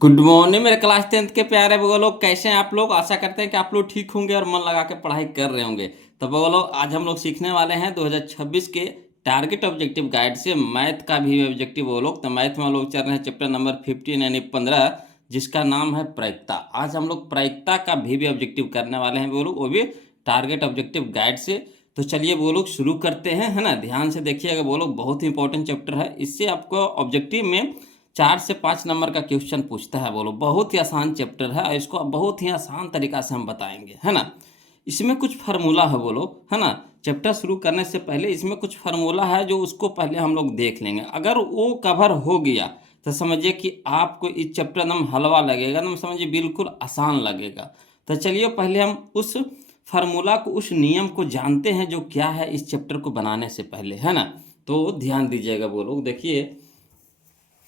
Good morning मेरे class 10th के प्यारे वो लोग, कैसे हैं आप लोग। आशा करते हैं कि आप लोग ठीक होंगे और मन लगा के पढ़ाई कर रहे होंगे। तो वो लोग आज हम लोग सीखने वाले हैं 2026 के टारगेट ऑब्जेक्टिव गाइड से मैथ का भी ऑब्जेक्टिव। वो लोग तो मैथ में हम लोग चल रहे हैं चैप्टर नंबर 15 यानी 15, जिसका नाम है प्रायिकता। आज हम लोग प्रायिकता का भी ऑब्जेक्टिव करने वाले हैं वो लोग, वो भी टारगेट ऑब्जेक्टिव गाइड से। तो चलिए वो लोग शुरू करते हैं, है ना। ध्यान से देखिएगा वो लोग, बहुत ही इंपॉर्टेंट चैप्टर है। इससे आपको ऑब्जेक्टिव में 4 से 5 नंबर का क्वेश्चन पूछता है। बोलो, बहुत ही आसान चैप्टर है और इसको बहुत ही आसान तरीका से हम बताएंगे, है ना। इसमें कुछ फार्मूला है बोलो, है ना। चैप्टर शुरू करने से पहले इसमें कुछ फार्मूला है जो उसको पहले हम लोग देख लेंगे। अगर वो कवर हो गया तो समझिए कि आपको इस चैप्टर एकदम हलवा लगेगा, एकदम समझिए बिल्कुल आसान लगेगा। तो चलिए पहले हम उस फार्मूला को, उस नियम को जानते हैं जो क्या है इस चैप्टर को बनाने से पहले, है ना। तो ध्यान दीजिएगा वो लोग, देखिए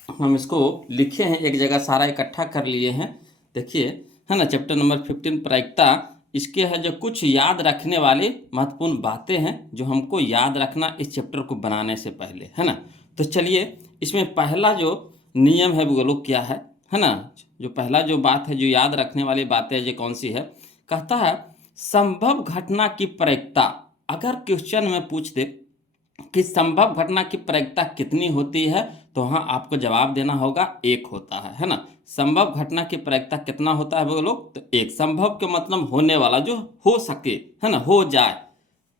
हम इसको लिखे हैं एक जगह, सारा इकट्ठा कर लिए हैं। देखिए, है ना, चैप्टर नंबर 15 प्रायिकता। इसके है जो कुछ याद रखने वाली महत्वपूर्ण बातें हैं जो हमको याद रखना इस चैप्टर को बनाने से पहले, है ना। तो चलिए इसमें पहला जो नियम है वो लोग क्या है ना। जो पहला जो बात है, जो याद रखने वाली बातें ये कौन सी है, कहता है संभव घटना की प्रायिकता। अगर क्वेश्चन में पूछ दे कि संभव घटना की प्रायिकता कितनी होती है, तो हाँ आपको जवाब देना होगा एक होता है ना। संभव घटना की प्रायिकता कितना होता है वो लोग, तो एक। संभव के मतलब होने वाला, जो हो सके, है ना, हो जाए।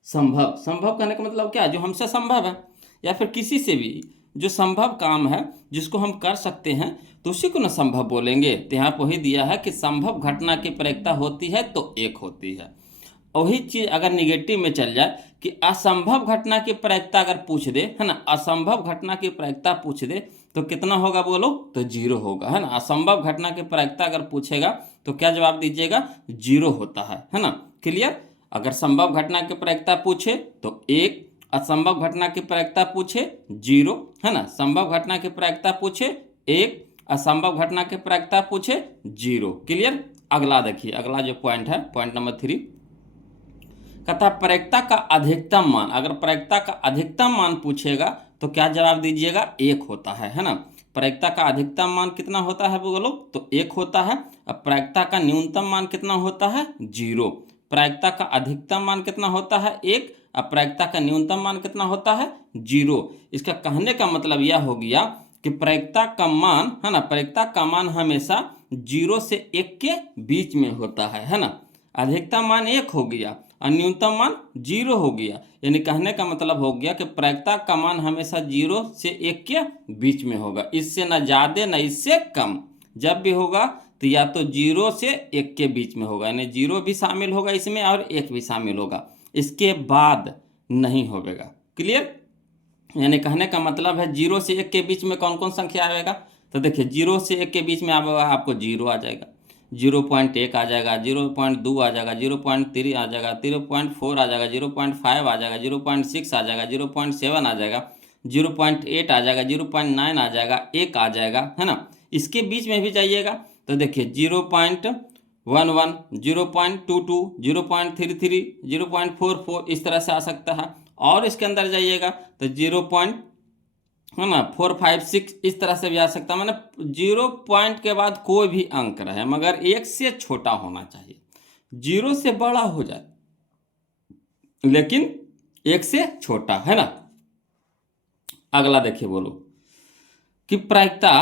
संभव, संभव कहने का मतलब क्या है, जो हमसे संभव है या फिर किसी से भी जो संभव काम है जिसको हम कर सकते हैं, तो उसी को ना संभव बोलेंगे। तो यहाँ पर वही दिया है कि संभव घटना की प्रायिकता होती है तो एक होती है। वही चीज अगर निगेटिव में चल जाए कि असंभव घटना की प्रायिकता अगर पूछ दे, है ना, असंभव घटना की प्रायिकता पूछ दे तो कितना होगा बोलो, तो जीरो होगा, है ना। असंभव घटना की प्रायिकता अगर पूछेगा तो क्या जवाब दीजिएगा, जीरो होता है ना। क्लियर। अगर संभव घटना की प्रायिकता पूछे तो एक, असंभव घटना की प्रायिकता पूछे जीरो, है ना। संभव घटना की प्रायिकता पूछे एक, असंभव घटना की प्रायिकता पूछे जीरो। क्लियर। अगला देखिए, अगला जो पॉइंट है, पॉइंट नंबर 3, कहता प्रायिकता का अधिकतम मान। अगर प्रायिकता का अधिकतम मान पूछेगा तो क्या जवाब दीजिएगा, एक होता है ना। प्रायिकता का अधिकतम मान कितना होता है बोलो, तो एक होता है। अब प्रायिकता का न्यूनतम मान कितना होता है, जीरो। प्रायिकता का अधिकतम मान कितना होता है, एक। अब प्रायिकता का न्यूनतम मान कितना होता है, जीरो। इसका कहने का मतलब यह हो गया कि प्रायिकता का मान, है ना, प्रायिकता का मान हमेशा जीरो से एक के बीच में होता है ना। अधिकतम मान एक हो गया और न्यूनतम मान जीरो हो गया, यानी कहने का मतलब हो गया कि प्रायिकता का मान हमेशा जीरो से एक के बीच में होगा, इससे न ज़्यादा न इससे कम। जब भी होगा तो या तो जीरो से एक के बीच में होगा, यानी जीरो भी शामिल होगा इसमें और एक भी शामिल होगा, इसके बाद नहीं होगा। क्लियर। यानी कहने का मतलब है जीरो से एक के बीच में कौन कौन संख्या आएगा, तो देखिए जीरो से एक के बीच में आपको जीरो आ जाएगा, 0.1 आ जाएगा, 0.2 आ जाएगा, 0.3 आ जाएगा, 0.4 आ जाएगा, 0.5 आ जाएगा, 0.6 आ जाएगा, 0.7 आ जाएगा, 0.8 आ जाएगा, 0.9 आ जाएगा, एक आ जाएगा, है ना। इसके बीच में भी जाइएगा तो देखिए 0.11, 0.22, 0.33, 0.44, इस तरह से आ सकता है। और इसके अंदर जाइएगा तो 0. है ना, 4, 5, 6 इस तरह से भी आ सकता है। मैंने 0 के बाद कोई भी अंक रहे मगर एक से छोटा होना चाहिए, जीरो से बड़ा हो जाए लेकिन एक से छोटा, है ना। अगला देखिए बोलो कि प्रायिकता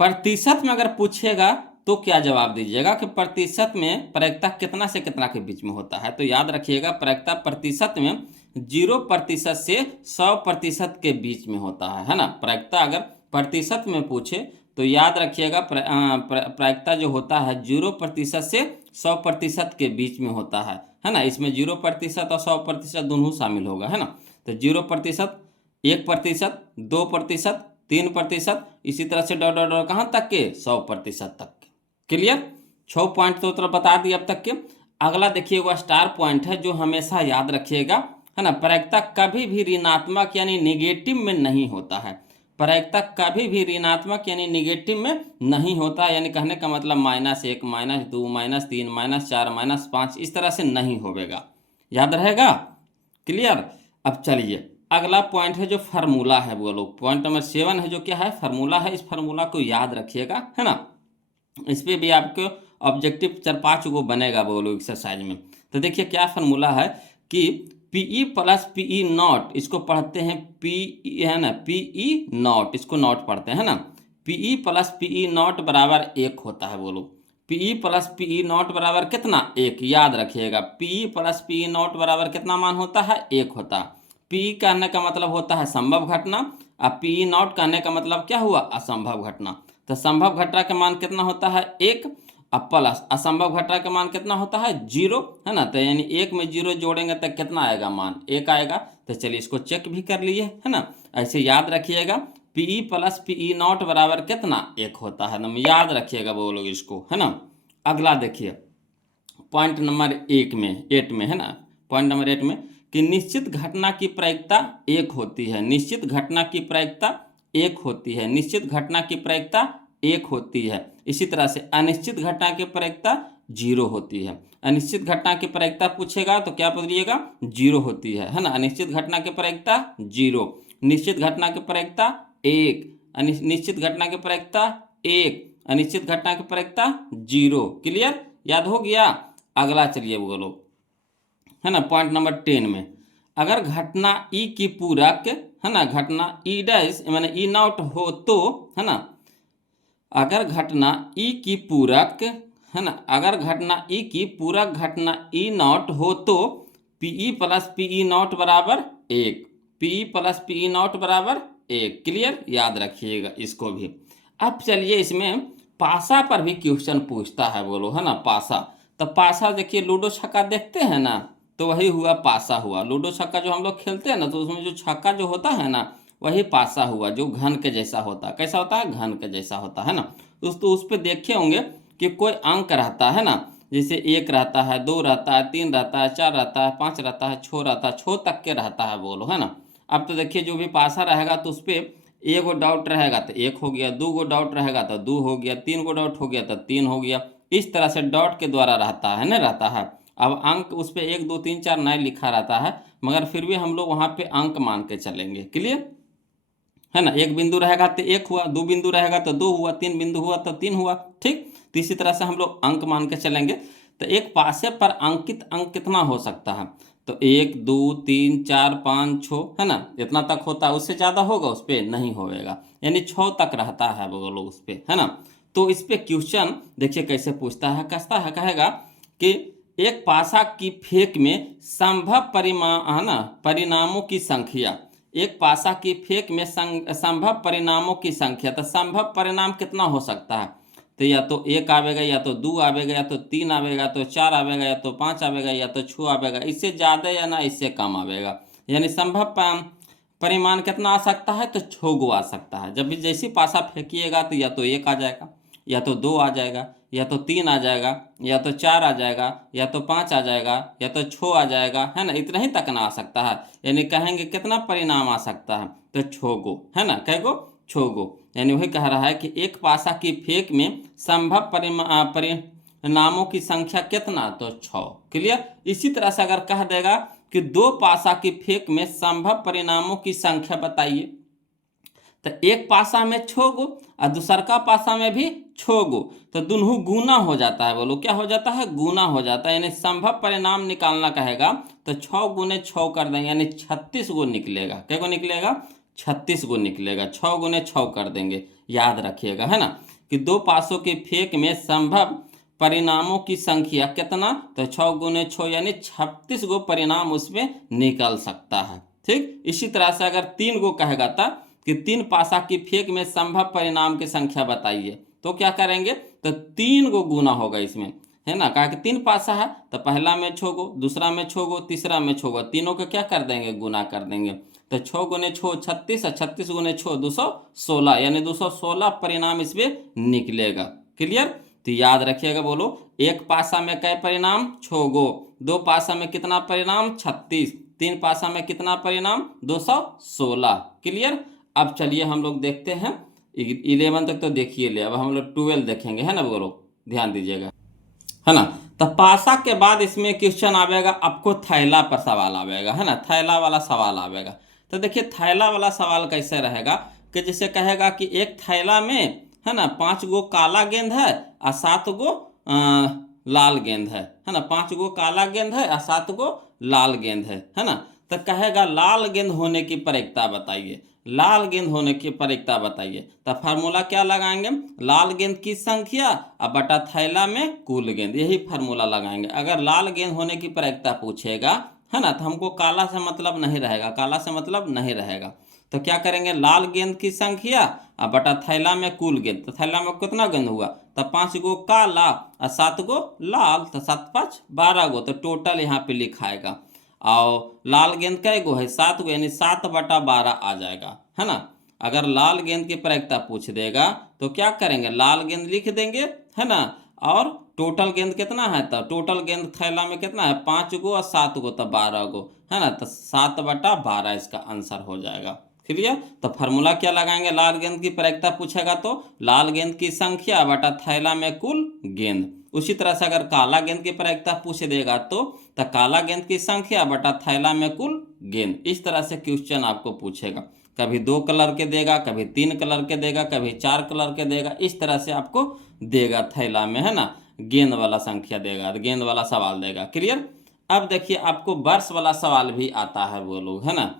प्रतिशत में अगर पूछेगा तो क्या जवाब दीजिएगा कि प्रतिशत में प्रायिकता कितना से कितना के बीच में होता है। तो याद रखिएगा प्रायिकता प्रतिशत में 0% से 100% के बीच में होता है ना। प्रायिकता अगर प्रतिशत में पूछे तो याद रखिएगा प्रायिकता जो होता है 0% से 100% के बीच में होता है ना। इसमें 0% और 100% दोनों शामिल होगा, है ना। तो 0%, 1%, 2%, 3%, इसी तरह से डॉट डॉट डॉट कहाँ तक के, 100% तक के। क्लियर। 6 पॉइंट तो बता दिए अब तक के। अगला देखिए वो स्टार पॉइंट है जो हमेशा याद रखिएगा, है ना। प्रायिकता कभी भी ऋणात्मक यानी निगेटिव में नहीं होता है। प्रायिकता कभी भी ऋणात्मक यानी निगेटिव में नहीं होता, यानी कहने का मतलब -1, -2, -3, -4, -5 इस तरह से नहीं होगा, याद रहेगा। क्लियर। अब चलिए अगला पॉइंट है जो फार्मूला है, वो लोग पॉइंट नंबर 7 है जो क्या है, फार्मूला है। इस फार्मूला को याद रखिएगा, है ना। इस पे भी आपको ऑब्जेक्टिव 4-5 गो बनेगा बोलो एक्सरसाइज में। तो देखिए क्या फार्मूला है कि पीई प्लस पीई नॉट, इसको पढ़ते हैं पी है ना, पीई नॉट, इसको नॉट पढ़ते हैं ना, पीई प्लस पीई नॉट बराबर 1 होता है बोलो। पीई प्लस पीई नॉट बराबर कितना, 1, याद रखिएगा। पीई प्लस पीई नॉट बराबर कितना मान होता है, 1 होता है। पी कहने का मतलब होता है संभव घटना, और पी नॉट कहने का मतलब क्या हुआ, असंभव घटना। तो संभव घटना का मान कितना होता है, 1, अब प्लस असंभव घटना का मान कितना होता है, 0, है ना। तो यानी 1 में 0 जोड़ेंगे तो कितना आएगा, मान 1 आएगा। तो चलिए इसको चेक भी कर लिए, है ना। ऐसे याद रखिएगा, पीई प्लस पीई नॉट बराबर कितना, 1 होता है ना, याद रखिएगा वो लोग इसको, है ना। अगला देखिए पॉइंट नंबर 1 में 8 में, है ना, पॉइंट नंबर 8 में कि निश्चित घटना की प्रायिकता 1 होती है। निश्चित घटना की प्रायिकता 1 होती है। निश्चित घटना की प्रायिकता 1 होती है। इसी तरह से अनिश्चित घटना की प्रायिकता 0 होती है। अनिश्चित घटना की प्रायिकता पूछेगा तो क्या बोलिएगा, 0 होती है ना। अनिश्चित घटना की प्रायिकता 0, निश्चित घटना की प्रायिकता 1, निश्चित घटना की प्रायिकता 1, अनिश्चित घटना की प्रायिकता 0। क्लियर, याद हो गया। अगला चलिए बोलो, है ना, पॉइंट नंबर 10 में अगर घटना ई की पूरक, है ना, घटना ई डैश माने ई नॉट हो तो, है ना, अगर घटना ई की पूरक, है ना, अगर घटना ई की पूरक घटना ई नॉट हो तो पीई प्लस पीई नॉट बराबर 1, पीई प्लस पीई नॉट बराबर 1। क्लियर, याद रखिएगा इसको भी। अब चलिए इसमें पासा पर भी क्वेश्चन पूछता है बोलो, है ना, पासा। तो पासा देखिए, लूडो छक्का देखते हैं ना, तो वही हुआ पासा हुआ। लूडो छक्का जो हम लोग खेलते हैं ना, तो उसमें जो छक्का जो होता है ना, वही पासा हुआ, जो घन के जैसा होता है। कैसा होता है, घन के जैसा होता है ना। तो उस पर देखे होंगे कि कोई अंक रहता है ना, जैसे 1 रहता है, 2 रहता है, 3 रहता है, 4 रहता है, 5 रहता है, 6 रहता है, 6 तक के रहता है बोलो, है ना। अब तो देखिए जो भी पासा रहेगा तो उस पर 1 गो डाउट रहेगा तो 1 हो गया, 2 गो डाउट रहेगा तो 2 हो गया, 3 गो डाउट हो गया तो 3 हो गया। इस तरह से डॉट के द्वारा रहता है ना, रहता है। अब अंक उस पर 1 2 3 4 नहीं लिखा रहता है, मगर फिर भी हम लोग वहाँ पे अंक मान के चलेंगे। क्लियर, है ना। 1 बिंदु रहेगा तो 1 हुआ, 2 बिंदु रहेगा तो 2 हुआ, 3 बिंदु हुआ तो 3 हुआ। ठीक, तो इसी तरह से हम लोग अंक मान के चलेंगे। तो एक पासे पर अंकित अंक कितना हो सकता है, तो 1 2 3 4 5 6, है ना, इतना तक होता है। उससे ज़्यादा होगा उस पर नहीं होएगा, यानी 6 तक रहता है वो लोग उस पर, है ना। तो इस पे क्वेश्चन देखिए कैसे पूछता है, कसता है, कहेगा कि एक पासा की फेंक में संभव है ना, परिणामों की संख्या, एक पासा की फेंक में संभव परिणामों की संख्या। तो संभव परिणाम कितना हो सकता है, तो या तो 1 आवेगा, या तो 2 आवेगा, या तो 3 आवेगा, या तो 4 आवेगा, या तो 5 आवेगा, या तो 6 आवेगा। इससे ज़्यादा या ना इससे कम आवेगा। यानी संभव परिमाण कितना आ सकता है, तो 6 गो आ सकता है। जब भी जैसी पासा फेंकिएगा तो या तो 1 आ जाएगा, या तो 2 आ जाएगा, या तो 3 आ जाएगा, या तो 4 आ जाएगा, या तो 5 आ जाएगा, या तो 6 आ जाएगा, है ना। इतना ही तक ना आ सकता है। यानी कहेंगे कितना परिणाम आ सकता है, तो 6 गो, है ना, कै गो, 6 गो। यानी वही कह रहा है कि एक पासा की फेंक में संभव परिणामों की संख्या कितना, तो 6। क्लियर, इसी तरह से अगर कह देगा कि 2 पासा की फेंक में संभव परिणामों की संख्या बताइए, तो एक पासा में 6 गो और दूसर का पासा में भी 6 गो, तो दोनों गुना हो जाता है। बोलो क्या हो जाता है, गुना हो जाता है। यानी संभव परिणाम निकालना कहेगा तो 6 गुने 6 कर देंगे, यानी 36 गो निकलेगा। क्या गो निकलेगा, 36 गो निकलेगा। 6 गुने 6 कर देंगे, याद रखिएगा, है ना, कि 2 पासों के फेंक में संभव परिणामों की संख्या कितना, तो 6 गुने 6 यानी 36 गो परिणाम उसमें निकल सकता है। ठीक, इसी तरह से अगर 3 गो कहेगा था कि 3 पासा की फेंक में संभव परिणाम की संख्या बताइए, तो क्या करेंगे, तो 3 गो गुना होगा इसमें, है ना। कहा कि 3 पासा है तो पहला में 6 गो, दूसरा में 6 गो, तीसरा में 6 गो, तीनों को क्या कर देंगे, गुना कर देंगे। तो 6 गुने 6 36 और 36 गुने 6 216, यानी 216 परिणाम इसमें निकलेगा। क्लियर, तो याद रखिएगा। बोलो एक पासा में कै परिणाम, 6 गो, 2 पासा में कितना परिणाम, 36, 3 पासा में कितना परिणाम, 216। क्लियर, अब चलिए हम लोग देखते हैं 11 तक तो देखिए ले, अब हम लोग 12 देखेंगे, है ना। बोलो ध्यान दीजिएगा, है ना। तो पासा के बाद इसमें क्वेश्चन आवेगा आपको, थैला पर सवाल आवेगा, है ना, थैला वाला सवाल आवेगा। तो देखिए थैला वाला सवाल कैसे रहेगा कि जैसे कहेगा कि एक थैला में, है ना, 5 गो काला गेंद है और 7 गो लाल गेंद है ना, 5 गो काला गेंद है और 7 गो लाल गेंद है ना। तो कहेगा लाल गेंद होने की प्रायिकता बताइए, लाल गेंद होने की प्रायिकता बताइए। तो फार्मूला क्या लगाएंगे, लाल गेंद की संख्या और बटा थैला में कुल गेंद, यही फार्मूला लगाएंगे। अगर लाल गेंद होने की प्रायिकता पूछेगा, है ना, तो हमको काला से मतलब नहीं रहेगा, काला से मतलब नहीं रहेगा। तो क्या करेंगे, लाल गेंद की संख्या और बटा थैला में कुल गेंद। तो थैला में कितना गेंद हुआ, तो 5 गो काला और 7 गो लाल, तो 7 5 12 गो, तो टोटल यहाँ पे लिखाएगा। और लाल गेंद कै गो है, 7 गो, यानी 7/12 आ जाएगा, है ना। अगर लाल गेंद की प्रायिकता पूछ देगा तो क्या करेंगे, लाल गेंद लिख देंगे, है ना, और टोटल गेंद कितना है, तो टोटल गेंद थैला में कितना है, 5 गो और 7 गो, तो 12 गो, है ना, तो 7/12 इसका आंसर हो जाएगा। क्लियर। तो फार्मूला क्या लगाएंगे, लाल गेंद की प्रायिकता पूछेगा तो लाल गेंद की संख्या बटा थैला में कुल गेंद। उसी तरह से अगर काला गेंद की प्रायिकता पूछ देगा तो काला गेंद की संख्या बटा थैला में कुल गेंद। इस तरह से क्वेश्चन आपको पूछेगा, कभी 2 कलर के देगा, कभी 3 कलर के देगा, कभी 4 कलर के देगा, इस तरह से आपको देगा थैला में, है ना, गेंद वाला संख्या देगा, गेंद वाला सवाल देगा। क्लियर। अब देखिए आपको वर्ष वाला सवाल भी आता है वो लोग, है ना,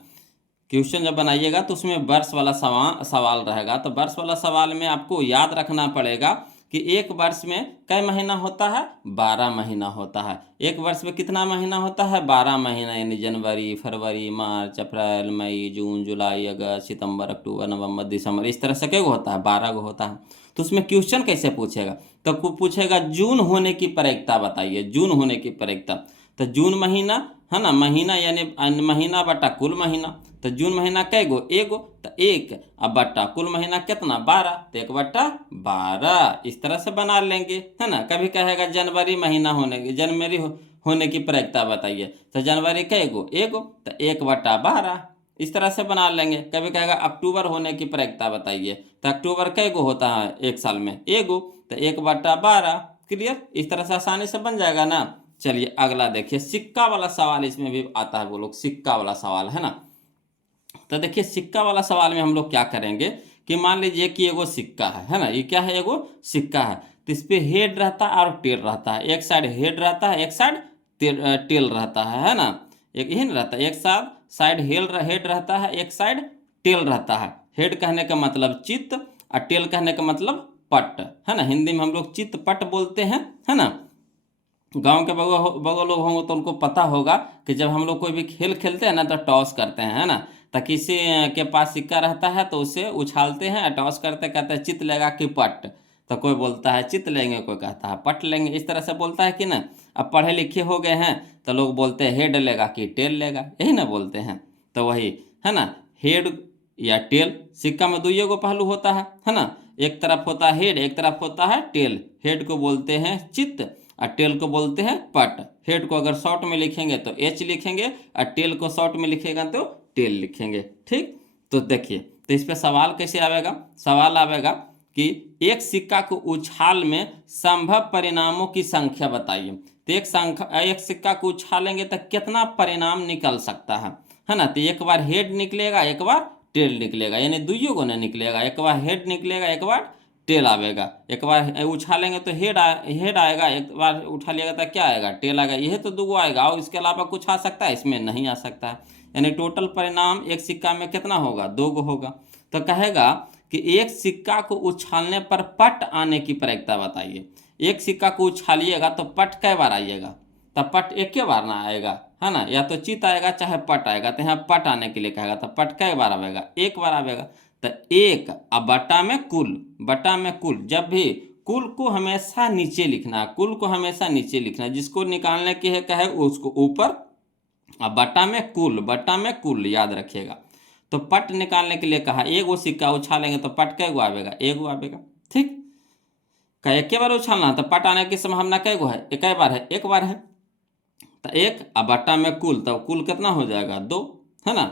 क्वेश्चन जब बनाइएगा तो उसमें वर्ष वाला सवाल रहेगा। तो वर्ष वाला सवाल में आपको याद रखना पड़ेगा कि एक वर्ष में कई महीना होता है, 12 महीना होता है। एक वर्ष में कितना महीना होता है, 12 महीना, यानी जनवरी, फरवरी, मार्च, अप्रैल, मई, जून, जुलाई, अगस्त, सितंबर, अक्टूबर, नवंबर, दिसंबर, इस तरह से क्या होता है, 12 गो होता है। तो उसमें क्वेश्चन कैसे पूछेगा, तो पूछेगा जून होने की प्रायिकता बताइए, जून होने की प्रायिकता। तो जून महीना, है ना, महीना यानी महीना बटा कुल महीना। तो जून महीना कै गो, एगो, तो 1 अब बटा कुल महीना कितना, 12, तो 1/12 इस तरह से बना लेंगे, है ना। कभी कहेगा जनवरी महीना होने की प्रायिकता बताइए, तो जनवरी कै गो, एगो, तो 1/12 इस तरह से बना लेंगे। कभी कहेगा अक्टूबर होने की प्रायिकता बताइए, तो अक्टूबर कै गो होता है एक साल में, एगो, तो 1/12। क्लियर। इस तरह से आसानी से बन जाएगा ना। चलिए अगला देखिए, सिक्का वाला सवाल इसमें भी आता है, वो लोग सिक्का वाला सवाल, है ना। तो देखिए सिक्का वाला सवाल में हम लोग क्या करेंगे कि मान लीजिए कि एगो सिक्का है ना, ये क्या है, एगो सिक्का है। तो इस पे हेड रहता है और टेल रहता है, एक साइड हेड रहता है, एक साइड टेल रहता है ना, एक यही ना रहता है, एक साइड हेड रहता है, एक साइड टेल रहता है। हेड कहने का मतलब चित्त और टेल कहने का मतलब पट, है ना। हिंदी में हम लोग चित्त पट बोलते हैं, है ना। गांव के बगल लोग होंगे तो उनको पता होगा कि जब हम लोग कोई भी खेल खेलते हैं ना तो टॉस करते हैं, है ना। तो किसी के पास सिक्का रहता है तो उसे उछालते हैं, टॉस करते, कहते हैं चित लेगा कि पट। तो कोई बोलता है चित लेंगे, कोई कहता है पट लेंगे, इस तरह से बोलता है कि ना। अब पढ़े लिखे हो गए हैं तो लोग बोलते हैं हेड लेगा कि टेल लेगा, यही ना बोलते हैं। तो वही, है ना, हेड या टेल। सिक्का में दुइये को पहलू होता है ना। एक तरफ होता है हेड, एक तरफ होता है टेल। हेड को बोलते हैं चित्त और टेल को बोलते हैं पट। हेड को अगर शॉर्ट में लिखेंगे तो एच लिखेंगे और टेल को शॉर्ट में लिखेगा तो टेल लिखेंगे। ठीक। तो देखिए, तो इस पे सवाल कैसे आवेगा, सवाल आवेगा कि एक सिक्का को उछाल में संभव परिणामों की संख्या बताइए। तो एक सिक्का को उछालेंगे तो कितना परिणाम निकल सकता है ना। तो एक बार हेड निकलेगा, एक बार टेल निकलेगा, यानी दुइयों को नहीं निकलेगा, एक बार हेड निकलेगा, एक बार टेल आवेगा। एक बार उछालेंगे तो हेड आएगा, एक बार उठा लिएगा तो क्या आएगा, टेल आएगा। यही तो दो आएगा, और इसके अलावा कुछ आ सकता है, इसमें नहीं आ सकता है। यानी टोटल परिणाम एक सिक्का में कितना होगा, 2 गो होगा। तो कहेगा कि एक सिक्का को उछालने पर पट आने की प्रायिकता बताइए। एक सिक्का को उछालिएगा तो पट कै बार आइएगा, तब पट एक के बार ना आएगा, है ना। या तो चित आएगा चाहे पट आएगा। तो यहाँ पट आने के लिए कहेगा तो पट कै बार आएगा, एक बार आएगा। तो 1 अब बटा में कुल, बटा में कुल। जब भी कुल को हमेशा नीचे लिखना है, कुल को हमेशा नीचे लिखना है। जिसको निकालने की है कहे उसको ऊपर, अब बटा में कुल, बटा में कुल याद रखिएगा। तो पट निकालने के लिए कहा, एगो सिक्का उछालेंगे तो पट कै गो आवेगा, एगो आवेगा। ठीक। का एक बार उछालना तो पट आने की संभावना कै गो है, एक बार है, एक बार है। तो 1 अब बटा में कुल, तो कुल कितना हो जाएगा, 2, है ना।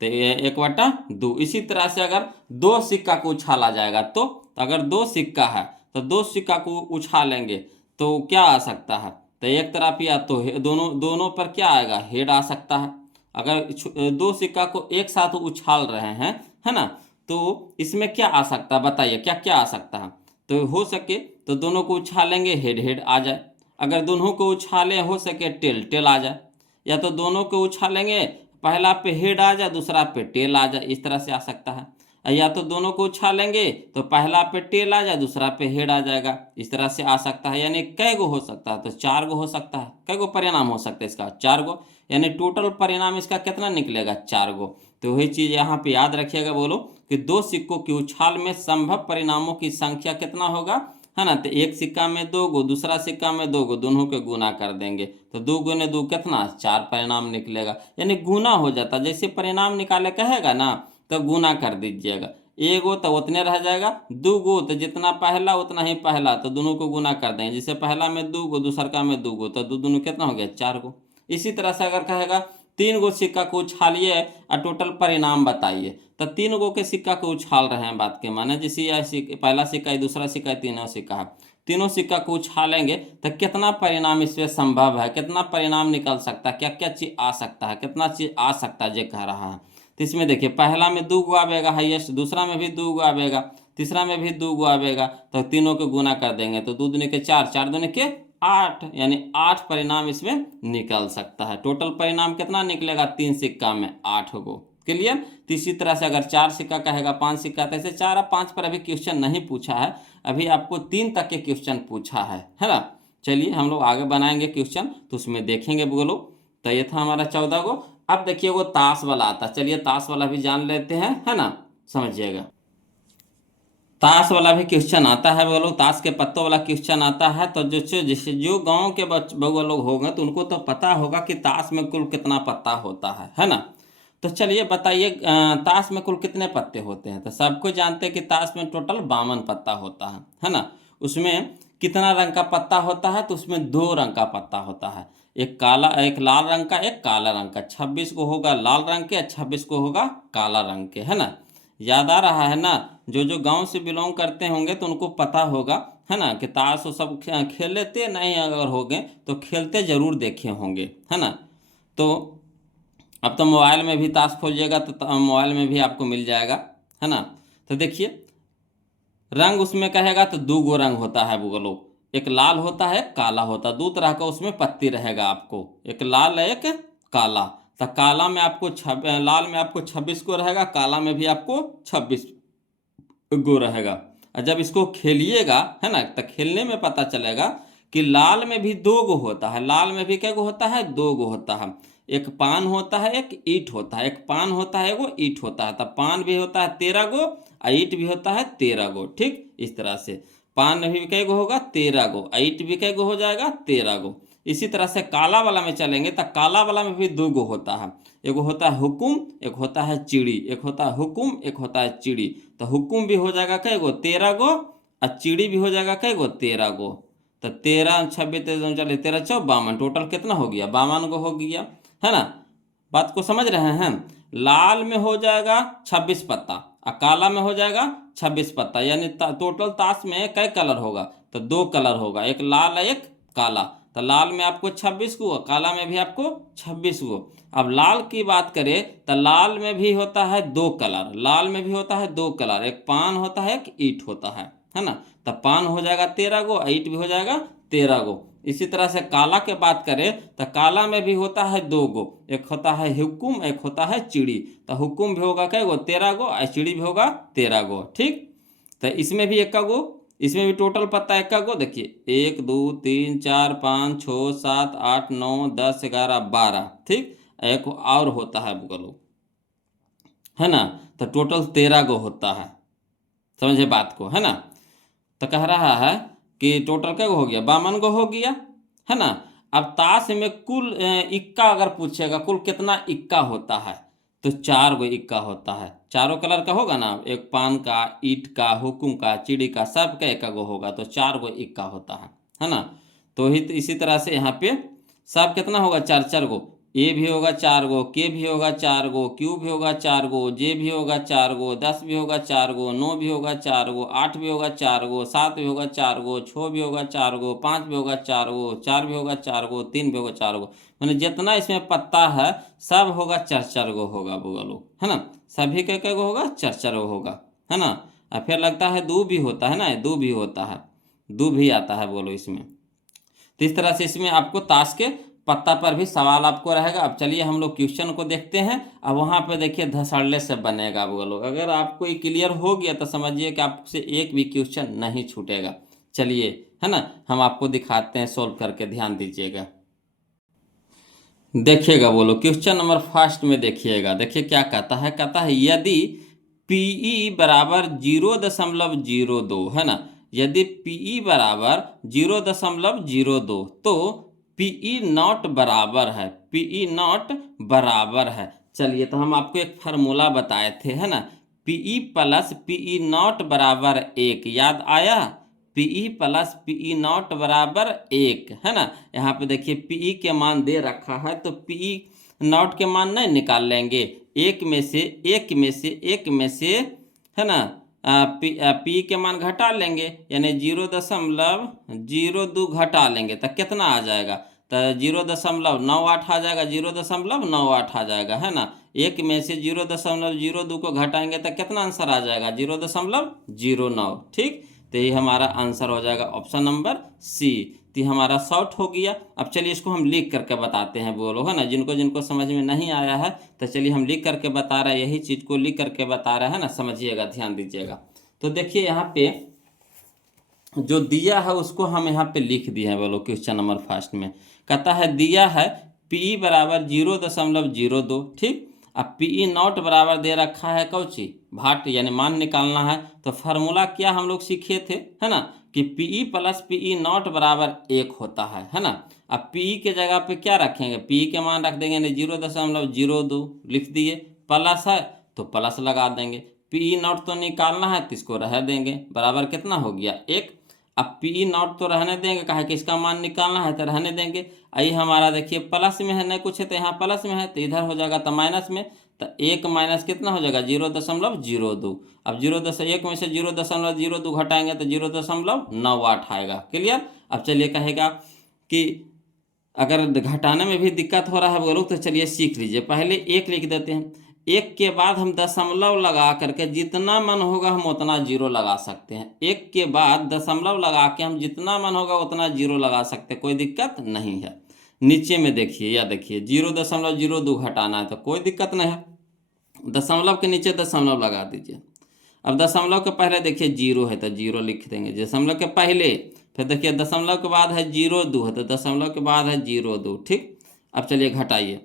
तो 1/2। इसी तरह से अगर 2 सिक्का को उछाला जाएगा तो अगर 2 सिक्का है तो 2 सिक्का को उछालेंगे तो क्या आ सकता है, तो एक तरफ या तो दोनों पर क्या आएगा, हेड आ सकता है। अगर 2 सिक्का को एक साथ उछाल रहे हैं, है ना, तो इसमें क्या आ सकता है बताइए, क्या क्या आ सकता है। तो हो सके तो दोनों को उछालेंगे हेड हेड आ जाए, अगर दोनों को उछालें हो सके टेल टेल आ जाए, या तो दोनों को उछालेंगे पहला पे हेड आ जाए दूसरा पे टेल आ जाए, इस तरह से आ सकता है। या तो दोनों को उछालेंगे तो पहला पे टेल आ जाए दूसरा पे हेड आ जाएगा, इस तरह से आ सकता है। यानी कै गो हो सकता है, तो 4 गो हो सकता है। कै गो परिणाम हो सकता है इसका, 4 गो। यानी टोटल परिणाम इसका कितना निकलेगा, 4 गो। तो वही चीज़ यहाँ पे याद रखिएगा, बोलो कि 2 सिक्कों की उछाल में संभव परिणामों की संख्या कितना होगा, है ना। तो एक सिक्का में 2 गो, दूसरा सिक्का में 2 गो, दोनों के गुना कर देंगे तो 2 गुने 2 कितना, 4 परिणाम निकलेगा। यानी गुना हो जाता, जैसे परिणाम निकाले कहेगा ना तो गुना कर दीजिएगा। एगो तो उतने रह जाएगा, 2 गो तो जितना पहला उतना ही पहला, तो दोनों को गुना कर देंगे। जैसे पहला में 2 गो दूसरा में 2 गो, तो दो दोनों कितना हो गया, 4 गो। इसी तरह से अगर कहेगा 3 गो सिक्का को उछालिए और टोटल परिणाम बताइए, तो 3 गो के सिक्का को उछाल रहे हैं, बात के माने जैसे यह पहला सिक्का है, दूसरा सिक्का है, तीनों सिक्का है, तीनों सिक्का को उछालेंगे तो कितना परिणाम इसमें संभव है, कितना परिणाम निकल सकता है, क्या क्या चीज आ सकता है, कितना चीज आ सकता है, ये कह रहा है। तो इसमें देखिए पहला में 2 गो आवेगा हाईएस्ट, दूसरा में भी 2 गो आवेगा, तीसरा में भी 2 गो आवेगा, तो तीनों को गुना कर देंगे तो 2 दूनी के 4, 4 दूनी के 8, यानी 8 परिणाम इसमें निकल सकता है। टोटल परिणाम कितना निकलेगा, 3 सिक्का में 8 गो। क्लियर। तो इसी तरह से अगर 4 सिक्का कहेगा 5 सिक्का, तो ऐसे 4 और 5 पर अभी क्वेश्चन नहीं पूछा है, अभी आपको 3 तक के क्वेश्चन पूछा है ना। चलिए हम लोग आगे बनाएंगे क्वेश्चन तो उसमें देखेंगे बोलो। तो ये था हमारा 14 गो। अब देखिए वो ताश वाला आता है, चलिए ताश वाला भी जान लेते हैं, है ना, समझिएगा। ताश वाला भी क्वेश्चन आता है बोलो, ताश के पत्तों वाला क्वेश्चन आता है। तो जैसे जो गांव के बउआ लोग होंगे तो उनको तो पता होगा कि ताश में कुल कितना पत्ता होता है ना। तो चलिए बताइए ताश में कुल कितने पत्ते होते हैं। तो सबको जानते हैं कि ताश में टोटल 52 पत्ता होता है ना। उसमें कितना रंग का पत्ता होता है, तो उसमें 2 रंग का पत्ता होता है, एक काला, एक लाल रंग का, एक काला रंग का। 26 को होगा लाल रंग के, 26 को होगा काला रंग के, है ना। याद आ रहा है ना। जो जो गांव से बिलोंग करते होंगे तो उनको पता होगा, है ना, कि ताश वो सब खेल लेते नहीं, अगर हो गए तो खेलते जरूर देखे होंगे, है ना। तो अब तो मोबाइल में भी ताश खोलिएगा तो मोबाइल में भी आपको मिल जाएगा, है ना। तो देखिए रंग उसमें कहेगा तो 2 गो रंग होता है बोलो, एक लाल होता है, काला होता है, 2 तरह का उसमें पत्ती रहेगा आपको, एक लाल एक काला। तो काला में आपको लाल में आपको 26 को रहेगा, काला में भी आपको 26 गो रहेगा। और जब इसको खेलिएगा, है ना, तो खेलने में पता चलेगा कि लाल में भी 2 गो होता है, लाल में भी क्या गो होता है, 2 गो होता है। एक पान होता है, एक ईंट होता है, एक पान होता है, एगो ईंट होता है। तो पान भी होता है 13 गो और ईंट भी होता है 13 गो। ठीक इस तरह से पान में भी कै गो होगा, 13 गो, और ईंट भी कै गो हो जाएगा, 13 गो। इसी तरह से काला वाला में चलेंगे तो काला वाला में भी 2 गो होता है, एक होता है हुकुम, एक होता है चिड़ी, एक होता है हुकुम, एक होता है चिड़ी। तो हुकुम भी हो जाएगा कै गो, 13 गो, और चिड़ी भी हो जाएगा कै गो, 13 गो। तो 13 26 चलिए 13 चौ 52, टोटल कितना हो गया, 52 गो हो गया, है ना। बात को समझ रहे हैं। लाल में हो जाएगा 26 पत्ता और काला में हो जाएगा 26 पत्ता, यानी टोटल ताश में कै कलर होगा, तो 2 कलर होगा, एक लाल एक काला। तो लाल में आपको 26 को, काला में भी आपको 26 को। अब लाल की बात करें तो लाल में भी होता है 2 कलर, लाल में भी होता है 2 कलर, एक पान होता है, एक ईंट होता है ना। तो पान हो जाएगा 13 गो, ईंट भी हो जाएगा 13 गो। इसी तरह से काला के बात करें तो काला में भी होता है 2 गो, एक होता है हुकुम, एक होता है चिड़ी। तो हुकुम भी होगा कै गो, 13 गो, और चिड़ी भी होगा 13 गो। ठीक। तो इसमें भी 1 गो, इसमें भी टोटल पत्ता 1 गो। देखिए 1 2 3 4 5 6 7 8 9 10 11 12। ठीक। एक और होता है बोलो, है ना। तो टोटल 13 गो होता है, समझे बात को, है ना। तो कह रहा है कि टोटल क्या हो गया, 52 गो हो गया, है ना। अब ताश में कुल इक्का अगर पूछेगा कुल कितना इक्का होता है, तो 4 गो इक्का होता है, चारों कलर का होगा ना, एक पान का, ईंट का, हुकुम का, चिड़ी का, सब का 1 गो होगा, तो 4 गो इक्का होता है ना। तो ही इसी तरह से यहाँ पे सब कितना होगा, 4 4 गो। ए भी होगा 4 गो, के भी होगा 4 गो, क्यू भी होगा 4 गो, जे भी होगा 4 गो, 10 भी होगा 4 गो, 9 भी होगा 4 गो, 8 भी होगा 4 गो, 7 भी होगा 4 गो, 6 भी होगा 4 गो, 5 भी होगा 4 गो, 4 भी होगा 4 गो, 3 भी होगा 4 गो। मैंने जितना इसमें पत्ता है सब होगा 4 4 गो होगा बोगा लोग, है ना। सभी के गो होगा, 4 4 गो होगा। है ना। और फिर लगता है दू भी होता है ना, दू भी होता है, दू भी आता है बोलो इसमें। तो इस तरह से इसमें आपको ताश के पत्ता पर भी सवाल आपको रहेगा। अब चलिए हम लोग क्वेश्चन को देखते हैं। अब वहाँ पे देखिए धसड़ले से बनेगा बोलो। अगर आपको ये क्लियर हो गया तो समझिए कि आपसे एक भी क्वेश्चन नहीं छूटेगा। चलिए, है ना, हम आपको दिखाते हैं सोल्व करके, ध्यान दीजिएगा। देखिएगा बोलो क्वेश्चन नंबर फर्स्ट में देखिएगा, देखिए क्या कहता है यदि पीई बराबर 0.02 है ना, यदि पीई बराबर 0.02 तो पीई नॉट बराबर है, पीई नॉट बराबर है। चलिए तो हम आपको एक फार्मूला बताए थे, है ना, पीई प्लस पीई नॉट बराबर 1, याद आया, पीई प्लस पीई नॉट बराबर 1, है ना। यहाँ पे देखिए पीई के मान दे रखा है तो पीई नॉट के मान नहीं निकाल लेंगे, एक में से है ना, पी के मान घटा लेंगे, यानी 0.02 घटा लेंगे तो कितना आ जाएगा, तो 0.98 आ जाएगा, 0.98 आ जाएगा, है ना। एक में से 0.02 को घटाएंगे तो कितना आंसर आ जाएगा, 0.09। ठीक, तो ये हमारा आंसर हो जाएगा ऑप्शन नंबर सी। तो ये हमारा शॉर्ट हो गया। अब चलिए इसको हम लिख करके बताते हैं बोलो, है ना, जिनको जिनको समझ में नहीं आया है तो चलिए हम लिख करके बता रहे हैं, यही चीज़ को लिख करके बता रहे हैं ना, समझिएगा, ध्यान दीजिएगा। तो देखिए यहाँ पे जो दिया है उसको हम यहाँ पे लिख दिए हैं बोलो क्वेश्चन नंबर फर्स्ट में। कहता है दिया है पी बराबर 0.02, ठीक। अब पी नॉट बराबर दे रखा है कौची, भाट, यानी मान निकालना है। तो फार्मूला क्या हम लोग सीखे थे, है ना, कि पी प्लस पी नॉट बराबर 1 होता है ना। अब पी के जगह पे क्या रखेंगे, पी के मान रख देंगे, यानी 0.02 लिख दिए, प्लस है तो प्लस लगा देंगे, पी नॉट तो निकालना है तो इसको रह देंगे, बराबर कितना हो गया 1। अब पी नॉट तो रहने देंगे, कहा कि इसका मान निकालना है तो रहने देंगे। आई हमारा देखिए प्लस में है, नहीं कुछ है तो यहाँ प्लस में है तो इधर हो जाएगा तो माइनस में, तो 1 माइनस कितना हो जाएगा 0.02। अब 0.1 में से 0.02 घटाएंगे तो 0.98 आएगा। क्लियर। अब चलिए कहेगा कि अगर घटाने में भी दिक्कत हो रहा है बोलो तो चलिए सीख लीजिए, पहले 1 लिख देते हैं, 1 के बाद हम दशमलव लगा करके जितना मन होगा हम उतना जीरो लगा सकते हैं, 1 के बाद दशमलव लगा के हम जितना मन होगा उतना जीरो लगा सकते हैं, कोई दिक्कत नहीं है। नीचे में देखिए, या देखिए 0.02 घटाना है तो कोई दिक्कत नहीं है, दशमलव के नीचे दशमलव लगा दीजिए। अब दशमलव के पहले देखिए 0 है तो 0 लिख देंगे, दशमलव के पहले, फिर देखिए दशमलव के बाद है 0.2 है तो दशमलव के बाद है 0.2, ठीक। अब चलिए घटाइए,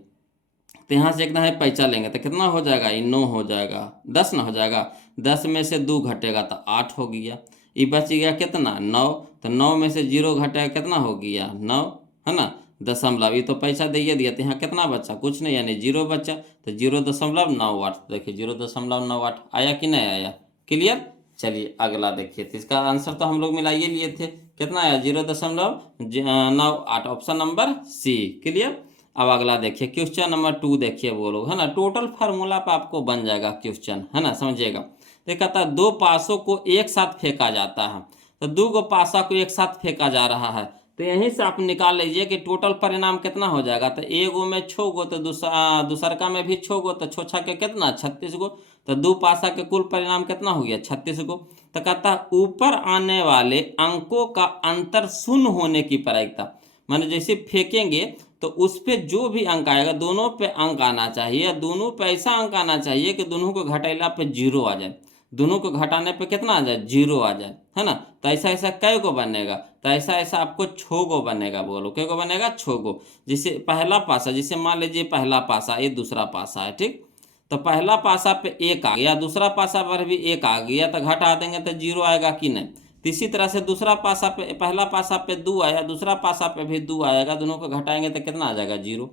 तो यहाँ से एकदम है पैसा लेंगे तो कितना हो जाएगा, ये 9 हो जाएगा, 10 ना हो जाएगा, 10 में से 2 घटेगा तो 8 हो गया, ये बच गया कितना 9, तो 9 में से 0 घटेगा कितना हो गया 9, है ना, दशमलव, ये तो पैसा दे दिया तो यहाँ कितना बचा, कुछ नहीं, यानी 0 बचा, तो 0.98, देखिए 0.98 आया कि नहीं आया। क्लियर। चलिए अगला देखिए, तो इसका आंसर तो हम लोग मिलाइए लिए थे, कितना आया 0.98, ऑप्शन नंबर सी। क्लियर। अब अगला देखिए क्वेश्चन नंबर 2 देखिए बोलो, है ना, टोटल फार्मूला पर आपको बन जाएगा क्वेश्चन, है ना, समझिएगा। तो कहता है 2 पासों को एक साथ फेंका जाता है, तो 2 को पासा को एक साथ फेंका जा रहा है, तो यहीं से आप निकाल लीजिए कि टोटल परिणाम कितना हो जाएगा। तो एगो में 6 गो तो दूसरका में भी 6 गो, तो 6 6 के कितना 36 गो, तो 2 पासा के कुल परिणाम कितना हो गया 36 गो। तो कहता है ऊपर आने वाले अंकों का अंतर शून्य होने की प्रायिकता, माने जैसे फेंकेंगे तो उस पे जो भी अंक आएगा दोनों पे अंक आना चाहिए, या दोनों पे ऐसा अंक आना चाहिए कि दोनों को घटाइला पे 0 आ जाए, दोनों को घटाने पे कितना आ जाए 0 आ जाए, है ना। तो ऐसा ऐसा कै को बनेगा, तो ऐसा ऐसा आपको 6 गो बनेगा, बोलो कै को बनेगा 6 गो। जैसे पहला पासा, जैसे मान लीजिए पहला पासा, ये दूसरा पासा है, ठीक, तो पहला पासा पे 1 आ गया, दूसरा पासा पर भी 1 आ गया, तो घटा देंगे तो 0 आएगा कि नहीं। तो इसी तरह से दूसरा पासा पे, पहला पासा पे 2 आया, दूसरा पासा पे भी 2 आएगा, दोनों को घटाएंगे तो कितना आ जाएगा 0।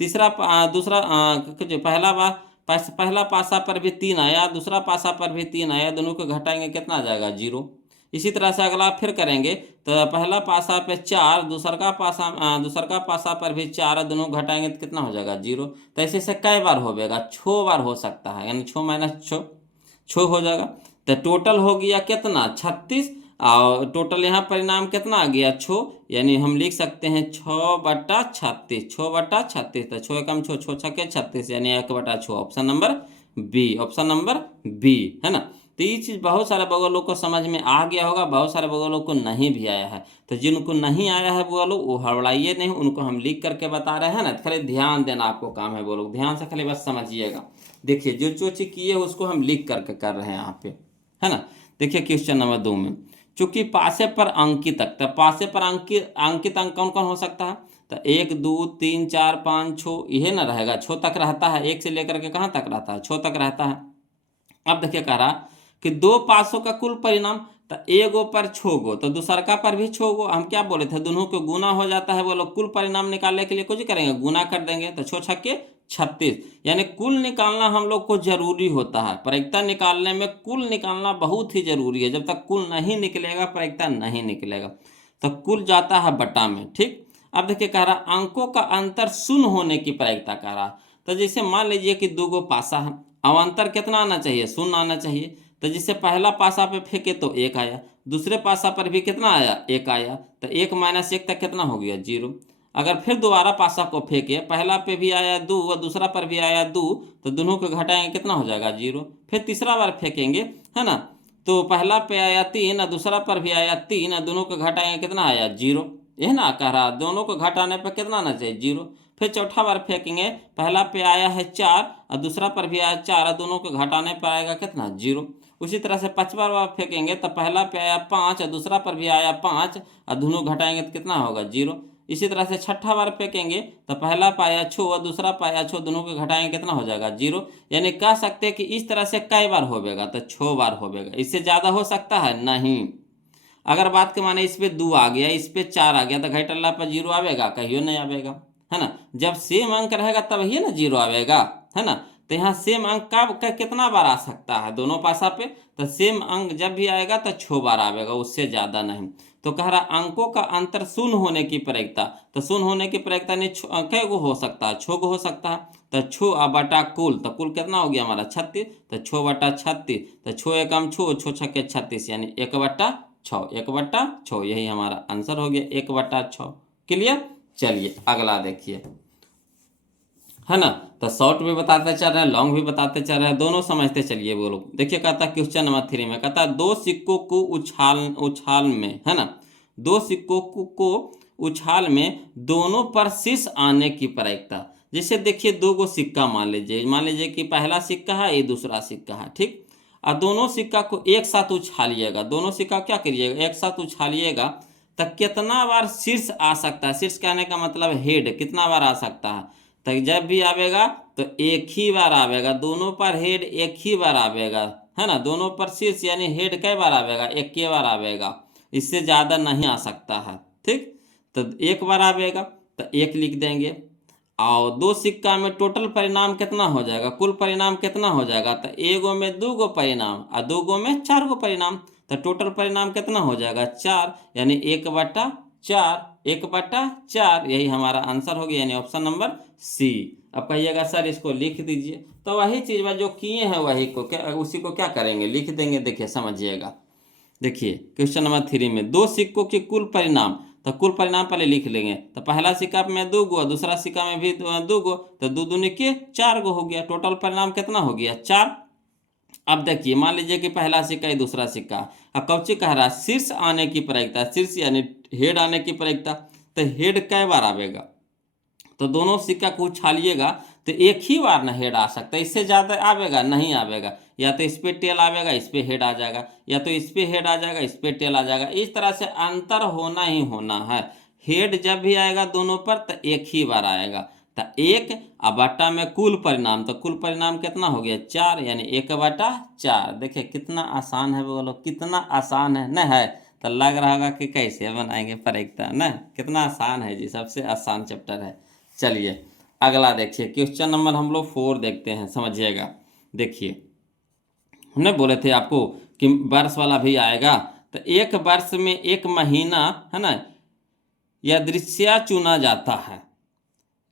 तीसरा दूसरा जो पहला पासा पर भी 3 आया, दूसरा पासा पर भी 3 आया, दोनों को घटाएंगे कितना आ जाएगा 0। इसी तरह से अगला फिर करेंगे, तो पहला पासा पे 4, दूसरा पासा पर भी 4, दोनों घटाएंगे तो कितना हो जाएगा 0। तो ऐसे ऐसे कई बार होगा, 6 बार हो सकता है, यानी 6 माइनस 6 हो जाएगा। तो टोटल हो गया कितना 36, और टोटल यहाँ परिणाम कितना आ गया 6, यानी हम लिख सकते हैं 6/36, 6/36, तो 6 कम 6 6 6 36, यानी 1/6, option number B, option number B, है ना। तो ये चीज़ बहुत सारे बगल लोग को समझ में आ गया होगा, बहुत सारे बगल लोग को नहीं भी आया है। तो जिनको नहीं आया है वो लोग वो हड़बड़ाइए नहीं, उनको हम लिख करके बता रहे हैं ना, खाली ध्यान देना आपको काम है, वो लोग ध्यान से खाली बस समझिएगा। देखिए जो चीज़ किए उसको हम लिख करके कर रहे हैं यहाँ पे, है ना। देखिए क्वेश्चन नंबर 2 में, चूंकि पासे पर अंकित तक, तो पासे पर अंकित अंक कौन कौन हो सकता है, तो 1 2 3 4 5 6 यह ना रहेगा, 6 तक रहता है, 1 से लेकर के कहाँ तक रहता है, 6 तक रहता है। अब देखिए कह रहा कि 2 पासों का कुल परिणाम, तो एगो पर 6 गो, तो दूसरका पर भी 6 गो। हम क्या बोले थे, दोनों को गुना हो जाता है, वो लोग कुल परिणाम निकालने के लिए कुछ करेंगे, गुना कर देंगे, तो 6 छक्के 36, यानी कुल निकालना हम लोग को जरूरी होता है। प्रायिकता निकालने में कुल निकालना बहुत ही जरूरी है, जब तक कुल नहीं निकलेगा प्रायिकता नहीं निकलेगा। तो कुल जाता है बटा में, ठीक। अब देखिए कह रहा अंकों का अंतर शून्य होने की प्रायिकता कह रहा। तो जैसे मान लीजिए कि 2 गो पासा है, अब अंतर कितना आना चाहिए, शून्य आना चाहिए। तो जिससे पहला पासा पे फेंके तो 1 आया, दूसरे पासा पर भी कितना आया, 1 आया, तो 1 - 1 तक कितना हो गया, 0। अगर फिर दोबारा पासा को फेंके, पहला पे भी आया 2 और दूसरा पर भी आया 2, तो दोनों को घटाएंगे कितना हो जाएगा, 0। फिर तीसरा बार फेंकेंगे, है ना, तो पहला पे आया 3 और दूसरा पर भी आया 3 और दोनों को घटाएंगे कितना आया, 0। यह ना कह रहा दोनों को घटाने पर कितना आना चाहिए, 0। फिर चौथा बार फेंकेंगे, पहला पे आया है 4 और दूसरा पर भी आया 4 और दोनों को घटाने पर आएगा कितना, 0। उसी तरह से पांचवा बार फेंकेंगे तो पहला पे आया 5 और दूसरा पर भी आया 5 और दोनों घटाएंगे तो कितना होगा, 0। इसी तरह से छठा बार फेंकेंगे तो पहला पाया 6 और दूसरा पाया 6, दोनों को घटाएंगे कितना हो जाएगा, 0। यानी कह सकते हैं कि इस तरह से कई बार होगा, तो 6 बार होगा। इससे ज़्यादा हो सकता है नहीं। अगर बात के माने इस पे 2 आ गया, इस पे 4 आ गया, तो घटल्ला पर 0 आवेगा, कहियो नहीं आवेगा, है ना। जब सेम अंक रहेगा तब ही ना 0 आवेगा, है ना। तो यहाँ सेम अंक का कितना बार आ सकता है दोनों पासा पे, तो सेम अंक जब भी आएगा तो 6 बार आवेगा, उससे ज़्यादा नहीं। तो कह रहा अंकों का अंतर शून्य होने की प्रायिकता, तो शून्य होने की प्रायिकता नहीं कै गो हो सकता है, 6 गो हो सकता है। तो 6 बटा कुल, तो कुल कितना हो गया हमारा 36, तो 6 बटा 36, तो 6 एकम 6, 6 छक्के 36, यानी 1/6, 1/6, यही हमारा आंसर हो गया, 1/6। क्लियर। चलिए अगला देखिए, है ना। तो शॉर्ट भी बताते चल रहे हैं, लॉन्ग भी बताते चल रहे हैं, दोनों समझते चलिए वो लोग। देखिए कहता क्वेश्चन नंबर 3 में कहता 2 सिक्कों को उछाल में, है ना, 2 सिक्कों को उछाल में दोनों पर शीर्ष आने की प्रायिकता। जैसे देखिए 2 गो सिक्का मान लीजिए कि पहला सिक्का है, ये दूसरा सिक्का है, ठीक। और दोनों सिक्का को एक साथ उछालिएगा, दोनों सिक्का क्या करिएगा, एक साथ उछालिएगा, तो कितना बार शीर्ष आ सकता है, शीर्ष कहने का मतलब हेड, कितना बार आ सकता है, तो जब भी आवेगा तो एक ही बार आवेगा, दोनों पर हेड एक ही बार आवेगा, है ना। दोनों पर शीर्ष यानी हेड कई बार आवेगा, एक ही बार आवेगा, इससे ज़्यादा नहीं आ सकता है, ठीक। तो एक बार आवेगा तो 1 लिख देंगे। और 2 सिक्का में टोटल परिणाम कितना हो जाएगा, कुल परिणाम कितना हो जाएगा, तो एगो में 2 गो परिणाम और 2 गो में 4 गो परिणाम, तो टोटल परिणाम कितना हो जाएगा, 4, यानी 1/4, 1/4, यही हमारा आंसर हो गया, यानी ऑप्शन नंबर सी। अब कहिएगा सर इसको लिख दीजिए, तो वही चीज़ जो किए हैं वही को उसी को क्या करेंगे, लिख देंगे। देखिए समझिएगा, देखिए क्वेश्चन नंबर 3 में 2 सिक्कों के कुल परिणाम, तो कुल परिणाम पहले लिख लेंगे। तो पहला सिक्का में 2 गो, दूसरा सिक्का में भी 2 गो, तो 2 दूनी के 4 गो हो गया, टोटल परिणाम कितना हो गया, 4। अब देखिए मान लीजिए कि पहला सिक्का है, दूसरा सिक्का। अब कौची कह रहा है, शीर्ष आने की प्रायिकता, शीर्ष यानी हेड आने की प्रायिकता, तो हेड कै बार आवेगा, तो दोनों सिक्का को उछालिएगा तो एक ही बार ना हेड आ सकता है, इससे ज़्यादा आवेगा नहीं आवेगा, या तो इस पे टेल आवेगा, इस पे हेड आ जाएगा, या तो इस पे हेड आ जाएगा, इस पे टेल आ जाएगा। इस तरह से अंतर होना ही होना है। हेड जब भी आएगा दोनों पर तो एक ही बार आएगा, तो 1 और बटा में कुल परिणाम, तो कुल परिणाम कितना हो गया, 4, यानी 1/4। देखिए कितना आसान है, बोलो कितना आसान है न है। तो लग रहा होगा कि कैसे बनाएंगे प्रायिकता, न कितना आसान है जी, सबसे आसान चैप्टर है। चलिए अगला देखिए, क्वेश्चन नंबर हम लोग 4 देखते हैं, समझिएगा। देखिए हमने बोले थे आपको कि वर्ष वाला भी आएगा, तो एक वर्ष में एक महीना, है ना, या दृश्य चुना जाता है,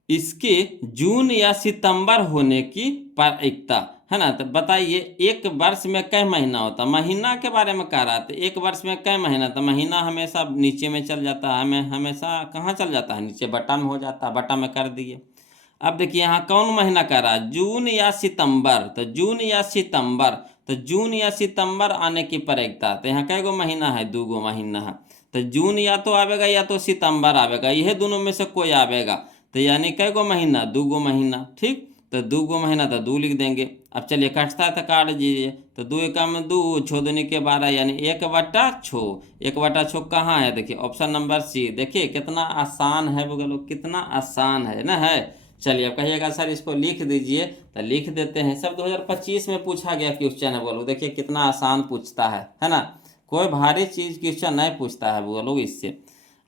इसके जून या सितंबर होने की प्रायिकता, है ना। तो बताइए एक वर्ष में कई महीना होता, महीना के बारे में कह रहा था, एक वर्ष में कई महीना, तो महीना हमेशा नीचे में चल जाता है, हमें हमेशा कहाँ चल जाता है, नीचे, बटा में हो जाता है, बटा में कर दिए। अब देखिए यहाँ कौन महीना कह रहा है, जून या सितंबर, तो जून या सितंबर, तो जून या सितंबर आने की प्रायिकता, तो यहाँ कै गो महीना है, 2 गो महीना है, तो जून या तो आवेगा या तो सितंबर आवेगा, यह दोनों में से कोई आवेगा, तो यानी कै गो महीना, 2 गो महीना। ठीक, तो 2 गो महीना तो 2 लिख देंगे। अब चलिए कटता है तो काट दीजिए, तो 2 एकम 2, 6 दूनी के 12 यानी 1/6। 1/6 कहाँ है, देखिए ऑप्शन नंबर सी। देखिए कितना आसान है बोलो, कितना आसान है ना है। चलिए अब कहिएगा सर इसको लिख दीजिए, तो लिख देते हैं। सब 2025 में पूछा गया क्वेश्चन है बोलो, देखिए कितना आसान पूछता है ना, कोई भारी चीज क्वेश्चन नहीं पूछता है बोलो इससे।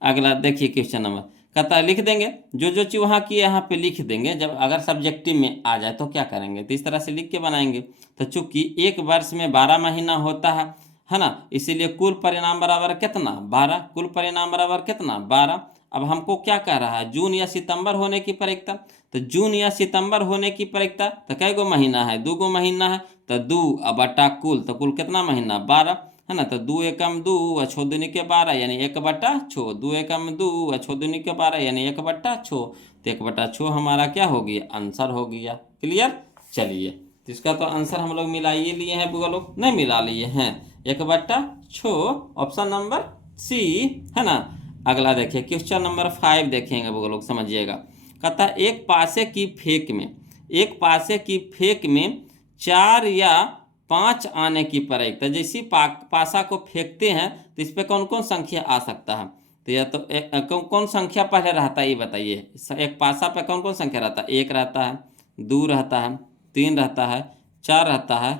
अगला देखिए क्वेश्चन नंबर, कहता लिख देंगे जो जो चीज वहाँ की यहाँ पे लिख देंगे, जब अगर सब्जेक्टिव में आ जाए तो क्या करेंगे, तो इस तरह से लिख के बनाएंगे। तो चूंकि एक वर्ष में 12 महीना होता है ना, इसीलिए कुल परिणाम बराबर कितना, 12। कुल परिणाम बराबर कितना, 12। अब हमको क्या कह रहा है, जून या सितंबर होने की प्रायिकता, तो जून या सितंबर होने की प्रायिकता, तो कै गो महीना है, 2 गो महीना है, तो 2 बटा कुल, तो कुल कितना महीना, 12 है ना। तो 2 एकम 2 और 6 दूनी के 12 यानी 1/6। 2 एकम 2 और 6 दूनी के 12 यानी 1/6। तो 1/6 हमारा क्या हो गया, आंसर हो गया। क्लियर। चलिए तो इसका तो आंसर हम लोग मिला ही लिए हैं बुआ लोग, नहीं मिला लिए हैं, 1/6 ऑप्शन नंबर सी है ना। अगला देखिए क्वेश्चन नंबर 5 देखेंगे बुआ लोग, समझिएगा। कहता एक पासे की फेंक में, एक पासे की फेंक में 4 या 5 आने की प्रायिकता, जैसी पासा को फेंकते हैं तो इस पर कौन कौन संख्या आ सकता है, तो या तो कौन संख्या पहले रहता है ये बताइए। एक पासा पे कौन कौन संख्या रहता है, 1 रहता है, 2 रहता है, 3 रहता है, 4 रहता है,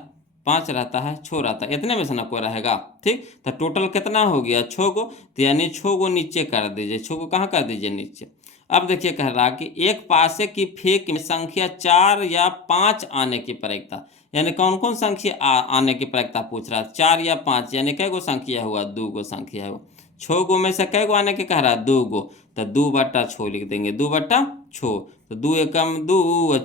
5 रहता है, 6 रहता है, इतने में से ना कोई रहेगा। ठीक, तो टोटल कितना हो गया, 6 गो, तो यानी 6 गो नीचे कर दीजिए, 6 गो कहाँ कर दीजिए, नीचे। अब देखिए कह रहा कि एक पासे की फेंक में संख्या 4 या 5 आने की प्रायिकता, यानी कौन कौन संख्या आने की प्रायिकता पूछ रहा है, 4 या 5, यानी कै गो संख्या हुआ, 2 गो संख्या है। 6 गो में से कै गो आने के कह रहा है, 2 गो, तो 2/6 लिख देंगे, 2/6। तो 2 एकम 2,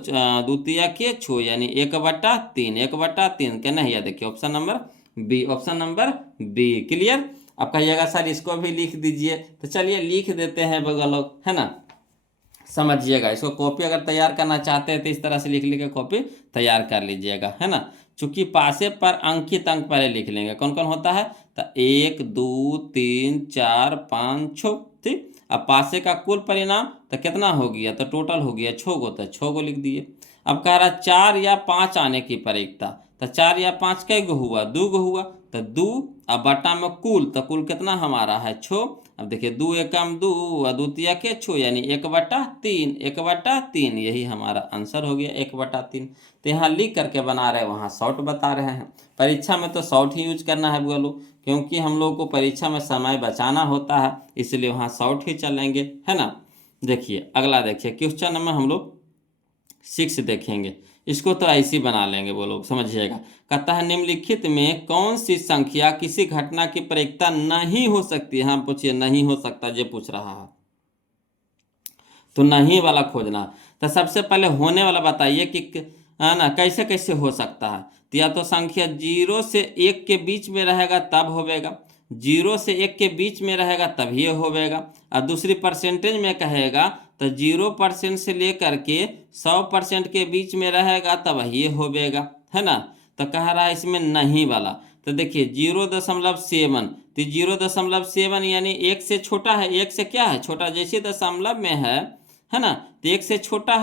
द्वितीय के 6 यानी 1/3, 1/3 के नहीं है, देखिए option number B, option number B. Clear. अब कहिएगा सर इसको भी लिख दीजिए, तो चलिए लिख देते हैं बगल है ना। समझिएगा, इसको कॉपी अगर तैयार करना चाहते हैं तो इस तरह से लिख के कॉपी तैयार कर लीजिएगा, है ना। चूंकि पासे पर अंकित अंक पहले लिख लेंगे, कौन कौन होता है, तो 1 2 3 4 5 6। ठीक, अब पासे का कुल परिणाम तो कितना हो गया, तो टोटल हो गया 6 गो, तो 6 गो लिख दिए। अब कह रहा 4 या 5 आने की प्रायिकता, तो 4 या 5 कै गो हुआ, 2 गो हुआ, तो 2 अब बटा में कुल, तो कुल कितना हमारा है, 6। अब देखिए 2 एकम 2 और द्वितीय के 6 यानी 1/3, 1/3, यही हमारा आंसर हो गया, 1/3। तो यहाँ लिख करके बना रहे, वहाँ शॉर्ट बता रहे हैं। परीक्षा में तो शॉर्ट ही यूज करना है बोलो, क्योंकि हम लोग को परीक्षा में समय बचाना होता है, इसलिए वहाँ शॉर्ट ही चलेंगे, है ना। देखिए अगला देखिए क्वेश्चन नंबर हम लोग 6 देखेंगे, इसको तो ऐसे ही बना लेंगे वो लोग, समझिएगा। कहता है निम्नलिखित में कौन सी संख्या किसी घटना की प्रायिकता नहीं हो सकती है, हम पूछिए नहीं हो सकता, ये पूछ रहा है, तो नहीं वाला खोजना। तो सबसे पहले होने वाला बताइए कि है ना, कैसे कैसे हो सकता है। तो या तो संख्या 0 से 1 के बीच में रहेगा तब होवेगा, 0 से 1 के बीच में रहेगा तब ये होवेगा, और दूसरी परसेंटेज में कहेगा तो 0% से लेकर के 100% के बीच में रहेगा तब ये होवेगा, है ना। तो कह रहा है इसमें नहीं वाला, तो देखिए 0.7, तो 0.7 यानी 1 से छोटा है, 1 से क्या है छोटा, जैसे दशमलव में है ना, तो 1 से छोटा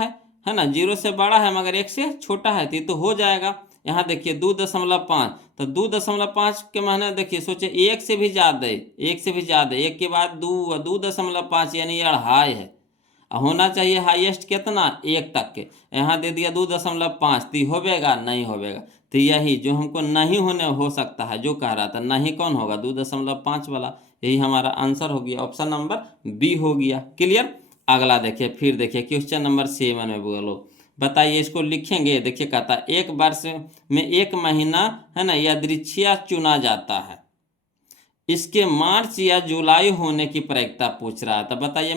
है ना, 0 से बड़ा है मगर 1 से छोटा है, तो ये तो हो जाएगा। यहाँ देखिए 2.5, तो 2.5 के माने देखिए सोचे 1 से भी ज़्यादा, 1 से भी ज़्यादा, 1 के बाद 2.5 यानी 2.5 है, होना चाहिए हाईएस्ट कितना, 1 तक के, यहाँ दे दिया 2.5, तो होवेगा नहीं होवेगा। तो यही जो हमको नहीं होने हो सकता है, जो कह रहा था नहीं कौन होगा, 2.5 वाला, यही हमारा आंसर हो गया, ऑप्शन नंबर बी हो गया। क्लियर। अगला देखिए, फिर देखिए क्वेश्चन नंबर 7 में बोलो, बताइए इसको लिखेंगे। देखिए कहता एक वर्ष में 1 महीना है ना यादृच्छिक चुना जाता है, इसके मार्च या जुलाई होने की प्रायिकता पूछ रहा है। तो बताइए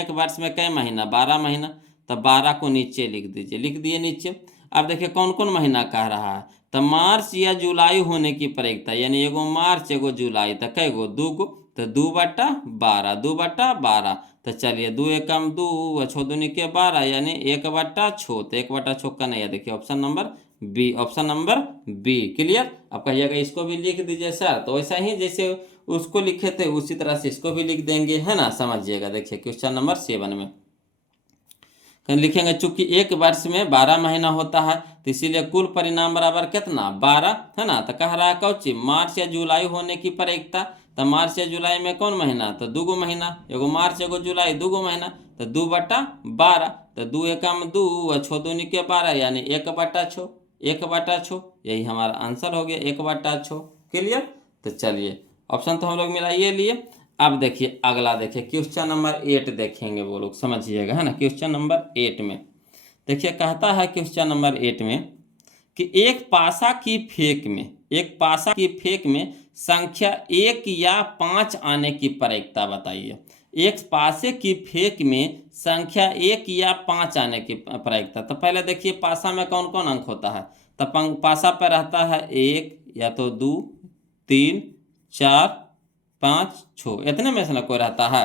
एक वर्ष में कै महीना, 12 महीना, तो 12 को नीचे लिख दीजिए, लिख दिए नीचे। अब देखिए कौन कौन महीना कह रहा है, तो मार्च या जुलाई होने की प्रायिकता, यानी एगो मार्च एगो जुलाई, तो कै गो, 2 गो, तो 2/12, 2/12। तो चलिए 2 एकम 2 और 6 दूनी के 12 यानी 1/6, तो 1/6 का नहीं है, देखिए option number B, option number B. Clear. अब कहिएगा इसको भी लिख दीजिए सर, तो वैसा ही जैसे उसको लिखे थे उसी तरह से इसको भी लिख देंगे, है ना। समझिएगा, देखिए क्वेश्चन नंबर 7 में लिखेंगे, चूंकि एक वर्ष में 12 महीना होता है तो इसीलिए कुल परिणाम बराबर कितना 12, है ना। तो कह रहा है कौची मार्च या जुलाई होने की प्रायिकता। तो मार्च या जुलाई में कौन महीना, तो 2 महीना, एगो मार्च एगो जुलाई 2 महीना, तो 2/12, तो 2 एकम 2 और 6 दूनी के 12 यानी 1/6, 1/6, यही हमारा आंसर हो गया 1/6। क्लियर। तो चलिए ऑप्शन तो हम लोग मिलाइए लिए। अब देखिए अगला, देखिए क्वेश्चन नंबर 8 देखेंगे, वो लोग समझिएगा, है ना। क्वेश्चन नंबर 8 में देखिए कहता है क्वेश्चन नंबर 8 में कि एक पासा की फेंक में, एक पासा की फेंक में संख्या 1 या 5 आने की प्रायिकता बताइए। एक पासे की फेंक में संख्या 1 या 5 आने की प्रायिकता। तो पहले देखिए पासा में कौन कौन अंक होता है। तो पासा पर रहता है 1 या तो 2 3 4 5 6, इतने में से ना कोई रहता है।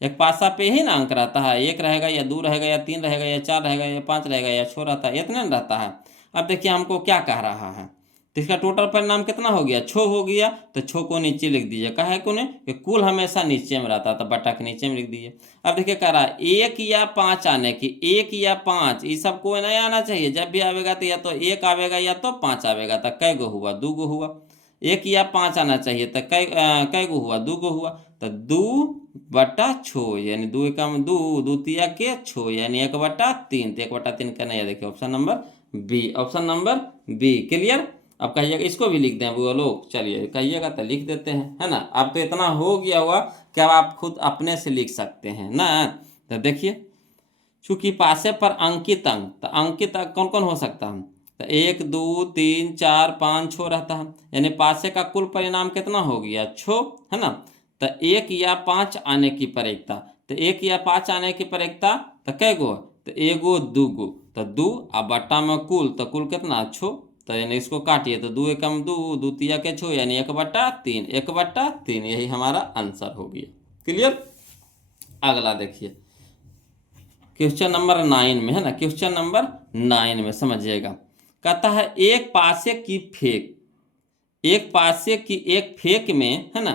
एक पासा पे ही ना अंक रहता है, 1 रहेगा या 2 रहेगा या 3 रहेगा या 4 रहेगा या 5 रहेगा या 6 रहता है, इतने ना रहता है। अब देखिए हमको क्या कह रहा है, तो इसका टोटल परिणाम कितना हो गया 6 हो गया। तो 6 को नीचे लिख दीजिए, कहे को नहीं कि कुल हमेशा नीचे में रहता, तो बटा के नीचे में लिख दीजिए। अब देखिए कह रहा है 1 या 5 आने की, 1 या 5 ये सब कोई नहीं आना चाहिए। जब भी आवेगा तो या तो 1 आवेगा या तो 5 आवेगा। तो कै गो हुआ 2 गो हुआ। 1 या 5 आना चाहिए तो कै गो हुआ 2 गो हुआ। तो 2/6 यानी 2 एकम 2, 2 तिया के 6 यानी 1/3। तो 1/3 करना है, देखिए option number B, option number B. Clear. अब कहिएगा इसको भी लिख दें वो लोग, चलिए कहिएगा तो लिख देते हैं, है ना। अब तो इतना हो गया हुआ कि अब आप खुद अपने से लिख सकते हैं ना। तो देखिए चूंकि पासे पर अंकित अंक, तो अंकित अंक कौन कौन हो सकता है। तो 1 2 3 4 5 6 रहता है, यानी पासे का कुल परिणाम कितना हो गया 6, है ना। तो 1 या 5 आने की प्रायिकता, तो 1 या 5 आने की प्रायिकता तो कै गो, तो 1 गो 2 गो, तो 2 अब बट्टा में कुल, तो कुल कितना 6। तो यानी इसको काटिए तो 2 एकम 2, 2 तिया के 6 यानी 1/3, 1/3, यही हमारा आंसर हो गया। क्लियर। अगला देखिए क्वेश्चन नंबर 9 में, है ना। क्वेश्चन नंबर 9 में समझिएगा, कहता है एक पासे की फेंक, एक पासे की एक फेंक में, है ना,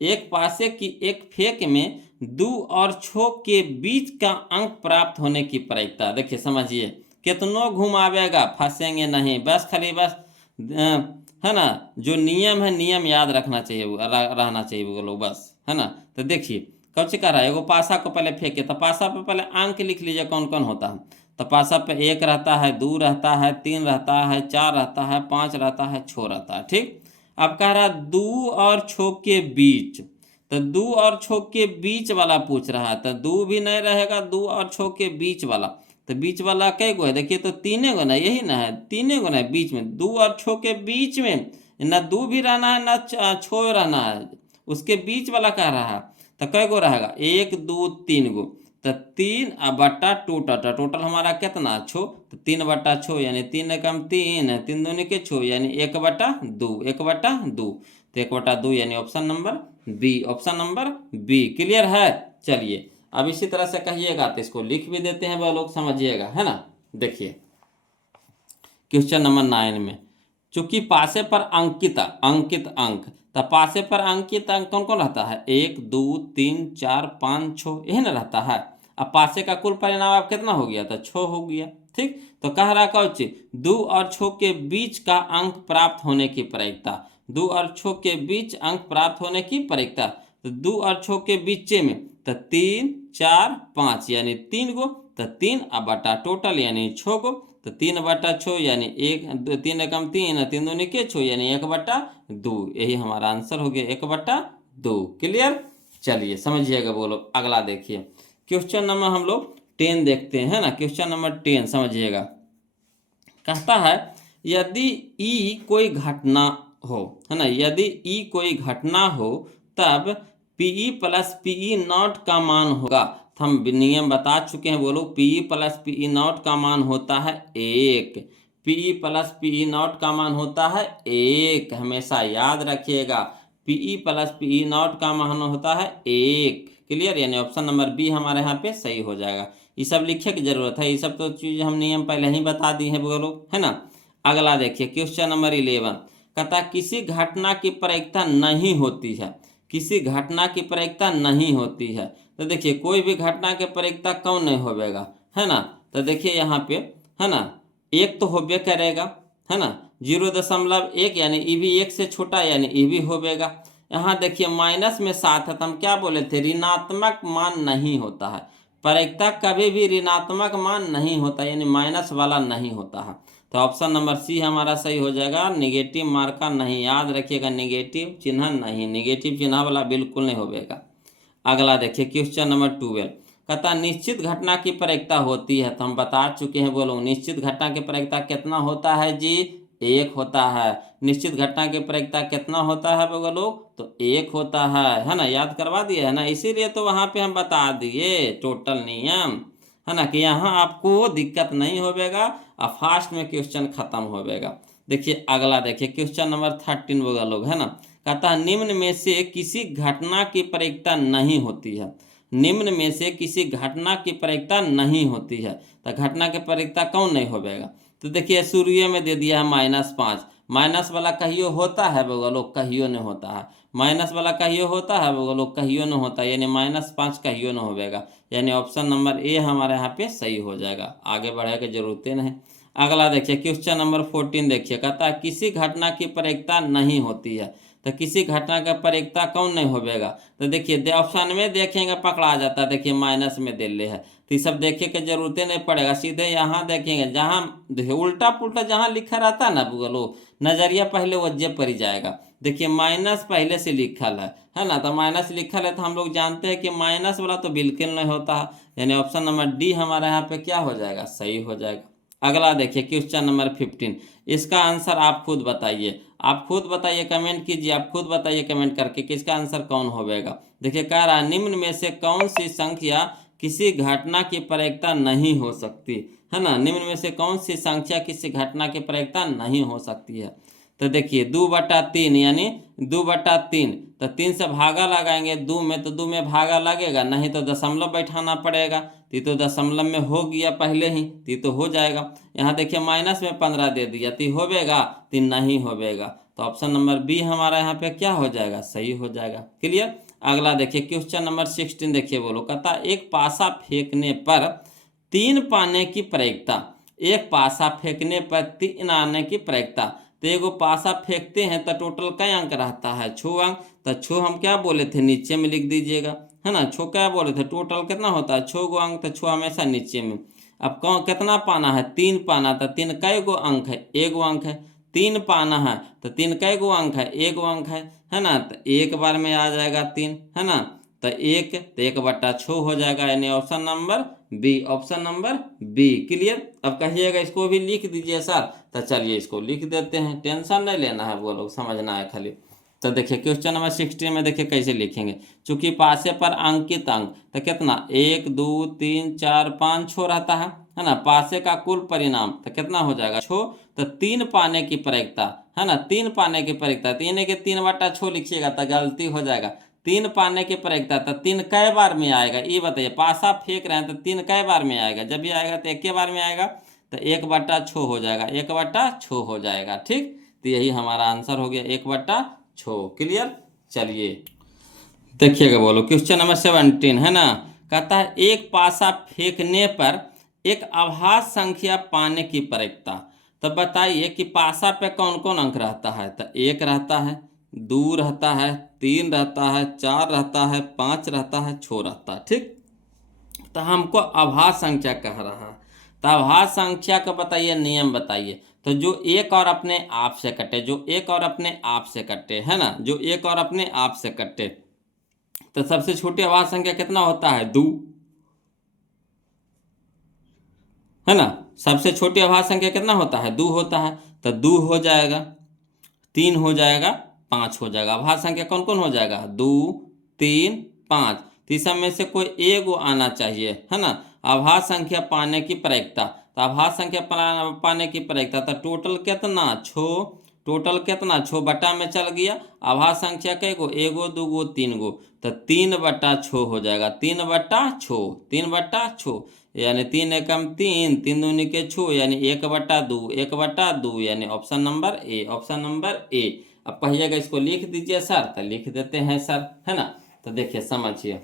एक पासे की एक फेंक में 2 और 6 के बीच का अंक प्राप्त होने की प्रायिकता। देखिए समझिए कितनों घुमावेगा फंसेंगे नहीं, बस खाली बस है ना, जो नियम है नियम याद रखना चाहिए, रहना चाहिए वो लोग, बस, है ना। तो देखिए कब से कह रहा है, एगो पासा को पहले फेंके, तो पासा पे पहले अंक लिख लीजिए कौन कौन होता है। तो पासा पे 1 रहता है, 2 रहता है, 3 रहता है, 4 रहता है, 5 रहता है, 6 रहता है। ठीक। अब कह रहा 2 और 6 के बीच, तो 2 और 6 के बीच वाला पूछ रहा है। तो 2 भी नहीं रहेगा, 2 और 6 के बीच वाला, तो बीच वाला कै गो है, देखिए तो 3 गो ना, यही ना है 3 गो ना है बीच में, 2 और 6 के बीच में ना 2 भी रहना है ना 6 रहना है, उसके बीच वाला कह रहा है। तो कै गो रहेगा 1 2 3 गो, तो 3 अब बट्टा टोटल हमारा कितना 6, तो 3/6 यानी 3 एकम 3, 3 दूनी के 6 यानी 1/2, 1/2, तो 1/2 यानी option number B, option number B. Clear है। चलिए अब इसी तरह से कहिएगा तो इसको लिख भी देते हैं, वह लोग समझिएगा, है ना। देखिए क्वेश्चन नंबर 9 में, चूंकि पासे पर अंकित अंकित अंक, तो पासे पर अंकित अंक कौन कौन रहता है 1 2 3 4 5 6, यही ना रहता है। अब पासे का कुल परिणाम अब कितना हो गया, तो 6 हो गया। ठीक। तो कह रहा कौच 2 और 6 के बीच का अंक प्राप्त होने की प्रायिकता, 2 और 6 के बीच अंक प्राप्त होने की प्रायिकता। तो 2 और 6 के बीच में तो 3 4 5 यानी 3 गो, तो 3 अब बटा टोटल यानी 6 गो, तो 3/6 यानी 3 एकम 3, 3 दूनी के 6 यानी 1/2, यही हमारा आंसर हो गया 1/2। क्लियर। चलिए समझिएगा बोलो। अगला देखिए क्वेश्चन नंबर हम लोग 10 देखते हैं ना। क्वेश्चन नंबर 10 समझिएगा, कहता है यदि ई कोई घटना हो, है ना, यदि ई कोई घटना हो तब पीई प्लस पीई नॉट का मान होगा। तो हम नियम बता चुके हैं, बोलो पीई प्लस पीई नॉट का मान होता है 1, पीई प्लस पीई नॉट का मान होता है 1, हमेशा याद रखिएगा, पीई प्लस पीई नॉट का मान होता है 1। क्लियर। यानी ऑप्शन नंबर बी हमारे यहाँ पे सही हो जाएगा। ये सब लिखे की जरूरत है, ये सब तो चीज़ हम नियम पहले ही बता दी है वो लोग, है ना। अगला देखिए क्वेश्चन नंबर 11, कहता किसी घटना की प्रायिकता नहीं होती है, किसी घटना की प्रायिकता नहीं होती है। तो देखिए कोई भी घटना की प्रायिकता कौन नहीं होवेगा, है ना। तो देखिए यहाँ पे, है ना, एक तो होबे करेगा, है ना, 0.1 यानी ई भी एक से छोटा यानी ई भी होवेगा। यहाँ देखिए माइनस में 7 है, तो हम क्या बोले थे, ऋणात्मक मान नहीं होता है। प्रायिकता कभी भी ऋणात्मक मान नहीं होता, यानी माइनस वाला नहीं होता है। तो ऑप्शन नंबर सी हमारा सही हो जाएगा। निगेटिव मार्क का नहीं, याद रखिएगा, निगेटिव चिन्ह नहीं, निगेटिव चिन्ह वाला बिल्कुल नहीं होगा। अगला देखिए क्वेश्चन नंबर 12, कहता निश्चित घटना की प्रायिकता होती है। तो हम बता चुके हैं, बोलो निश्चित घटना की प्रायिकता कितना होता है जी, 1 होता है। निश्चित घटना की प्रायिकता कितना होता है बोलो, तो 1 होता है ना, याद करवा दिए है ना, इसीलिए तो वहाँ पे हम बता दिए टोटल नियम, है ना, कि यहाँ आपको दिक्कत नहीं होगा और फास्ट में क्वेश्चन खत्म होगा। देखिए अगला देखिए क्वेश्चन नंबर 13 बोगा लोग, है ना, कहता है निम्न में से किसी घटना की प्रायिकता नहीं होती है। निम्न में से किसी घटना की प्रायिकता नहीं होती है, तो घटना की प्रायिकता कौन नहीं होगा। तो देखिए सूर्य में दे दिया है -5, माइनस वाला कहियो होता है बोलो, कहियो नहीं होता है। माइनस वाला कहियो होता है बोलो, कहियो नहीं होता, यानी -5 कहियो नहीं होगा, यानी ऑप्शन नंबर ए हमारे यहाँ पे सही हो जाएगा। आगे बढ़े की जरूरत नहीं। अगला देखिए क्वेश्चन नंबर 14 देखिए, कहता है किसी घटना की प्रायिकता नहीं होती है। तो किसी घटना का प्रायिकता कौन नहीं होगा। तो देखिए ऑप्शन में देखेंगे पकड़ा जाता है, देखिए माइनस में दे ले है, तो ये सब देखे के जरूरत नहीं पड़ेगा, सीधे यहाँ देखेंगे, जहाँ उल्टा पुल्टा जहाँ लिखा रहता है ना बोलो, नजरिया पहले वज्जे पर ही जाएगा। देखिए माइनस पहले से लिखल है ना, तो माइनस लिखल है तो हम लोग जानते हैं कि माइनस वाला तो बिल्कुल नहीं होता है, यानी ऑप्शन नंबर डी हमारे यहाँ पे क्या हो जाएगा, सही हो जाएगा। अगला देखिए क्वेश्चन नंबर 15, इसका आंसर आप खुद बताइए, आप खुद बताइए, कमेंट कीजिए, आप खुद बताइए कमेंट करके कि इसका आंसर कौन होगा। देखिए कह रहा है निम्न में से कौन सी संख्या किसी घटना की प्रायिकता नहीं हो सकती, है ना, निम्न में से कौन सी संख्या किसी घटना की प्रायिकता नहीं हो सकती है। तो देखिए 2/3 यानी 2/3, तो 3 से भागा लगाएंगे 2 में, तो 2 में भागा लगेगा नहीं, तो दशमलव बैठाना पड़ेगा, तो दशमलव में हो गया पहले ही, तो हो जाएगा। यहाँ देखिए माइनस में 15 दे दिया, तो होगा, तो नहीं होगा, तो ऑप्शन नंबर बी हमारा यहाँ पे क्या हो जाएगा, सही हो जाएगा। क्लियर। अगला देखिए क्वेश्चन नंबर 16 देखिए, बोलो कहता एक पासा फेंकने पर 3 पाने की प्रायिकता, एक पासा फेंकने पर 3 आने की प्रायिकता। तो एगो पासा फेंकते हैं तो टोटल कई अंक रहता है, 6 अंक, तो 6 हम क्या बोले थे, नीचे में लिख दीजिएगा, है ना, 6 क्या बोले थे, टोटल कितना होता है 6 गो अंक, तो 6 हमेशा नीचे में। अब कौन कितना पाना है, 3 पाना, तो 3 कई गो अंक है, 1 अंक है, 3 पाना है तो 3 कई गो अंक है, 1 अंक है ना, तो एक बार में आ जाएगा 3, है ना, तो 1/6 हो जाएगा, यानी option number B, option number B. Clear. अब कहिएगा इसको भी लिख दीजिए सर, तो चलिए इसको लिख देते हैं, टेंशन नहीं लेना है, वो लोग समझना है खाली। तो देखिए क्वेश्चन नंबर 16 में देखिए कैसे लिखेंगे, चूंकि पासे पर अंकित अंक तो कितना 1 2 3 4 5 6 रहता है ना, पासे का कुल परिणाम तो कितना हो जाएगा 6, तो 3 पाने की प्रायिकता, है ना, 3 पाने की प्रायिकता, 3 के 3/6 लिखिएगा तो गलती हो जाएगा, 3 पाने की प्रायिकता, तो 3 कै बार में आएगा ये बताइए, पासा फेंक रहे हैं तो 3 कै बार में आएगा, जब भी आएगा तो 1 बार में आएगा, तो 1/6 हो जाएगा, 1/6 हो जाएगा, ठीक। तो यही हमारा आंसर हो गया 1/6। क्लियर। चलिए देखिएगा, बोलो क्वेश्चन नंबर 17 है ना, कहता है एक पासा फेंकने पर एक आभास संख्या पाने की प्रायिकता। तो बताइए कि पासा पे कौन कौन अंक रहता है, तो 1 रहता है, 2 रहता है, 3 रहता है, 4 रहता है, 5 रहता है, 6 रहता है, ठीक। तो हमको आभास संख्या कह रहा है, तो आभास संख्या का बताइए नियम बताइए। तो जो एक और अपने आप से कटे, जो एक और अपने आप से कटे, है ना, जो एक और अपने आप से कटे, तो सबसे छोटी आभास संख्या कितना होता है, 2, है ना, सबसे छोटी आभास संख्या कितना होता है, 2 होता है, तो 2 हो जाएगा, 3 हो जाएगा, 5 हो जाएगा। आभास संख्या कौन कौन हो जाएगा, 2 3 5, तो इस में से कोई एक आना चाहिए, है ना। आभास संख्या पाने की प्रायिकता, तो आभास संख्या पाने की प्रायिकता, तो टोटल कितना 6 टोटल कितना 6 बटा में चल गया। आभाज्य संख्या कई गो, एगो दूगो तीन गो, तो 3/6 हो जाएगा। 3/6, 3/6 यानी 3 एकम 3, 3 दूनी के 6 यानी 1/2, 1/2 यानी option number A, option number A. अब कहिएगा इसको लिख दीजिए सर, तो लिख देते हैं सर, है ना। तो देखिए समझिए,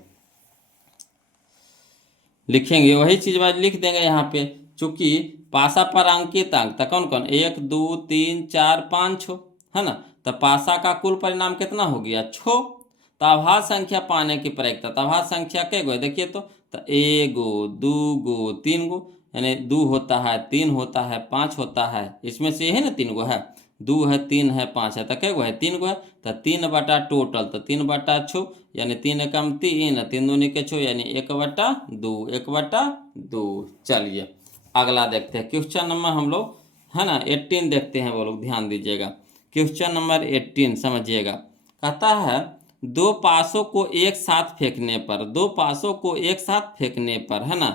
लिखेंगे वही चीज बाद लिख देंगे यहाँ पे। चूंकि पासा पर अंकित अंक तो कौन कौन 1 2 3 4 5 6, है ना। तो पासा का कुल परिणाम कितना हो गया 6। तो आभाज्य संख्या पाने की प्रयोगता, तो आभाज्य संख्या कै गो देखिए तो एगो दूगो तीन गो, यानी 2 होता है, 3 होता है, 5 होता है, इसमें से यही ना 3 गो है, 2 है, 3 है, 5 है, तो कै गो है 3 गो है। तो 3 बटा टोटल तो 3/6 यानी 3 एकम 3, 3 दूनी के 6 यानी 1/2, 1/2। चलिए अगला देखते हैं क्वेश्चन नंबर हम लोग, है ना 18 देखते हैं, वो लोग ध्यान दीजिएगा। क्वेश्चन नंबर 18 समझिएगा। कहता है दो पासों को एक साथ फेंकने पर, दो पासों को एक साथ फेंकने पर, है ना,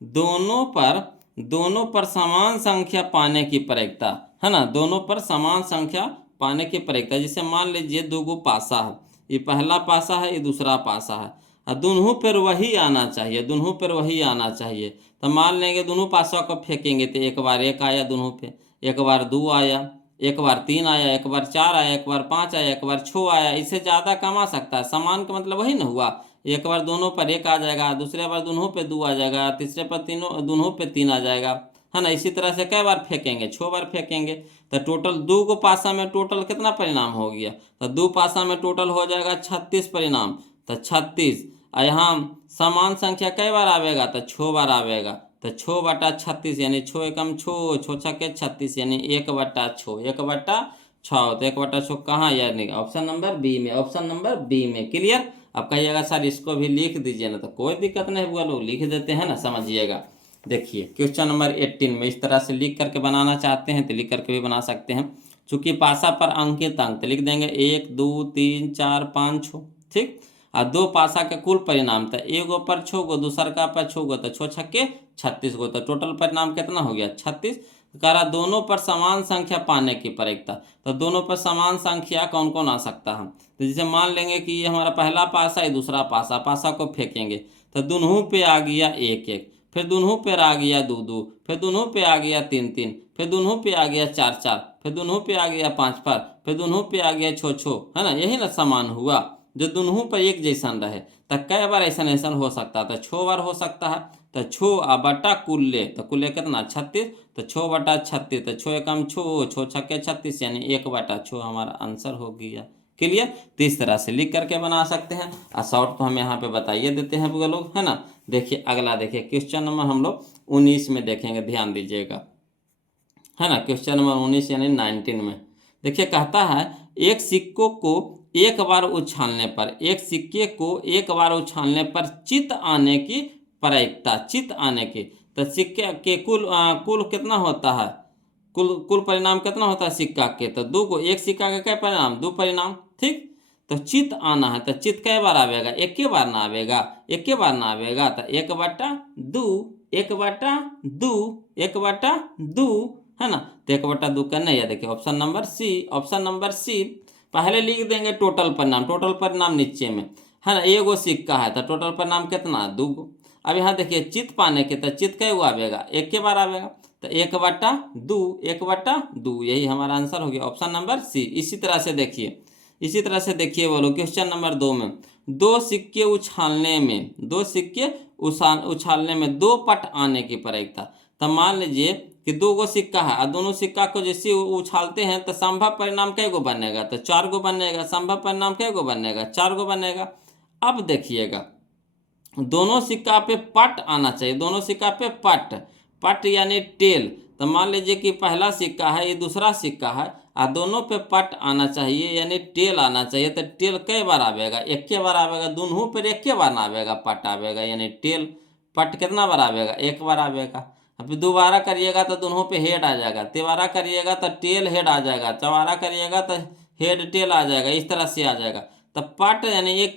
दोनों पर समान संख्या पाने की प्रयोगता, है ना, दोनों पर समान संख्या पाने की प्रयोगता। जैसे मान लीजिए दो गो पासा है, ये पहला पासा है, ये दूसरा पासा है, और दोनों पर वही आना चाहिए, दोनों पर वही आना चाहिए। तो मान लेंगे दोनों पासों को फेंकेंगे तो एक बार 1 आया दोनों पे, एक बार 2 आया, एक बार 3 आया, एक बार 4 आया, एक बार 5 आया, एक बार 6 आया। इससे ज़्यादा कम आ सकता है। समान का मतलब वही ना हुआ, एक बार दोनों पर 1 आ जाएगा, दूसरे बार दोनों पे 2 आ जाएगा, तीसरे पर दोनों पे 3 आ जाएगा, है ना। इसी तरह से कई बार फेंकेंगे, 6 बार फेंकेंगे। तो टोटल 2 को पासा में टोटल कितना परिणाम हो गया, तो 2 पासा में टोटल हो जाएगा 36 परिणाम। तो 36, और यहाँ समान संख्या कई बार आवेगा, तो 6 बार आवेगा। तो 6/36 यानी 6 एकम 6, 6 छक्के 36 यानी 1/6, 1/6। तो 1/6 कहाँ, यानी ऑप्शन नंबर बी में, ऑप्शन नंबर बी में। क्लियर। अब कहिएगा सर इसको भी लिख दीजिए ना, तो कोई दिक्कत नहीं हुआ, लोग लिख देते हैं ना, समझिएगा। देखिए क्वेश्चन नंबर 18 में इस तरह से लिख करके बनाना चाहते हैं तो लिख करके भी बना सकते हैं। चूंकि पासा पर अंकित अंक तो लिख देंगे 1 2 3 4 5 6, ठीक। और दो पासा के कुल परिणाम तो एगो पर 6 गो, दूसर का पर 6 गो, तो 6 छक्के 36 गो, तो टोटल परिणाम कितना हो गया 36। कह रहा दोनों पर समान संख्या पाने की प्रयोगता। तो दोनों पर समान संख्या कौन कौन आ सकता है, तो जैसे मान लेंगे कि ये हमारा पहला पासा है, दूसरा पासा, पासा को फेंकेंगे तो दोनों पे आ गया 1 1, फिर दोनों पे आ गया 2 2, फिर दोनों पे आ गया 3 3, फिर दोनों पे आ गया 4 4, फिर दोनों पे आ गया 5 5, फिर दोनों पे आ गया 6 6, है ना। यही ना समान हुआ, जो दोनों पर एक जैसा रहे। तो कई बार ऐसा ऐसा हो सकता है, तो 6 बार हो सकता है। तो 6 बटा कुल्ले, तो कुल्ले कितना 36, तो 6/36, तो 6 एकम 6, 6 छक्के 36 यानी 1/6 हमारा आंसर हो गया। क्लियर। तो इस तरह से लिख करके बना सकते हैं, और शॉर्ट तो हम यहाँ पे बताइए देते हैं वो लोग, है ना। देखिए अगला देखिए क्वेश्चन नंबर हम लोग 19 में देखेंगे, ध्यान दीजिएगा, है ना। क्वेश्चन नंबर 19 यानी 19 में देखिए कहता है एक सिक्कों को एक बार उछालने पर, एक सिक्के को एक बार उछालने पर चित आने की प्रायिकता, चित आने की। तो सिक्के के कुल कितना होता है, कुल परिणाम कितना होता है सिक्का के, तो 2 को, एक सिक्का के क्या परिणाम 2 परिणाम, ठीक। तो चित आना है, तो चित कई बार आवेगा, एक के बार ना आवेगा, एक के बार ना आवेगा, तो 1/2, 1/2, 1/2, है ना। तो 1/2 का नहीं है, देखिए option number C, option number C. पहले लिख देंगे टोटल परिणाम, टोटल परिणाम नीचे में, है ना। एगो सिक्का है तो टोटल परिणाम कितना 2 गो। अब यहाँ देखिए चित पाने के, तो चित कई गो आवेगा, एक के बार आवेगा, तो 1/2, 1/2, यही हमारा आंसर हो गया, ऑप्शन नंबर सी। इसी तरह से देखिए, इसी तरह से देखिए बोलो क्वेश्चन नंबर 2 में, दो सिक्के उछालने में, दो सिक्के उछालने में 2 पट आने की प्रयोगता। तो मान लीजिए कि 2 गो सिक्का है, और दोनों सिक्का को जैसे उछालते हैं तो संभव परिणाम कै गो बनेगा, तो 4 गो बनेगा। संभव परिणाम कै गो बनेगा 4 गो बनेगा। अब देखिएगा दोनों सिक्का पे पट आना चाहिए, दोनों सिक्का पे पट, पट यानी टेल। तो मान लीजिए कि पहला सिक्का है, ये दूसरा सिक्का है, और दोनों पे पट आना चाहिए यानी टेल आना चाहिए। तो टेल कई बार आवेगा, एक के बार आवेगा, दोनों पर एक के बार ना आवेगा, पट आवेगा यानी टेल। पट कितना बार आवेगा, एक बार आवेगा। अब दोबारा करिएगा तो दोनों पे हेड आ जाएगा, तिबारा करिएगा तो टेल हेड आ जाएगा, चौबारा करिएगा तो हेड टेल आ जाएगा, इस तरह से आ जाएगा। तो पट यानी एक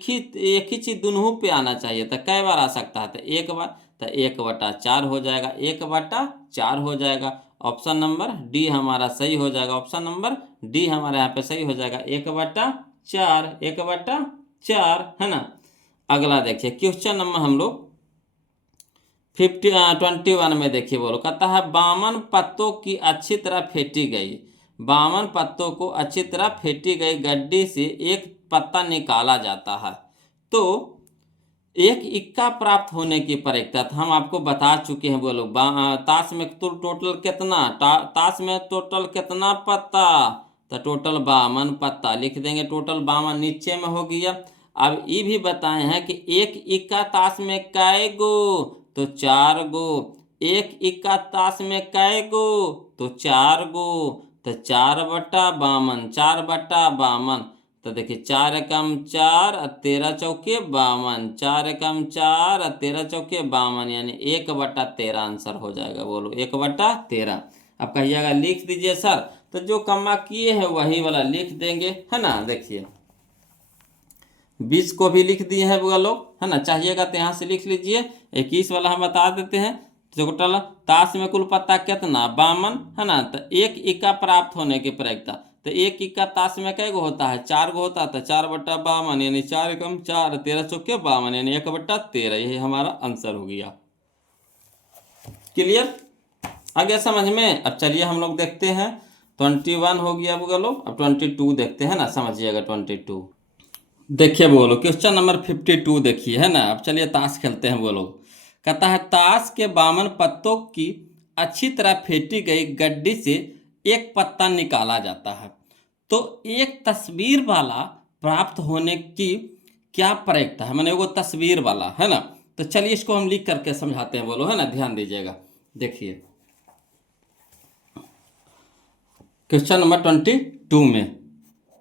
ही चीज दोनों पे आना चाहिए। तो कई बार आ सकता है, तो एक बार, तो 1/4 हो जाएगा, 1/4 हो जाएगा। ऑप्शन नंबर डी हमारा सही हो जाएगा। ऑप्शन नंबर डी हमारे यहाँ पे सही हो जाएगा। 1/4, 1/4 है ना। अगला देखिए क्वेश्चन नंबर हम लोग 21 में देखिए बोलो, कहता है बामन पत्तों की अच्छी तरह फेंटी गई, बामन पत्तों को अच्छी तरह फेंटी गई गड्डी से एक पत्ता निकाला जाता है तो एक इक्का प्राप्त होने की प्रक्रिया हम आपको बता चुके हैं। बोलो ताश में तो टोटल कितना ताश में टोटल कितना पत्ता, तो टोटल 52 पत्ता लिख देंगे। टोटल 52 नीचे में हो गया। अब ये भी बताए हैं कि एक इक्का ताश में कै गो, तो 4 गो। एक इक्का ताश में कै गो, तो 4 गो। तो 4/52, 4/52। तो देखिए 4 एकम 4 और 13 चौके 52, 4 एकम 4 और 13 चौके 52, यानी 1/13 आंसर हो जाएगा। बोलो 1/13। अब कहिएगा लिख दीजिए सर, तो जो कम्मा किए हैं वही वाला लिख देंगे, है ना। देखिए 20 को भी लिख दिए हैं वो लोग, है ना। चाहिएगा तो यहाँ से लिख लीजिए। 21 वाला हम बता देते हैं। टोटल ताश में कुल पत्ता कितना 52, है ना। तो एक इक्का प्राप्त होने की प्रक्रिया, तो एक इक्का ताश में कै गो होता है 4 गो होता है। तो 4/52 यानी 4 एकम 4, 13 चौके 52, यानी 1/13। यही हमारा आंसर हो गया। क्लियर, आ गया समझ में। अब चलिए हम लोग देखते हैं 21 हो गया वो लोग। अब 22 देखते हैं ना, समझिएगा 22। देखिए बोलो क्वेश्चन नंबर 52 देखिए, है ना। अब चलिए ताश खेलते हैं। वो लोग कहता है ताश के 52 पत्तों की अच्छी तरह फेंटी गई गड्डी से एक पत्ता निकाला जाता है तो एक तस्वीर वाला प्राप्त होने की क्या प्रक्रिया है, मैंने वो तस्वीर वाला, है ना। तो चलिए इसको हम लिख करके समझाते हैं। बोलो, है ना, ध्यान दीजिएगा। देखिए क्वेश्चन नंबर 22 में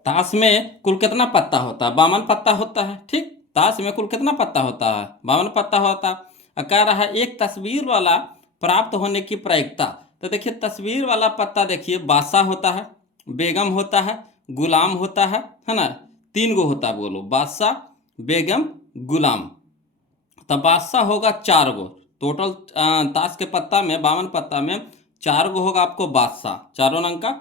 ताश में कुल कितना पत्ता होता है 52 पत्ता होता है, ठीक। ताश में कुल कितना पत्ता होता है 52 पत्ता होता है। कह रहा है एक तस्वीर वाला प्राप्त होने की प्रक्रिया। तो देखिए तस्वीर वाला पत्ता देखिए बादशाह होता है, बेगम होता है, गुलाम होता है ना। 3 गो होता है। बोलो बादशाह, बेगम, गुलाम। तो बादशाह होगा 4 गो। टोटल ताश के पत्ता में 52 पत्ता में 4 गो होगा आपको बादशाह, चारों रंग का।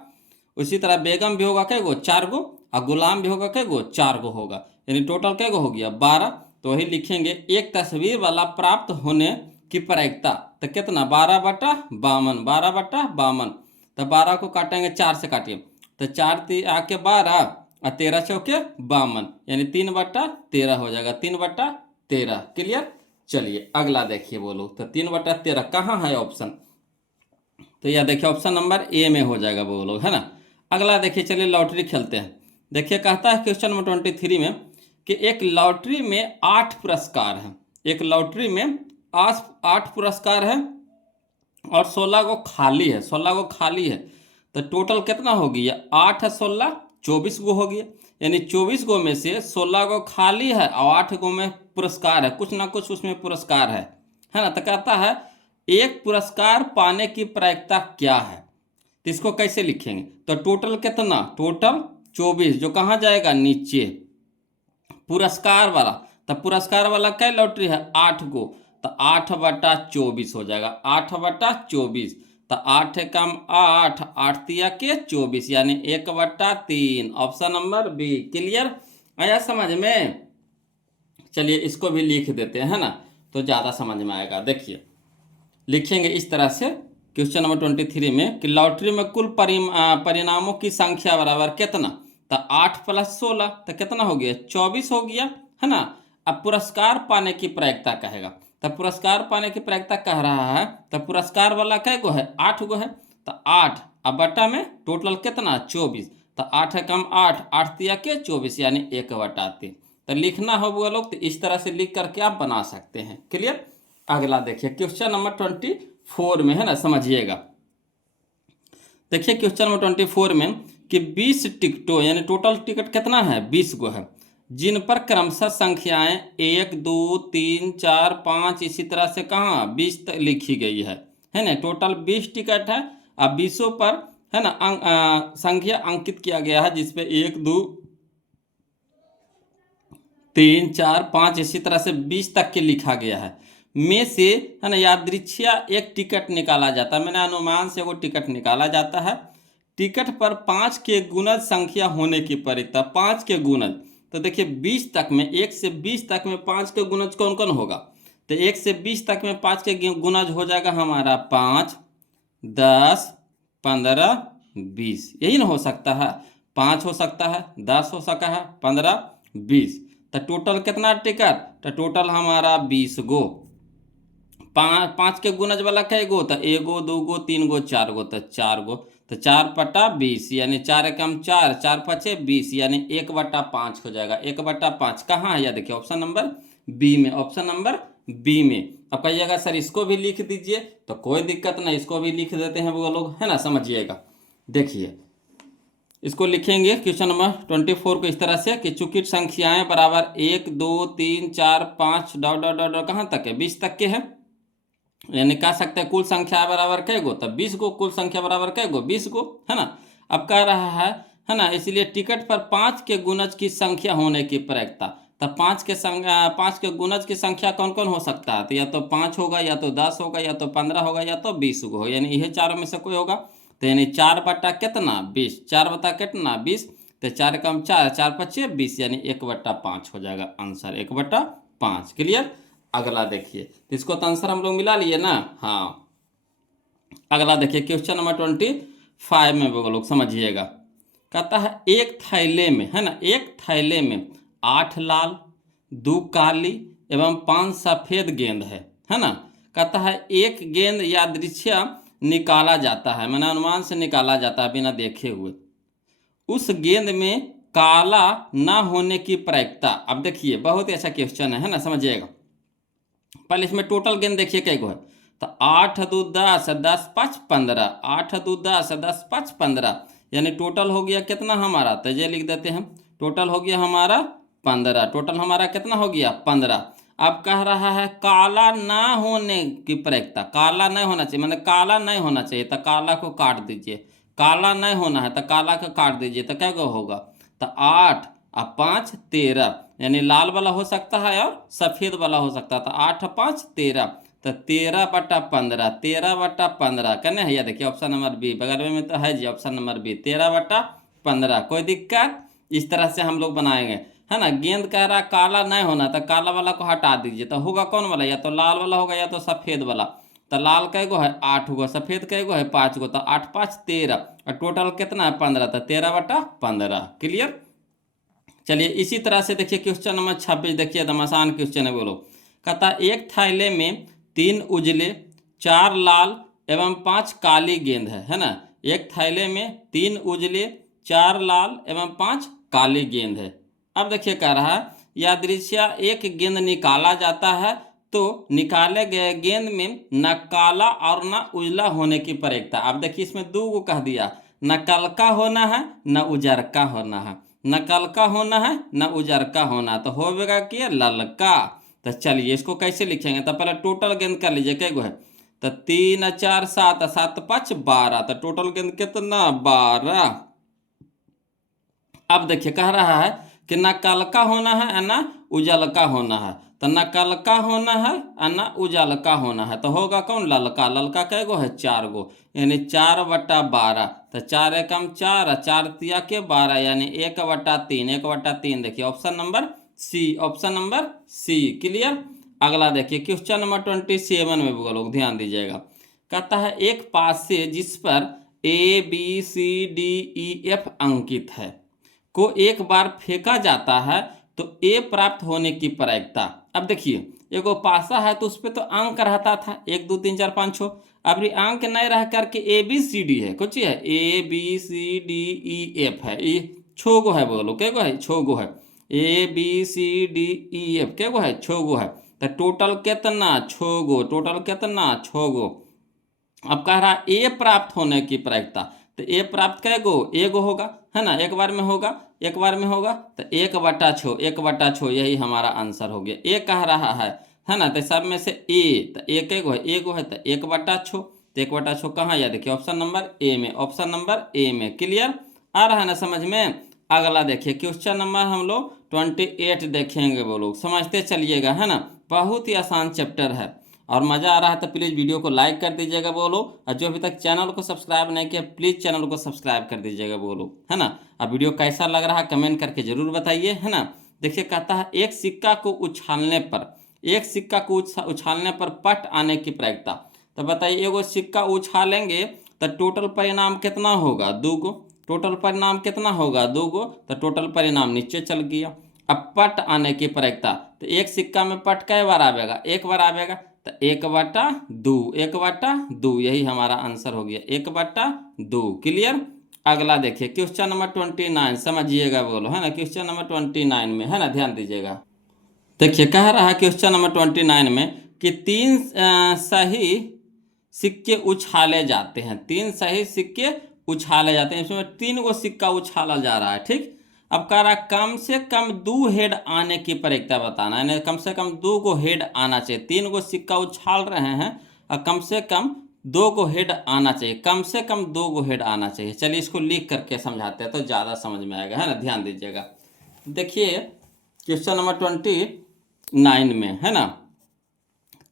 उसी तरह बेगम भी होगा कै गो 4 गो, और गुलाम भी होगा कै गो 4 गो होगा, यानी टोटल कै गो हो गया 12। तो वही लिखेंगे एक तस्वीर वाला प्राप्त होने की प्रक्रिया। तो कितना 12/52, 12/52। तो 12 को काटेंगे 4 से काटिए, तो 4 आके 12 और 13 चौके 52, यानी 3/13 हो जाएगा। 3/13। क्लियर। चलिए अगला देखिए। बोलो तो 3/13 कहाँ है ऑप्शन, तो यह देखिए ऑप्शन नंबर ए में हो जाएगा। बोलो, है ना। अगला देखिए चलिए लॉटरी खेलते हैं। देखिए कहता है क्वेश्चन नंबर 23 में कि एक लॉटरी में 8 पुरस्कार हैं। एक लॉटरी में 8 पुरस्कार है और 16 को खाली है, 16 को खाली है। तो टोटल कितना हो गया 8 है 16 24 गो हो गया, यानी 24 गो में से 16 गो खाली है और 8 गो में पुरस्कार है, कुछ ना कुछ उसमें पुरस्कार है ना। तो कहता है एक पुरस्कार पाने की प्रक्रिया क्या है, तो इसको कैसे लिखेंगे। तो टोटल कितना, टोटल 24, जो कहाँ जाएगा नीचे पुरस्कार वाला। तो पुरस्कार वाला क्या लॉटरी है 8 गो, तो 8/24 हो जाएगा। 8/24। तो 8 कम 8, 8 तिया के 24, यानी 1/3। Option number B. क्लियर, आया समझ में। चलिए इसको भी लिख देते हैं, है ना, तो ज़्यादा समझ में आएगा। देखिए लिखेंगे इस तरह से क्वेश्चन नंबर 23 में कि लॉटरी में कुल परिणामों की संख्या बराबर कितना। तो 8 + 16 तो कितना हो गया 24 हो गया, है ना। अब पुरस्कार पाने की प्रक्रिया कहेगा। तो पुरस्कार पाने की प्रक्रिया कह रहा है, तो पुरस्कार वाला कै गो है 8 गो है। तो 8 अब बटा में टोटल कितना 24। तो 8 कम 8, 8 तिया के 24, यानी 1/3। तो लिखना हो वो लोग तो इस तरह से लिख करके आप बना सकते हैं। क्लियर। अगला देखिए क्वेश्चन नंबर 24 में, है ना, समझिएगा। देखिए क्वेश्चन नंबर 24 में कि 20 टिकटों, यानी टोटल टिकट कितना है 20 गो है, जिन पर क्रमशः संख्याएं 1 2 3 4 5 इसी तरह से कहाँ 20 तक लिखी गई है ना। टोटल 20 टिकट है। अब 20 पर, है ना, संख्या अंकित किया गया है, जिसपे 1 2 3 4 5 इसी तरह से 20 तक के लिखा गया है। में से, है ना, यादृच्छिया एक टिकट निकाला जाता है। मैंने अनुमान से वो टिकट निकाला जाता है। टिकट पर 5 के गुणज संख्या होने की प्रयुक्ता। 5 के गुणज, तो देखिए 20 तक में, 1 से 20 तक में 5 के गुणज कौन कौन होगा? तो 1 से 20 तक में 5 के गुणज हो जाएगा हमारा 5, 10, 15, 20। यही ना हो सकता है। 5 हो सकता है, 10 हो सकता है, 15, 20। तो टोटल कितना टिकट? तो टोटल हमारा 20 गो। 5 के गुणज वाला कै गो? तो 1 गो, 2 गो, 3 गो, 4 गो, तो 4 गो। तो 4/20 यानी 4 एकम 4, 4 पचे 20 यानी 1/5 हो जाएगा। 1/5 कहाँ है? यह देखिए ऑप्शन नंबर बी में, ऑप्शन नंबर बी में। अब कहिएगा सर इसको भी लिख दीजिए, तो कोई दिक्कत नहीं, इसको भी लिख देते हैं वो लोग, है ना, समझिएगा। देखिए इसको लिखेंगे क्वेश्चन नंबर 24 को इस तरह से कि चूंकि संख्याएं बराबर 1, 2, 3, 4, 5 डॉट डॉट डॉट डॉट कहाँ तक है? 20 तक के हैं। यानी कह सकते हैं कुल संख्या बराबर कै गो? तब 20 गो। कुल संख्या बराबर कै गो? 20 गो, है ना। अब कह रहा है ना, इसलिए टिकट पर 5 के गुणज की संख्या होने की प्रयुक्ता। तब 5 के गुणज की संख्या कौन कौन हो सकता है? तो या तो 5 होगा, या तो 10 होगा, या तो 15 होगा, या तो 20 हो, यानी यही चारों में से कोई होगा। तो यानी 4 बटा कितना? 20। 4 बटा कितना? 20। तो 4 कम 4, 4 पचे 20 यानी 1/5 हो जाएगा आंसर, 1/5। क्लियर? अगला देखिए, तो इसको तो आंसर हम लोग मिला लिए ना। हाँ, अगला देखिए क्वेश्चन नंबर 25 में वो लोग समझिएगा। कहता है एक थैले में, है ना, एक थैले में 8 लाल, 2 काली एवं 5 सफेद गेंद है ना। कहता है एक गेंद यादृच्छिया निकाला जाता है, मैंने अनुमान से निकाला जाता है बिना देखे हुए। उस गेंद में काला ना होने की प्रयुक्ता। अब देखिए बहुत ही अच्छा क्वेश्चन है ना, समझिएगा। पहले इसमें टोटल गेंद देखिए कै गो है। तो 8 2 10, 10 5 15, 8 2 10, 10 5 15, यानी टोटल हो गया कितना हमारा? तो ये लिख देते हैं, टोटल हो गया हमारा 15। टोटल हमारा कितना हो गया? 15। अब कह रहा है काला ना होने की प्रयुक्ता। काला नहीं होना चाहिए, मतलब काला नहीं होना चाहिए, तो काला को काट दीजिए। काला नहीं होना है तो काला को काट दीजिए, तो क्या होगा? तो 8 और 5 13, यानी लाल वाला हो सकता है और सफेद वाला हो सकता है। तो 8 5 13, तो 13/15, 13/15 कहने है। यह देखिए ऑप्शन नंबर बी बगल में तो है जी, ऑप्शन नंबर बी 13/15। कोई दिक्कत? इस तरह से हम लोग बनाएंगे, है ना। गेंद कह रहा काला नहीं होना, तो काला वाला को हटा दीजिए, तो होगा कौन वाला? या तो लाल वाला होगा, या तो सफेद वाला। तो लाल कै गो है? 8 गो। सफेद कै गो है? 5 गो। तो 8 5 13, और टोटल कितना है? 15। तो 13/15। क्लियर? चलिए इसी तरह से देखिए क्वेश्चन नंबर 26। देखिए एकदम आसान क्वेश्चन है बोलो। कहता एक थैले में 3 उजले, 4 लाल एवं 5 काली गेंद है ना। एक थैले में 3 उजले, 4 लाल एवं 5 काली गेंद है। अब देखिए कह रहा है यादृच्छिया एक गेंद निकाला जाता है, तो निकाले गए गेंद में न काला और न उजला होने की प्रयुक्ता। अब देखिए इसमें 2 को कह दिया, न कलका होना है न उजरका होना है। न कलका होना है न उजरका होना, तो होगा कि ललका। तो चलिए इसको कैसे लिखेंगे? तो पहले टोटल गेंद कर लीजिए कै गो है। तो 3 4 7, 7 5 12, तो टोटल गेंद कितना? 12। अब देखिए कह रहा है कि न कलका होना है न उजलका होना है। तो न कलका होना है न उजलका होना है, तो होगा कौन? ललका। ललका कै गो है? 4 गो, यानी 4/12। तो 4 एकम 4, 4 तिया के 12, यानी 1/3। 1/3 देखिए option number C, option number C. Clear? अगला देखिए क्वेश्चन नंबर 27 में वो लोग ध्यान दीजिएगा। कहता है एक पासे जिस पर ABCDEF अंकित है को एक बार फेंका जाता है, तो ए प्राप्त होने की प्रयुक्ता। अब देखिए एगो पासा है तो उस पर तो अंक रहता था 1 2 3 4 5 6। अब ये अंक नहीं रह करके ABCD है, कुछ है ABCDEF है। ये 6 गो है, बोलो क्या गो है? 6 गो है। ABCDEF क्या गो है? 6 गो है। तो टोटल कितना? 6 गो। टोटल कितना? 6 गो। अब कह रहा ए प्राप्त होने की प्रयुक्ता। तो ए प्राप्त कै गो? एगो होगा, है ना। एक बार में होगा, एक बार में होगा, तो 1/6, 1/6 यही हमारा आंसर हो गया। ए कह रहा है ना। तो सब में से ए, तो एक एगो है, एगो है, तो 1/6। तो 1/6 कहाँ? या देखिए ऑप्शन नंबर ए में, ऑप्शन नंबर ए में। क्लियर? आ रहा है ना समझ में? अगला देखिए क्वेश्चन नंबर हम लोग 28 देखेंगे, वो लोग समझते चलिएगा, है ना। बहुत ही आसान चैप्टर है। और मज़ा आ रहा है तो प्लीज़ वीडियो को लाइक कर दीजिएगा बोलो, और जो अभी तक चैनल को सब्सक्राइब नहीं किया प्लीज़ चैनल को सब्सक्राइब कर दीजिएगा बोलो, है ना। अब वीडियो कैसा लग रहा है कमेंट करके ज़रूर बताइए, है ना। देखिए कहता है एक सिक्का को उछालने पर, एक सिक्का को उछालने पर पट आने की प्रायिकता। तो बताइए एगो सिक्का उछालेंगे तो टोटल परिणाम कितना होगा, 2 गो। टोटल परिणाम कितना होगा, 2 गो। तो टोटल परिणाम नीचे चल गया। अब पट आने की प्रायिकता, तो एक सिक्का में पट कै बार आवेगा, एक बार आवेगा, तो 1/2, 1/2, यही हमारा आंसर हो गया, 1/2। क्लियर। अगला देखिए क्वेश्चन नंबर 29, समझिएगा बोलो, है ना। क्वेश्चन नंबर 29 में, है ना, ध्यान दीजिएगा। देखिए कह रहा है क्वेश्चन नंबर 29 में कि 3 सही सिक्के उछाले जाते हैं, 3 सही सिक्के उछाले जाते हैं, इसमें 3 गो सिक्का उछाला जा रहा है, ठीक। अब कह रहा है कम से कम 2 हेड आने की प्रायिकता बताना, यानी कम से कम 2 गो हेड आना चाहिए। 3 गो सिक्का उछाल रहे हैं और कम से कम 2 गो हेड आना चाहिए, कम से कम 2 गो हेड आना चाहिए। चलिए इसको लिख करके समझाते हैं तो ज़्यादा समझ में आएगा, है ना। ध्यान दीजिएगा। देखिए क्वेश्चन नंबर 29 में, है ना,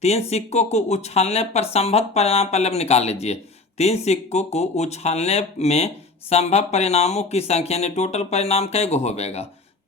3 सिक्कों को उछालने पर संभव परिणाम पहले आप निकाल लीजिए। 3 सिक्कों को उछालने में संभव परिणामों की संख्या यानी टोटल परिणाम कै गो होगा,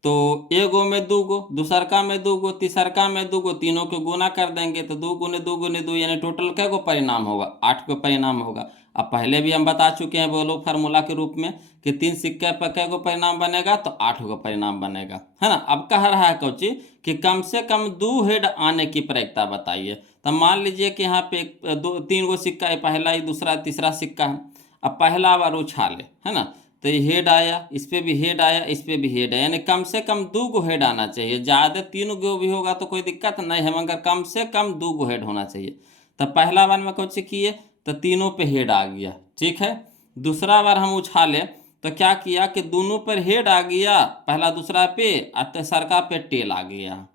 तो एगो में 2 गो, दूसरका में 2 गो, तीसरका में 2 गो, तीनों को गुना कर देंगे तो 2 गुने 2 गुने 2 यानी टोटल कै गो परिणाम होगा, 8 गो परिणाम होगा। अब पहले भी हम बता चुके हैं बोलो फार्मूला के रूप में कि 3 सिक्के पर कै गो परिणाम बनेगा, तो 8 गो परिणाम बनेगा, है ना। अब कह रहा है कोची कि कम से कम 2 हेड आने की प्रायिकता बताइए। तो मान लीजिए कि यहाँ पे 3 गो सिक्का है, पहला ही दूसरा तीसरा सिक्का है। अब पहला बार उछाले, है ना, तो ये हेड आया, इस पर भी हेड आया, इस पर भी हेड है, यानी कम से कम 2 गो हेड आना चाहिए। ज़्यादा 3 गो भी होगा तो कोई दिक्कत नहीं है, मगर कम से कम 2 गो हेड होना चाहिए। तो पहला बार में कुछ किए तो तीनों पे हेड आ गया, ठीक है। दूसरा बार हम उछाले तो क्या किया कि दोनों पर हेड आ गया, पहला दूसरा पे, और तीसरा पे टेल आ गया।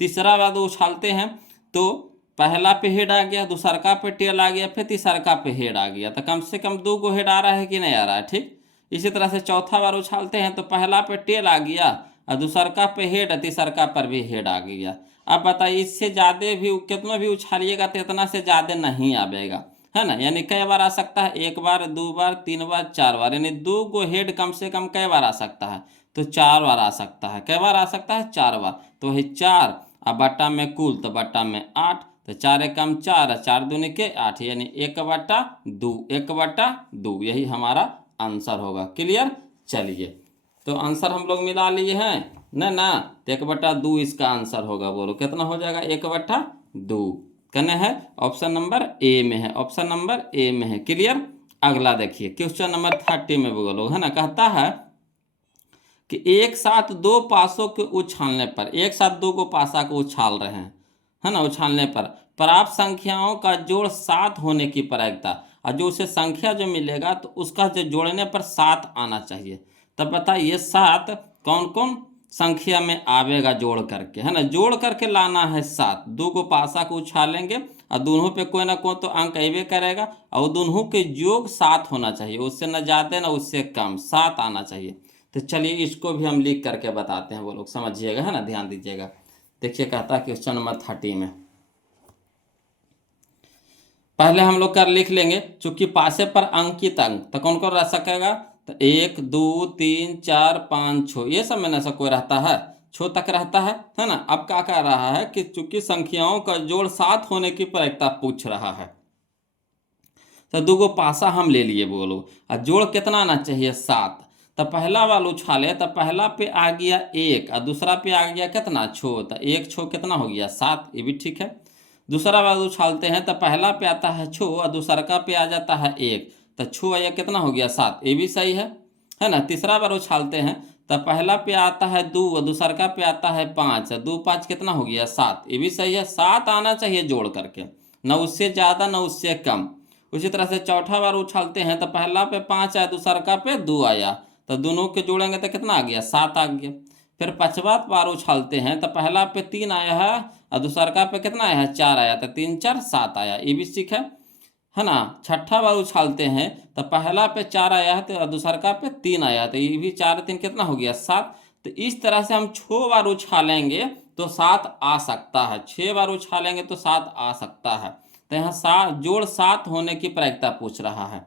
तीसरा बार उछालते हैं तो पहला पे हेड आ गया, दूसरका पे टेल आ गया, फिर तीसरका पे हेड आ गया, तो कम से कम 2 गो हेड आ रहा है कि नहीं आ रहा है, ठीक। इसी तरह से चौथा बार उछालते हैं तो पहला पे टेल आ गया और दूसरका पे हेड, तीसरका पर भी हेड आ गया। अब बताइए इससे ज़्यादा भी कितना भी उछालिएगा तो इतना से ज़्यादा नहीं आएगा, है ना। यानी कई बार आ सकता है, 1 बार, 2 बार, 3 बार, 4 बार, यानी 2 गो हेड कम से कम कई बार आ सकता है, तो 4 बार आ सकता है। कई बार आ सकता है, 4 बार, तो वही 4 और बट्टा में कुल, तो बट्टा में 8, तो 4 एकम 4, 4 दूनी के 8, यानी 1/2, 1/2, यही हमारा आंसर होगा। क्लियर। चलिए तो आंसर हम लोग मिला लिए हैं ना, तो 1/2 इसका आंसर होगा। बोलो कितना हो जाएगा, 1/2 कहने हैं ऑप्शन नंबर ए में है, ऑप्शन नंबर ए में है। क्लियर। अगला देखिए क्वेश्चन नंबर 30 में बोलो, है ना, कहता है कि एक साथ 2 पासों के उछालने पर, एक साथ 2 को पासा को उछाल रहे हैं, है ना, उछालने पर प्राप्त संख्याओं का जोड़ 7 होने की प्रायिकता, और जो उसे संख्या जो मिलेगा तो उसका जो जोड़ने पर 7 आना चाहिए। तब बताइए 7 कौन कौन संख्या में आवेगा जोड़ करके, है ना, जोड़ करके लाना है 7। 2 को पासा को उछालेंगे और दोनों पे कोई ना कोई तो अंक अबे करेगा, और दोनों के योग 7 होना चाहिए, उससे न ज़्यादा ना उससे कम, 7 आना चाहिए। तो चलिए इसको भी हम लिख करके बताते हैं, वो लोग समझिएगा, है ना, ध्यान दीजिएगा। देखिए कहता है क्वेश्चन नंबर 30 में, पहले हम लोग कर लिख लेंगे, चूंकि पासे पर अंकित अंक तो कौन कौन रह सकेगा, तो 1 2 3 4 5 6, ये सब में ना कोई रहता है, 6 तक रहता है ना। अब क्या कह रहा है कि चूंकि संख्याओं का जोड़ 7 होने की प्रायिकता पूछ रहा है, तो 2 गो पासा हम ले लिए बोलो, और जोड़ कितना आना चाहिए, 7। तो पहला वाला उछाले तो पहला पे आ गया 1 और दूसरा पे आ गया कितना, 6, तो 1 6 कितना हो गया, 7, ये भी ठीक है। दूसरा वाला उछालते हैं तो पहला पे आता है 6 और दूसरा का पे आ जाता है 1, तो 6 या कितना हो गया, 7, ये भी सही है ना। तीसरा बार उछालते हैं तो पहला पे आता है 2 और दूसरा का पे आता है 5, 2 5 कितना हो गया, 7, ये भी सही है। 7 आना चाहिए जोड़ करके, न उससे ज़्यादा न उससे कम। उसी तरह से चौथा बार उछालते हैं तो पहला पे 5 आया, दूसरा का पे 2 आया, तो दोनों के जोड़ेंगे तो कितना आ गया, 7 आ गया। फिर पांचवा बार उछालते हैं तो पहला पे 3 आया है और दूसरा का पे कितना आया है, 4 आया, तो 3 4 7 आया, ये भी ठीक है ना। छठा बार उछालते हैं तो पहला पे 4 आया है तो दूसरा का पे 3 आया, तो ये भी 4 3 कितना हो गया, 7। तो इस तरह से हम 6 बार उछालेंगे तो 7 आ सकता है। 6 बार उछालेंगे तो 7 आ सकता है। तो यहाँ जोड़ 7 होने की प्रायिकता पूछ रहा है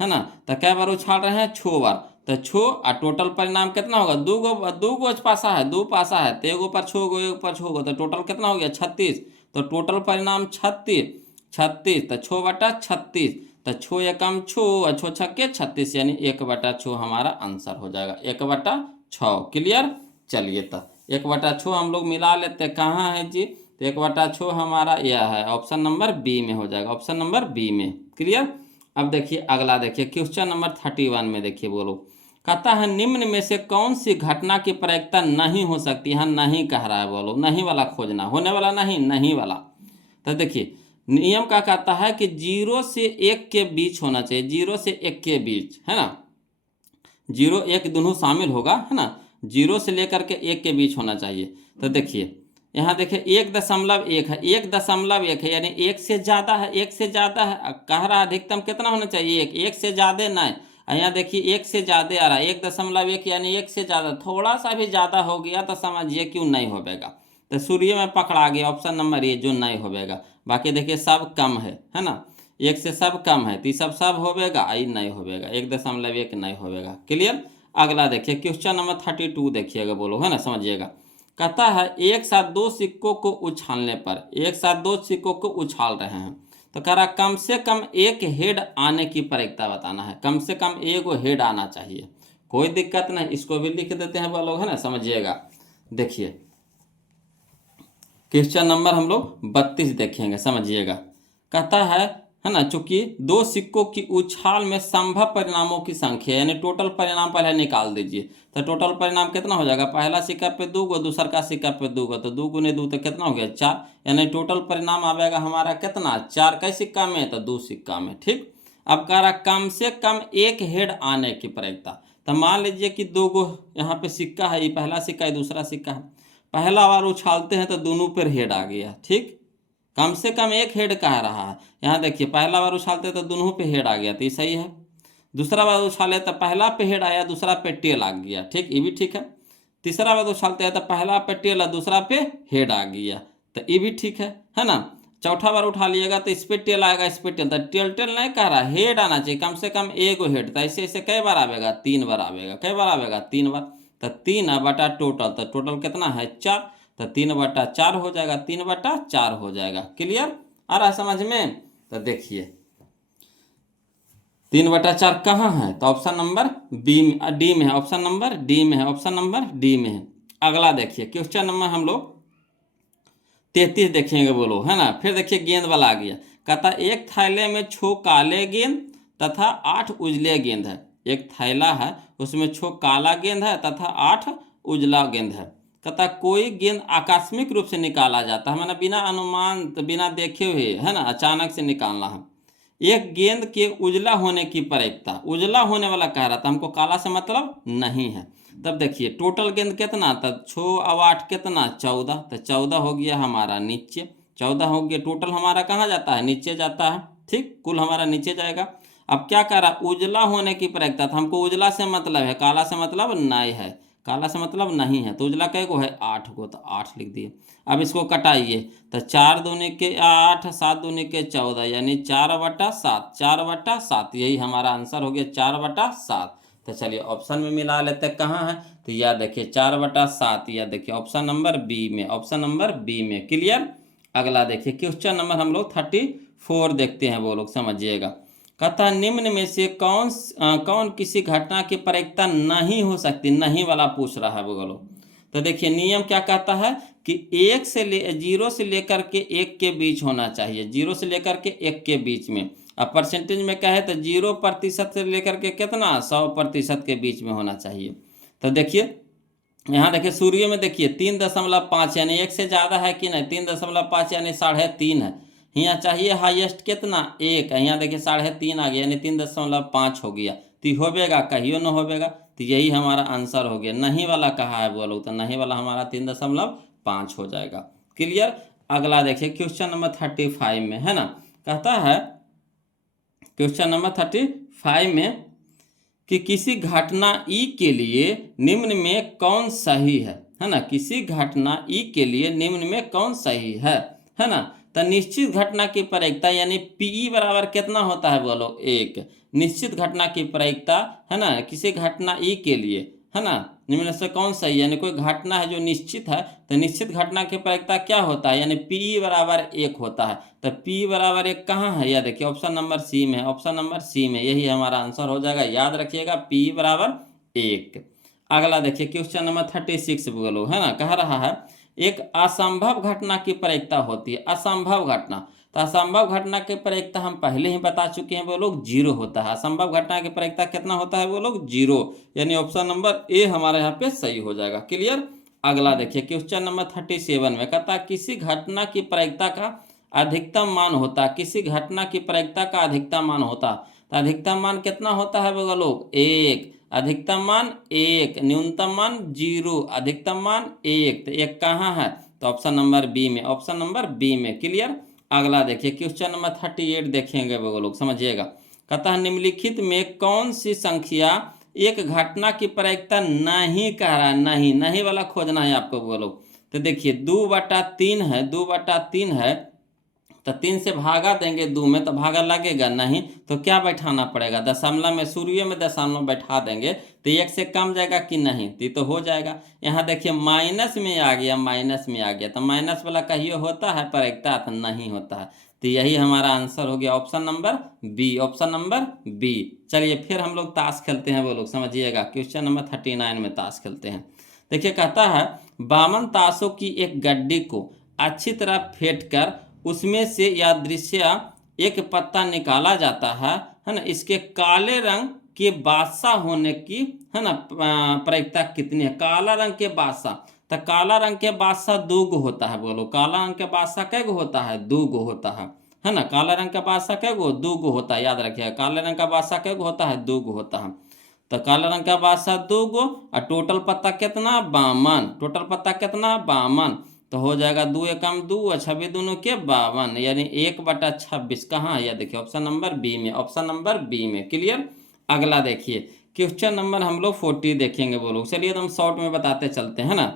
ना। तो क्या बार उछाल रहे हैं? 6 बार। तो 6 और टोटल परिणाम कितना होगा? दो गो पासा है, 2 पासा है, तो एगो पर 6 गो, एगो पर 6 गो, तो टोटल कितना हो गया? 36। तो टोटल परिणाम 36। 36 तो 6/36, तो 6 एकम 6 और 6 छक्के 36, यानी 1/6 हमारा आंसर हो जाएगा। 1/6 क्लियर। चलिए तो 1/6 हम लोग मिला लेते, कहाँ है जी? तो 1/6 हमारा यह है, ऑप्शन नंबर बी में हो जाएगा, ऑप्शन नंबर बी में। क्लियर। अब देखिए अगला, देखिए क्वेश्चन नंबर 31 में देखिए बोलो, कहता है निम्न में से कौन सी घटना की प्रायिकता नहीं हो सकती? यहाँ नहीं कह रहा है, बोलो नहीं वाला खोजना, होने वाला नहीं, नहीं वाला। तो देखिए नियम का कहता है कि 0 से 1 के बीच होना चाहिए, 0 से 1 के बीच, है ना। 0 1 दोनों शामिल होगा, है ना। 0 से लेकर के 1 के बीच होना चाहिए। तो देखिए यहाँ देखिए 1.1 है, 1.1 है, यानी 1 से ज़्यादा है, 1 से ज़्यादा है। कह रहा है अधिकतम कितना होना चाहिए? 1 से ज़्यादा नहीं। यहाँ देखिए 1 से ज़्यादा आ रहा है, 1.1 यानी 1 से ज़्यादा, थोड़ा सा भी ज़्यादा हो गया तो समझिए क्यों नहीं होगा। तो सूर्य में पकड़ा गया, ऑप्शन नंबर ए जो नहीं होगा। बाकी देखिए सब कम है ना। 1 से सब कम है, तो सब होगा, आई नहीं होगा, 1.1 नहीं होगा। क्लियर। अगला देखिए क्वेश्चन नंबर 32 देखिएगा, बोलो, है ना, समझिएगा। कहता है एक साथ 2 सिक्कों को उछालने पर, एक साथ 2 सिक्कों को उछाल रहे हैं, तो कह रहा कम से कम एक हेड आने की प्रायिकता बताना है। कम से कम एक हेड आना चाहिए, कोई दिक्कत नहीं, इसको भी लिख देते हैं वो लोग, है ना, समझिएगा। देखिए क्वेश्चन नंबर हम लोग 32 देखेंगे, समझिएगा। कहता है ना, चूंकि 2 सिक्कों की उछाल में संभव परिणामों की संख्या, यानी टोटल परिणाम पहले निकाल दीजिए। तो टोटल परिणाम कितना हो जाएगा? पहला सिक्का पे 2 गो, दूसरा का सिक्का पे 2 गो, तो 2 गुने 2 तो कितना हो गया? 4, यानी टोटल परिणाम आएगा हमारा कितना? 4 का सिक्का में, तो 2 सिक्का में। ठीक। अब कह रहा कम से कम एक हेड आने की प्रायिकता। तो मान लीजिए कि 2 गो यहाँ पे सिक्का है, ये पहला सिक्का है, दूसरा सिक्का है। पहला बार उछालते हैं तो दोनों पर हेड आ गया। ठीक। कम से कम एक हेड कह रहा है। यहाँ देखिए पहला बार उछालते तो दोनों पे हेड आ गया, तो ये सही है। दूसरा बार उछाले तो पहला पे हेड आया, दूसरा पे टेल आ गया। ठीक, ये भी ठीक है। तीसरा बार उछालते हैं तो पहला पे टेल और दूसरा पे हेड आ गया, तो ये भी ठीक है ना। चौथा बार उठा लिएगा तो इस पे टेल आएगा, इस पे टेल, तो टेल टेल नहीं कह रहा, हेड आना चाहिए, कम से कम एक हेड। तो ऐसे ऐसे कई बार आएगा? 3 बार आएगा। कई बार आएगा? 3 बार। तो 3 बटा टोटल, तो टोटल कितना है? 4, तो 3/4 हो जाएगा, 3/4 हो जाएगा। क्लियर। आ रहा समझ में? तो देखिए 3/4 कहाँ है? तो ऑप्शन नंबर डी में है, ऑप्शन नंबर डी में है, ऑप्शन नंबर डी में है। अगला देखिए क्वेश्चन नंबर हम लोग 33 देखेंगे, बोलो, है ना। फिर देखिए गेंद वाला आ गया। कहता एक थैले में 6 काले गेंद तथा 8 उजले गेंद है। एक थैला है, उसमें 6 काला गेंद है तथा 8 उजला गेंद है। कहता कोई गेंद आकस्मिक रूप से निकाला जाता है, मैंने बिना अनुमान, तो बिना देखे हुए, है ना, अचानक से निकालना है। एक गेंद के उजला होने की प्रायिकता, उजला होने वाला कह रहा था, हमको काला से मतलब नहीं है। तब देखिए टोटल गेंद कितना? तब 6 और 8 कितना? 14, तो 14 हो गया हमारा नीचे, 14 हो गया। टोटल हमारा कहाँ जाता है? नीचे जाता है। ठीक, कुल हमारा नीचे जाएगा। अब क्या कह रहा? उजला होने की प्रायिकता था, हमको उजला से मतलब है, काला से मतलब नहीं है, काला से मतलब नहीं है। तो उजला कै गो है? 8 गो, तो 8 लिख दिए। अब इसको कटाइए, तो 4 दूनी के 8, 7 दूनी के 14, यानी 4/7, 4/7, यही हमारा आंसर हो गया, 4/7। तो चलिए ऑप्शन में मिला लेते हैं, कहाँ है? तो यह देखिए 4/7, यह देखिए ऑप्शन नंबर बी में, ऑप्शन नंबर बी में। क्लियर। अगला देखिए क्वेश्चन नंबर हम लोग 34 देखते हैं, वो लोग समझिएगा। कहता निम्न में से कौन किसी घटना की प्रायिकता नहीं हो सकती? नहीं वाला पूछ रहा है, बोलो। तो देखिए नियम क्या कहता है कि 0 से लेकर के 1 के बीच होना चाहिए, 0 से लेकर के 1 के बीच में। अब परसेंटेज में कहे तो 0% से लेकर के कितना? 100% के बीच में होना चाहिए। तो देखिए यहाँ देखिए सूर्य में देखिए 3.5, यानी 1 से ज़्यादा है कि नहीं? 3.5 यानी 3.5 है। यहाँ चाहिए हाईएस्ट कितना? 1, यहाँ देखिए 3.5 आ गया, यानी 3.5 हो गया। तो होवेगा, कहियो न होवेगा, तो यही हमारा आंसर हो गया। नहीं वाला कहा है बोलो, तो नहीं वाला हमारा 3.5 हो जाएगा। क्लियर। अगला देखिए क्वेश्चन नंबर 35 में, है ना। कहता है क्वेश्चन नंबर 35 में कि किसी घटना ई के लिए निम्न में कौन सही है है ना, किसी घटना ई के लिए निम्न में कौन सही है ना। तो निश्चित घटना की प्रायिकता यानी पीई बराबर कितना होता है बोलो 1। निश्चित घटना की प्रायिकता है ना किसी घटना ई के लिए, है ना, निम्न से कौन सही, यानी कोई घटना है जो निश्चित है, तो निश्चित घटना की प्रायिकता क्या होता है, यानी पी बराबर 1 होता है। तो पी बराबर 1 कहाँ है, यह देखिए ऑप्शन नंबर सी में है, ऑप्शन नंबर सी में, यही हमारा आंसर हो जाएगा। याद रखिएगा पी बराबर 1। अगला देखिए क्वेश्चन नंबर 36 बोलो, है ना, कह रहा है एक असंभव घटना की प्रायिकता होती है। असंभव घटना, तो असंभव घटना की प्रायिकता हम पहले ही बता चुके हैं, वो लोग 0 होता है। असंभव घटना की प्रायिकता कितना होता है, वो लोग 0, यानी ऑप्शन नंबर ए हमारे यहाँ पे सही हो जाएगा। क्लियर। अगला देखिए क्वेश्चन नंबर 37 में कहता है किसी घटना की प्रायिकता का अधिकतम मान होता, किसी घटना की प्रायिकता का अधिकतम मान होता। तो अधिकतम मान कितना होता है वो लोग 1, अधिकतम मान 1, न्यूनतम मान 0, अधिकतम मान 1। तो 1 कहाँ है, तो ऑप्शन नंबर बी में, ऑप्शन नंबर बी में। क्लियर। अगला देखिए क्वेश्चन नंबर 38 देखेंगे वो लोग, समझिएगा। कहता है निम्नलिखित में कौन सी संख्या एक घटना की प्रायिकता नहीं कह रहा है, नहीं, नहीं वाला खोजना है आपको वो लोग। तो देखिए 2/3 है, 2/3 है, तो 3 से भागा देंगे 2 में, तो भागा लगेगा नहीं, तो क्या बैठाना पड़ेगा, दशमलव में, शुरू में दशमलव बैठा देंगे, तो 1 से कम जाएगा कि नहीं, तो हो जाएगा। यहाँ देखिए माइनस में आ गया, माइनस में आ गया, तो माइनस वाला कहिए होता है प्रायिकता, तो नहीं होता है। तो यही हमारा आंसर हो गया option number B, option number B. चलिए फिर हम लोग ताश खेलते हैं वो लोग, समझिएगा। क्वेश्चन नंबर 39 में ताश खेलते हैं। देखिए कहता है 52 ताशों की एक गड्डी को अच्छी तरह फेंट कर उसमें से यादृच्छिया एक पत्ता निकाला जाता है ना, इसके काले रंग के बादशाह होने की, है ना, प्रायिकता कितनी है। काला रंग के बादशाह, तो काला रंग के बादशाह 2 गो होता है, बोलो काला रंग के बादशाह कै गो होता है, 2 गो होता है ना। काला रंग का बादशाह कै गो, 2 गो होता है, याद रखिएगा। काले रंग का बादशाह कै गो होता है, 2 गो होता है। तो काला रंग का बादशाह 2 गो, और टोटल पत्ता कितना, 52, टोटल पत्ता कितना, 52। तो हो जाएगा 2 एकम 2 और 26 दूनों के 52, यानी 1/26 कहाँ है, यह देखिए ऑप्शन नंबर बी में, ऑप्शन नंबर बी में। क्लियर। अगला देखिए क्वेश्चन नंबर हम लोग 40 देखेंगे वो लोग। चलिए हम शॉर्ट में बताते चलते हैं ना।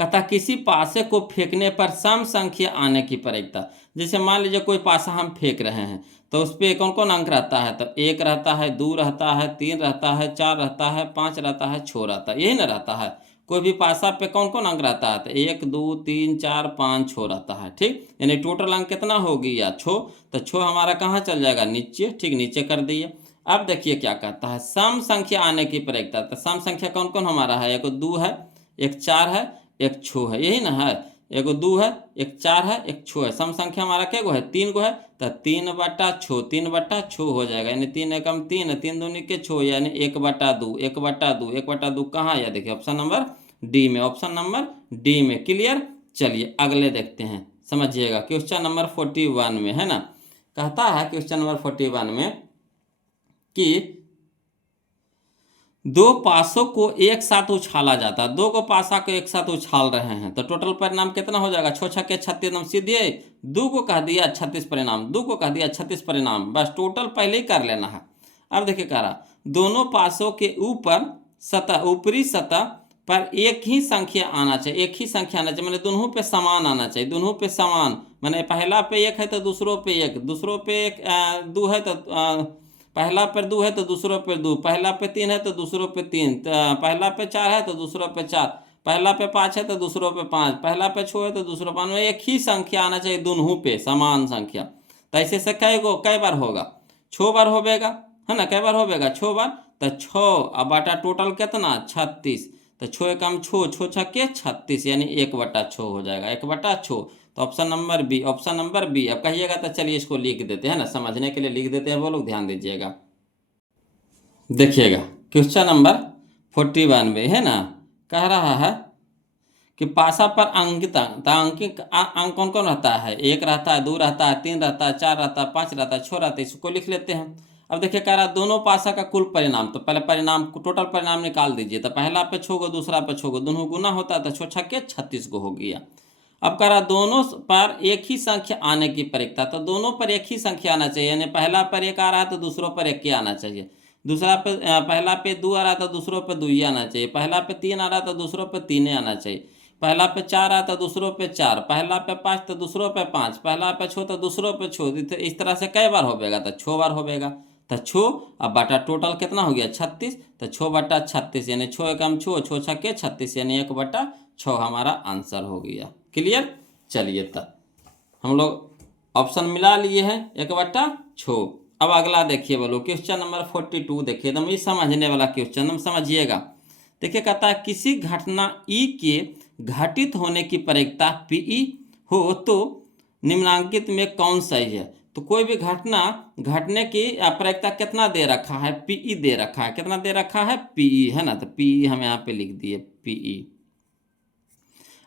कहता किसी पासे को फेंकने पर सम संख्या आने की प्रायिकता। जैसे मान लीजिए कोई पासा हम फेंक रहे हैं, तो उस पर कौन कौन अंक रहता है, तो 1 रहता है, 2 रहता है, 3 रहता है, 4 रहता है, 5 रहता है, 6 रहता है, यही ना रहता है। कोई भी पासा पे कौन कौन अंक रहता है, तो 1 2 3 4 5 6 रहता है, ठीक। यानी टोटल अंक कितना हो गया 6, तो 6 हमारा कहाँ चल जाएगा, नीचे, ठीक, नीचे कर दिए। अब देखिए क्या कहता है सम संख्या आने की प्रायिकता। तो सम संख्या कौन कौन हमारा है, एक 2 है, एक 4 है, एक 6 है, यही ना है। एक 2 है, एक 4 है, एक 6 है। सम संख्या हमारा क्या गो है, 3 गो है, तो 3/6, 3/6 हो जाएगा, यानी 3 एकम 3, 3 दूनी के 6, यानी 1/2, 1/2, 1/2 कहाँ है, देखिए ऑप्शन नंबर डी में, ऑप्शन नंबर डी में। क्लियर। चलिए अगले देखते हैं, समझिएगा। क्वेश्चन नंबर 41 में, है ना, कहता है क्वेश्चन नंबर 41 में कि 2 पासों को एक साथ उछाला जाता है, 2 को पासा को एक साथ उछाल रहे हैं, तो टोटल परिणाम कितना हो जाएगा, 6 छक्के 36, एकदम सीधे 2 को कह दिया 36 परिणाम, 2 को कह दिया 36 परिणाम, बस टोटल पहले ही कर लेना है। अब देखिए कह रहा दोनों पासों के ऊपर सतह, ऊपरी सतह पर एक ही संख्या आना चाहिए, एक ही संख्या आना चाहिए, मैंने दोनों पे समान आना चाहिए, दोनों पे समान, मैंने पहला पे 1 है तो दूसरों पे 1, दूसरों पे 2 है तो पहला पर 2 है तो दूसरों पे 2, पहला पे 3 है तो दूसरों पे 3, पहला पे 4 है तो दूसरों पे 4, पहला पे 5 है तो दूसरों पे 5, पहला पे 6 है तो दूसरों पे 5, एक ही संख्या आना चाहिए, दोनों पे समान संख्या। तो ऐसे से कई बार होगा, 6 बार होगा, है ना, कई बार होगा 6 बार, तो 6 अब बाटा टोटल कितना 36, तो 6 एकम 6, 6 छक्के 36, यानी 1/6 हो जाएगा, 1/6। तो option number B, option number B. अब कहिएगा तो चलिए इसको लिख देते हैं ना, समझने के लिए लिख देते हैं वो लोग, ध्यान दीजिएगा। देखिएगा क्वेश्चन नंबर 41 में, है ना, कह रहा है कि पासा पर अंकित अंकित अंक कौन कौन रहता है, 1 रहता है, 2 रहता है, 3 रहता है, 4 रहता है, 5 रहता है, 6 रहता है, इसको लिख लेते हैं। अब देखिए कह रहा है दोनों पासा का कुल परिणाम, तो पहले परिणाम टोटल परिणाम निकाल दीजिए, तो पहला पे 6 गो, दूसरा पे 6 गो, दोनों गुना होता है तो 6 छक्के 36 गो हो गया। अब कह रहा दोनों पर एक ही संख्या आने की प्रायिकता, तो दोनों पर एक ही संख्या आना चाहिए, यानी पहला पर 1 आ रहा है तो दूसरों पर 1 आना चाहिए। दूसरा पे पहला पे 2 आ रहा था, दूसरों पे 2 ही आना चाहिए। पहला पे 3 आ रहा था, दूसरों पे 3 ही आना चाहिए। पहला पे 4 आता, दूसरों पे 4, पहला पे 5 तो दूसरों पे 5, पहला पे 6 तो दूसरों पे 6। इस तरह से कई बार होबेगा, तो 6 बार होबेगा। तो 6 अब बटा टोटल कितना हो गया 36, तो 6 बटा 36 यानी 6 एकम 6, 6 छक्के 36 यानी 1 बटा 6 हमारा आंसर हो गया। क्लियर। चलिए तब हम लोग ऑप्शन मिला लिए हैं 1 बटा 6। अब अगला देखिए, बोलो क्वेश्चन नंबर 42 देखिए, एकदम ये समझने वाला क्वेश्चन, हम समझिएगा। देखिए कहता है किसी घटना ई के घटित होने की प्रायिकता पीई हो तो निम्नांकित में कौन सही है। तो कोई भी घटना घटने की प्रायिकता कितना दे रखा है, पीई दे रखा है। कितना दे रखा है, पीई, है ना। तो पीई हम यहाँ पे लिख दिए, पीई।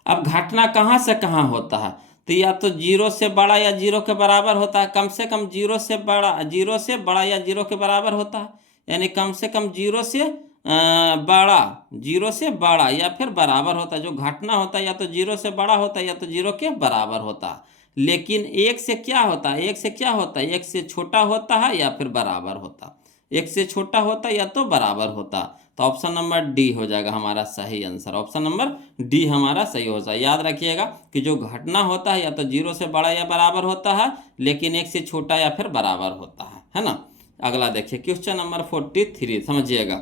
अब घटना कहाँ से कहाँ होता है, तो या तो 0 से बड़ा या 0 के बराबर होता है। कम से कम 0 से बड़ा, 0 से बड़ा या 0 के बराबर होता है, यानी कम से कम 0 से बड़ा, 0 से बड़ा या फिर बराबर होता है। जो घटना होता है या तो 0 से बड़ा होता है या तो 0 के बराबर होता है। लेकिन 1 से क्या होता है, 1 से क्या होता है, 1 से छोटा होता है या फिर बराबर होता है। 1 से छोटा होता है या तो बराबर होता है। तो ऑप्शन नंबर डी हो जाएगा हमारा सही आंसर। ऑप्शन नंबर डी हमारा सही हो जाएगा। याद रखिएगा कि जो घटना होता है या तो 0 से बड़ा या बराबर होता है, लेकिन 1 से छोटा या फिर बराबर होता है ना। अगला देखिए क्वेश्चन नंबर 43, समझिएगा।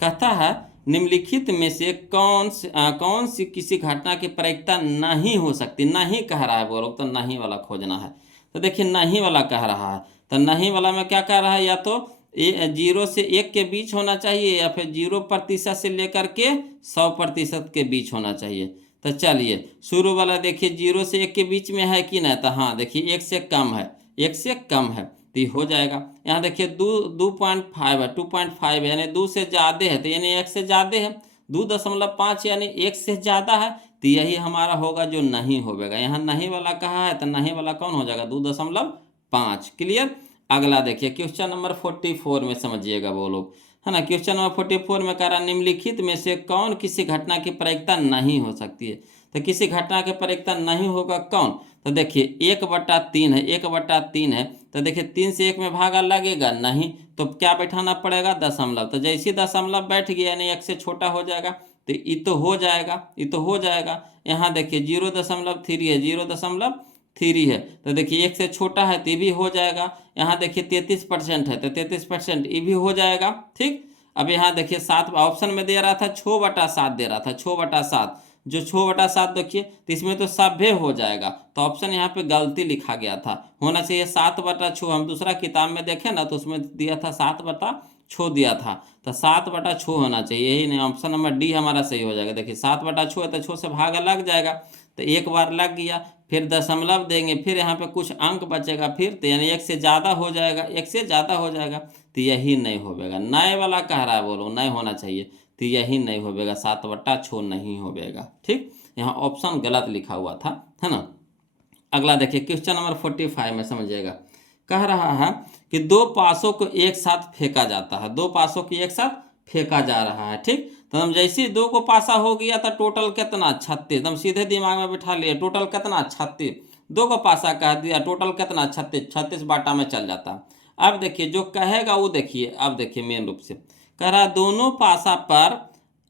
कहता है निम्नलिखित में से कौन सी किसी घटना की प्रायिकता नहीं हो सकती। नहीं कह रहा है वो लोग, तो नहीं वाला खोजना है। तो देखिए नहीं वाला कह रहा है, तो नहीं वाला में क्या कह रहा है, या तो 0 से 1 के बीच होना चाहिए या फिर 0% से लेकर के 100% के बीच होना चाहिए। तो चलिए शुरू वाला देखिए 0 से 1 के बीच में है कि नहीं, तो हाँ देखिए 1 से कम है, 1 से कम है तो ये हो जाएगा। यहाँ देखिए 2.5 है, 2.5 यानी 2 से ज़्यादा है, तो यानी 1 से ज़्यादा है। 2.5 यानी 1 से ज़्यादा है, तो यही हमारा होगा जो नहीं होगा। यहाँ नहीं वाला कहा है, तो नहीं वाला कौन हो जाएगा, 2.5। क्लियर। अगला देखिए क्वेश्चन नंबर 44 में समझिएगा वो लोग, है ना। क्वेश्चन नंबर 44 में कह रहा है निम्नलिखित में से कौन किसी घटना की प्रायिकता नहीं हो सकती है। तो किसी घटना की प्रायिकता नहीं होगा कौन, तो देखिए 1/3 है, 1/3 है। तो देखिए 3 से 1 में भागा लगेगा नहीं, तो क्या बैठाना पड़ेगा, दशमलव। तो जैसे दशमलव बैठ गया यानी 1 से छोटा हो जाएगा, तो ये तो हो जाएगा, ये तो हो जाएगा। यहाँ देखिए 0.3 है, 0.3 है, तो देखिए 1 से छोटा है तो ये भी हो जाएगा। यहाँ देखिए 33% है, तो 33% ये भी हो जाएगा। ठीक। अब यहाँ देखिए 7 ऑप्शन में दे रहा था 6/7 दे रहा था, 6/7। जो 6/7 देखिए तो इसमें तो सभ्य हो जाएगा, तो ऑप्शन यहाँ पे गलती लिखा गया था, होना चाहिए 7/6। हम दूसरा किताब में देखें ना तो उसमें दिया था 7/6 दिया था, तो 7/6 होना चाहिए, यही नहीं। ऑप्शन नंबर डी हमारा सही हो जाएगा। देखिए 7/6 है तो 6 से भागा लग जाएगा, तो एक बार लग गया, फिर दशमलव देंगे, फिर यहाँ पे कुछ अंक बचेगा, फिर तो यानी 1 से ज़्यादा हो जाएगा, 1 से ज़्यादा हो जाएगा, तो यही नहीं होगा। नए वाला कह रहा है बोलो, नए होना चाहिए, तो यही नहीं होगा, 7/6 नहीं होगा। ठीक। यहाँ ऑप्शन गलत लिखा हुआ था, है ना। अगला देखिए क्वेश्चन नंबर 45 में समझिएगा। कह रहा है कि 2 पासों को एक साथ फेंका जाता है, 2 पासों को एक साथ फेंका जा रहा है। ठीक। तो हम जैसे ही 2 को पासा हो गया था, टोटल कितना 36, हम सीधे दिमाग में बिठा लिए, टोटल कितना 36। 2 को पासा कह दिया, टोटल कितना 36, 36 बाटा में चल जाता। अब देखिए जो कहेगा वो देखिए, अब देखिए मेन रूप से कह रहा दोनों पासा पर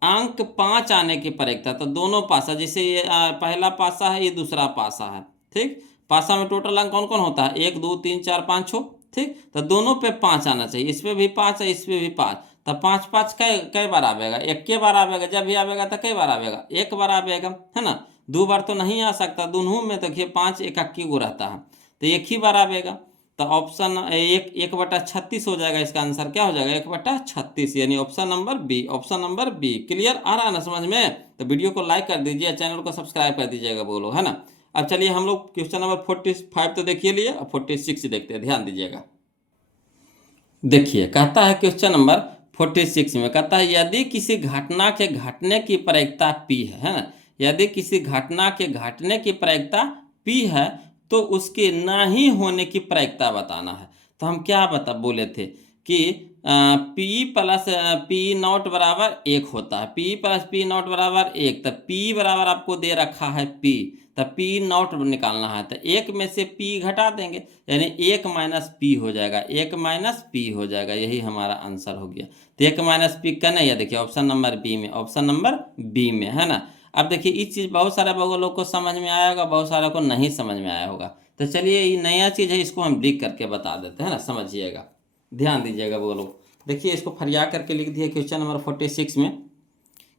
अंक 5 आने की प्रायिकता। तो दोनों पासा, जैसे ये पहला पासा है, ये दूसरा पासा है। ठीक। पासा में टोटल अंक कौन कौन होता है, 1 2 3 4 5 6। ठीक। तो दोनों पे 5 आना चाहिए, इस पे भी 5 है, इस पे भी 5। तो 5 5 कई बार आवेगा, 1 के बार आवेगा, जब भी आवेगा तो कई बार आवेगा, 1 बार आवेगा, है ना। 2 बार तो नहीं आ सकता, दोनों में देखिए 5 1 गो रहता है, तो 1 ही बार आवेगा। तो ऑप्शन 1/36 हो जाएगा, इसका आंसर क्या हो जाएगा, 1/36, यानी option number B, option number B. Clear आ रहा है ना समझ में, तो वीडियो को लाइक कर दीजिए, चैनल को सब्सक्राइब कर दीजिएगा बोलो, है ना। अब चलिए हम लोग क्वेश्चन नंबर 45 तो देखिए लिए, अब 46 देखते हैं, ध्यान दीजिएगा। देखिए कहता है क्वेश्चन नंबर 46 में कहता है यदि किसी घटना के घटने की प्रायिकता P है ना, यदि किसी घटना के घटने की प्रायिकता P है तो उसके नहीं होने की प्रायिकता बताना है। तो हम क्या बोले थे कि पी प्लस पी नॉट बराबर 1 होता है। पी प्लस पी नॉट बराबर 1, तो पी बराबर आपको दे रखा है पी, तो पी नॉट निकालना है, तो 1 में से पी घटा देंगे, यानी 1 माइनस पी हो जाएगा, 1 माइनस पी हो जाएगा, यही हमारा आंसर हो गया। तो 1 माइनस पी का नहीं है, देखिए ऑप्शन नंबर बी में, ऑप्शन नंबर बी में, है ना। अब देखिए इस चीज़ बहुत सारे लोग को समझ में आया होगा, बहुत सारे को नहीं समझ में आया होगा। तो चलिए ये नया चीज़ है, इसको हम लिख करके बता देते हैं ना, समझिएगा, ध्यान दीजिएगा वो लोग। देखिए इसको फरिया करके लिख दिया क्वेश्चन नंबर 46 में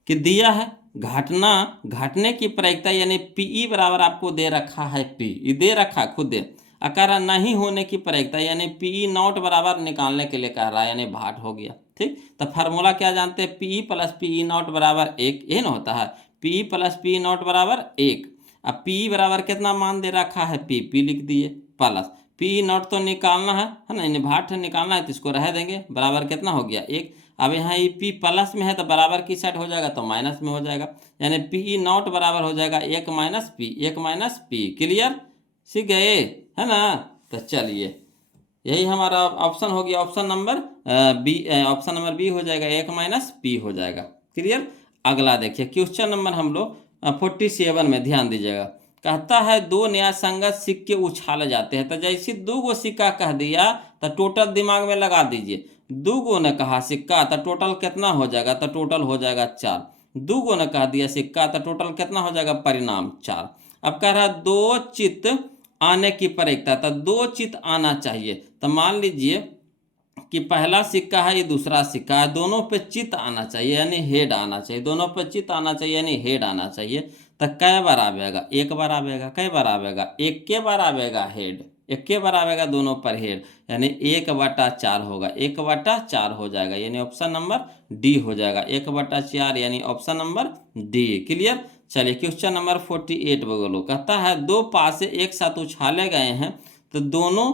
कि दिया है घटने की प्रायिकता यानी पीई बराबर आपको दे रखा है पी, ये दे रखा खुद दे, अकार नहीं होने की प्रायिकता यानी पीई नॉट बराबर निकालने के लिए कह रहा है, यानी भाट हो गया। ठीक, तो फार्मूला क्या जानते हैं, पीई प्लस पीई नॉट बराबर 1, ये ना होता है, पी प्लस पी नॉट बराबर 1। अब पी बराबर कितना मान दे रखा है पी लिख दिए, प्लस पी नॉट तो निकालना है ना, इन्हें भाट निकालना है, तो इसको रह देंगे, बराबर कितना हो गया 1। अब यहाँ ये पी प्लस में है तो बराबर की साइड हो जाएगा, तो माइनस में हो जाएगा, यानी पी नॉट बराबर हो जाएगा 1 minus P, 1 minus P. Clear, सीख गए, है ना। तो चलिए यही हमारा ऑप्शन हो गया, option number B, option number B हो जाएगा, 1 माइनस पी हो जाएगा। क्लियर। अगला देखिए क्वेश्चन नंबर हम लोग 47 में ध्यान दीजिएगा, कहता है दो न्याय संगत सिक्के उछाले जाते हैं, तो जैसे दो गो सिक्का कह दिया तो टोटल दिमाग में लगा दीजिए, दो गो ने कहा सिक्का तो टोटल कितना हो जाएगा, तो टोटल हो जाएगा 4। दो गो ने कह दिया सिक्का तो टोटल कितना हो जाएगा, परिणाम 4। अब कह रहा दो चित्त आने की प्रायिकता, तो दो चित्त आना चाहिए, तो मान लीजिए कि पहला सिक्का है, ये दूसरा सिक्का है, दोनों पे चित्त आना चाहिए यानी हेड आना चाहिए, दोनों पे चित्त आना चाहिए यानी हेड आना चाहिए। तो कै बार आवेगा, एक बार आवेगा, कई बार आवेगा, एक के बार आवेगा हेड, एक के बार आवेगा दोनों पर हेड, यानी 1/4 होगा, 1/4 हो जाएगा, यानी ऑप्शन नंबर डी हो जाएगा, 1/4 यानी ऑप्शन नंबर डी। क्लियर। चलिए क्वेश्चन नंबर 48 बोलो, कहता है दो पासे एक साथ उछाले गए हैं तो दोनों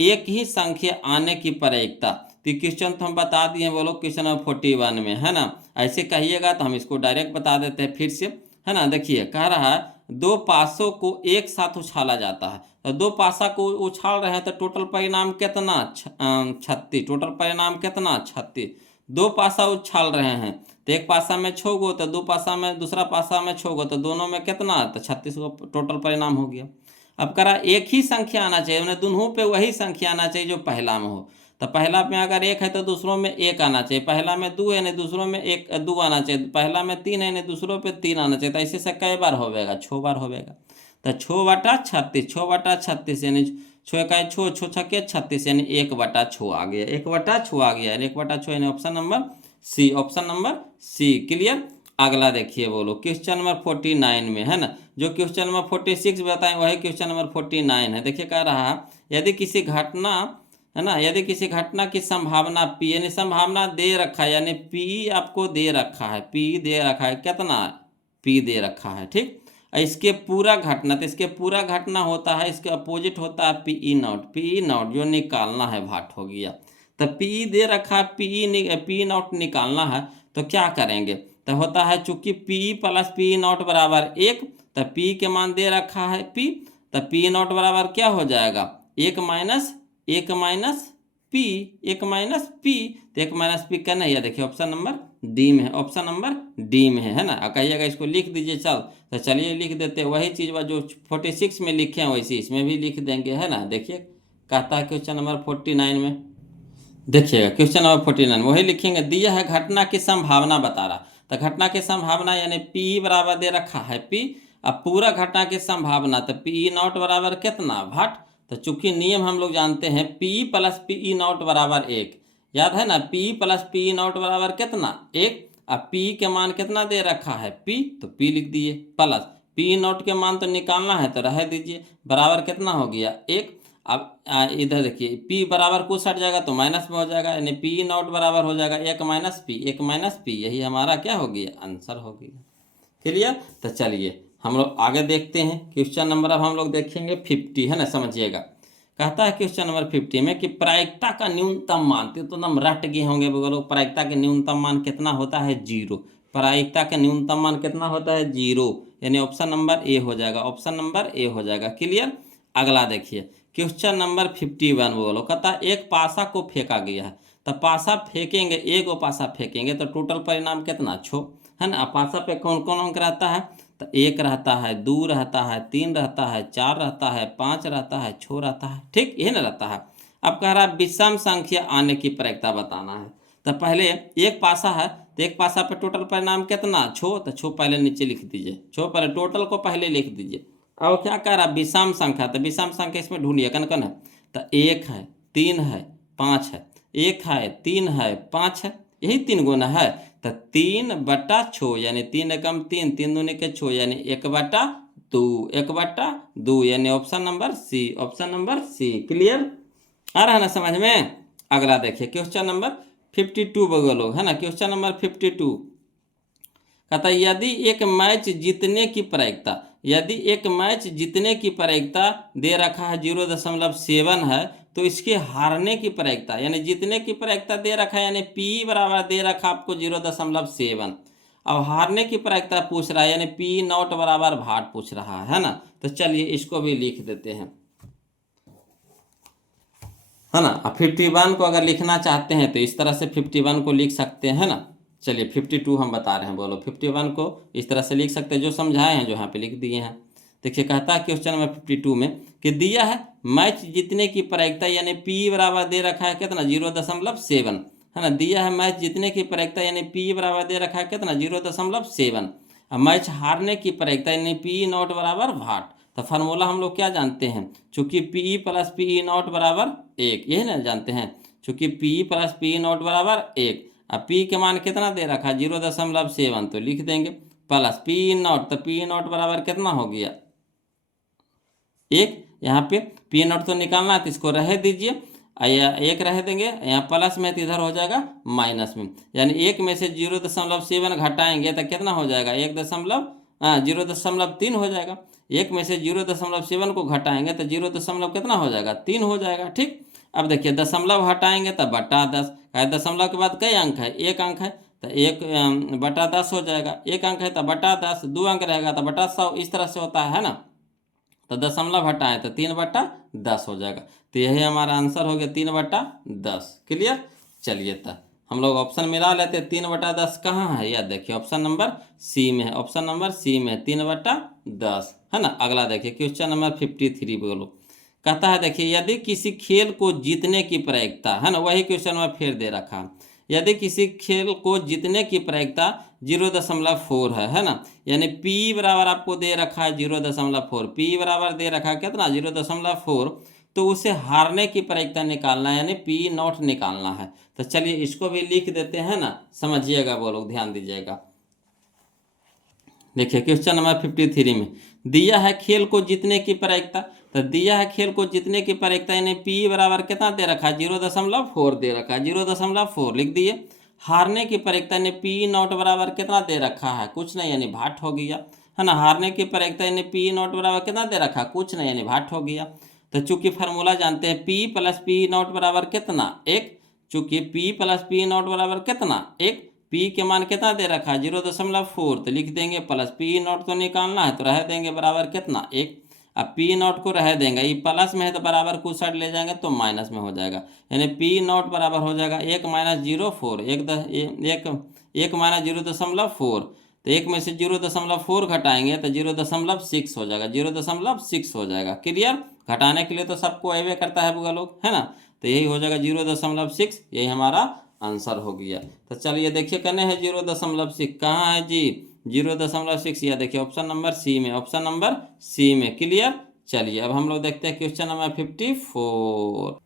एक ही संख्या आने की प्रायिकता, तो क्वेश्चन तो हम बता दिए बोलो क्वेश्चन नंबर 41 में, है ना। ऐसे कहिएगा तो हम इसको डायरेक्ट बता देते हैं फिर से, है ना। देखिए कह रहा है दो पासों को एक साथ उछाला जाता है, तो दो पासा को उछाल रहे हैं तो टोटल परिणाम कितना 36, टोटल परिणाम कितना 36। दो पासा उछाल रहे हैं तो एक पासा में 6 गो, तो दो पासा में दूसरा पासा में 6 गो, तो दोनों में कितना, तो 36 गो टोटल परिणाम हो गया। अब करा एक ही संख्या आना चाहिए, उन्हें दोनों पे वही संख्या आना चाहिए जो पहला में हो, तो पहला में अगर 1 है तो दूसरों में 1 आना चाहिए, पहला में 2 है नहीं दूसरों में 2 आना चाहिए, पहला में 3 है नहीं दूसरों पे 3 आना चाहिए, तो ऐसे से कई बार होगा, 6 बार होगा। तो 6/36, 6/36 यानी 6 का 6, 6 छक्के 36 यानी 1/6 आ गया, 1/6 आ गया, 1/6 यानी option number C, option number C. Clear. अगला देखिए बोलो क्वेश्चन नंबर 49 में, है ना, जो क्वेश्चन नंबर 46 बताएं वही क्वेश्चन नंबर 49 है। देखिए कह रहा है यदि किसी घटना, है ना, यदि किसी घटना की संभावना पी, यानी संभावना दे रखा है, यानी पी आपको दे रखा है, पी दे रखा है, कितना पी दे रखा है, ठीक। इसके पूरा घटना, तो इसके पूरा घटना होता है, इसके अपोजिट होता है पी नॉट, पी नॉट जो निकालना है भाट हो गया। तो पी दे रखा है, पी नॉट निकालना है, तो क्या करेंगे, तो होता है चूंकि पी प्लस पी नॉट बराबर 1, तो पी के मान दे रखा है पी, तो पी नॉट बराबर क्या हो जाएगा, 1 माइनस पी, 1 माइनस पी, तो 1 माइनस पी का नहीं है, देखिए ऑप्शन नंबर डी में है, ऑप्शन नंबर डी में है ना। कहिएगा इसको लिख दीजिए, चल तो चलिए लिख देते हैं, वही चीज़ जो 46 में लिखे हैं वैसे इसमें भी लिख देंगे, है ना। देखिए कहता है क्वेश्चन नंबर 49 में, देखिएगा क्वेश्चन नंबर 49 वही लिखेंगे, दिया है घटना की संभावना बता रहा, तो घटना की संभावना यानी पी बराबर दे रखा है पी, अब पूरा घटना की संभावना तो पी नॉट बराबर कितना भाट, तो चूंकि नियम हम लोग जानते हैं पी प्लस पी नॉट बराबर 1, याद है ना, पी प्लस पी नॉट बराबर कितना 1। अब पी के मान कितना दे रखा है पी, तो पी लिख दिए, प्लस पी नॉट के मान तो निकालना है तो रह दीजिए, बराबर कितना हो गया 1। अब इधर देखिए p बराबर कुछ हट जाएगा तो माइनस में हो जाएगा, यानी पी नॉट बराबर हो जाएगा 1 माइनस पी, 1 माइनस पी, यही हमारा क्या हो गया आंसर हो गया। क्लियर। तो चलिए हम लोग आगे देखते हैं क्वेश्चन नंबर, अब हम लोग देखेंगे 50, है ना, समझिएगा। कहता है क्वेश्चन नंबर 50 में कि प्रायिकता का न्यूनतम मान, तो एकदम रट गए होंगे बोलो, प्रायिकता के न्यूनतम मान कितना होता है 0, प्रायिकता का न्यूनतम मान कितना होता है 0, यानी ऑप्शन नंबर ए हो जाएगा, ऑप्शन नंबर ए हो जाएगा। क्लियर। अगला देखिए क्वेश्चन नंबर 51 बोलो, कहता एक पासा को फेंका गया है, तो तो पासा फेंकेंगे, एक वो पासा फेंकेंगे तो टोटल परिणाम कितना 6 है ना। पासा पे कौन कौन अंक रहता है, तो 1 रहता है, 2 रहता है, 3 रहता है, 4 रहता है, 5 रहता है, 6 रहता है, ठीक यही ना रहता है। अब कह रहा है विषम संख्या आने की प्रायिकता बताना है। तो पहले एक पासा है तो एक पासा पे टोटल परिणाम कितना 6, तो 6 पहले नीचे लिख दीजिए, 6 पहले टोटल को पहले लिख दीजिए। अब क्या कह रहा है विषम संख्या, तो विषम संख्या इसमें ढूंढिए कन कन है, तो 1 है, 3 है, 5 है, 1 है, 3 है, 5 है, यही 3 गुना है। तो 3/6 यानी 3 एकम 3, 3 दूनी के 6 यानी 1/2, 1/2 यानी option number C, option number C. Clear आ रहा है ना समझ में। अगला देखिए क्वेश्चन नंबर 52 बगलो है ना, क्वेश्चन नंबर 52 कहता है यदि एक मैच जीतने की प्रायिकता, यदि एक मैच जीतने की प्रायिकता दे रखा है 0.7 है, तो इसके हारने की प्रायिकता यानी जीतने की प्रायिकता दे रखा है यानी पी बराबर दे रखा आपको 0.7। अब हारने की प्रायिकता पूछ रहा है यानी पी नॉट बराबर भाट पूछ रहा है ना। तो चलिए इसको भी लिख देते हैं है ना। अब 51 को अगर लिखना चाहते हैं तो इस तरह से 51 को लिख सकते हैं ना। चलिए 52 हम बता रहे हैं, बोलो 51 को इस तरह से लिख सकते हैं, जो समझाए हैं जो यहाँ पे लिख दिए हैं। देखिए कहता है क्वेश्चन नंबर 52 में कि दिया है मैच जीतने की प्रायिकता यानी पी बराबर दे रखा है कितना 0.7 है ना। दिया है मैच जीतने की प्रायिकता यानी पी बराबर दे रखा है कितना 0.7। अब मैच हारने की प्रायिकता यानी पी नॉट बराबर भाट। तो फार्मूला हम लोग क्या जानते हैं, चूंकि पी प्लस पी नॉट बराबर 1, यही ना जानते हैं, चूंकि पी प्लस पी नॉट बराबर 1। अब पी के मान कितना दे रखा 0.7 तो लिख देंगे प्लस पी नॉट, तो पी नॉट बराबर कितना हो गया 1। यहाँ पे पी नॉट तो निकालना है तो इसको रह दीजिए, या 1 रह देंगे, यहाँ प्लस में तो इधर हो जाएगा माइनस में, यानी 1 में से 0.7 घटाएंगे तो कितना हो जाएगा 0.3 हो जाएगा। 1 में से 0.7 को घटाएंगे तो 0. कितना हो जाएगा 3 हो जाएगा, ठीक। अब देखिए दशमलव हटाएंगे तो बटा 10, दशमलव के बाद कई अंक है 1 अंक है तो 1/10 हो जाएगा, 1 अंक है तो बटा 10, 2 अंक रहेगा तो बटा 100, इस तरह से होता है ना। तो दशमलव हटाएं तो 3/10 हो जाएगा। तो यही हमारा आंसर हो गया 3/10। क्लियर। चलिए तो हम लोग ऑप्शन मिला लेते हैं, 3/10 कहाँ है याद देखिए ऑप्शन नंबर सी में है, ऑप्शन नंबर सी में 3/10 है ना। अगला देखिए क्वेश्चन नंबर 53 बोलो, कहता है देखिए यदि किसी खेल को जीतने की प्रायिकता है ना, वही क्वेश्चन में फिर दे रखा है, यदि किसी खेल को जीतने की प्रायिकता 0.4 है ना, यानी P बराबर आपको दे रखा है 0.4, P बराबर दे रखा है कितना 0.4, तो उसे हारने की प्रायिकता निकालना है यानी P नॉट निकालना है। तो चलिए इसको भी लिख देते हैं ना, समझिएगा वो लोग ध्यान दीजिएगा। देखिए क्वेश्चन नंबर 53 में दिया है खेल को जीतने की प्रायिकता, तो दिया है खेल को जीतने की प्रायिकता यानी P बराबर कितना दे रखा है 0.4 दे रखा है, 0.4 लिख दिए। हारने की प्रायिकता यानी P नॉट बराबर कितना दे रखा है कुछ नहीं यानी भाट हो गया है ना। हारने की प्रायिकता यानी P नॉट बराबर कितना दे रखा है कुछ नहीं यानी भाट हो गया। तो चूंकि फार्मूला जानते हैं P प्लस P नॉट बराबर कितना 1, चूंकि P प्लस P नॉट बराबर कितना 1, P के मान कितना दे रखा है 0.4 तो लिख देंगे प्लस P नॉट तो निकालना है तो रह देंगे बराबर कितना 1। अब P नॉट को रह देंगे, ये प्लस में है तो बराबर कुछ साइड ले जाएंगे तो माइनस में हो जाएगा, यानी P नॉट बराबर हो जाएगा 1 - 0.4, 1 माइनस 0.4, तो 1 में से 0.4 घटाएंगे तो 0.6 हो जाएगा, 0.6 हो जाएगा। क्लियर। घटाने के लिए तो सबको अवे करता है बुआ लोग है ना, तो यही हो जाएगा 0.6, यही हमारा आंसर हो गया। तो चलिए देखिए कने है 0.6 कहाँ है जी 0.6, या देखिए ऑप्शन नंबर सी में, ऑप्शन नंबर सी में। क्लियर। चलिए अब हम लोग देखते हैं क्वेश्चन नंबर 54।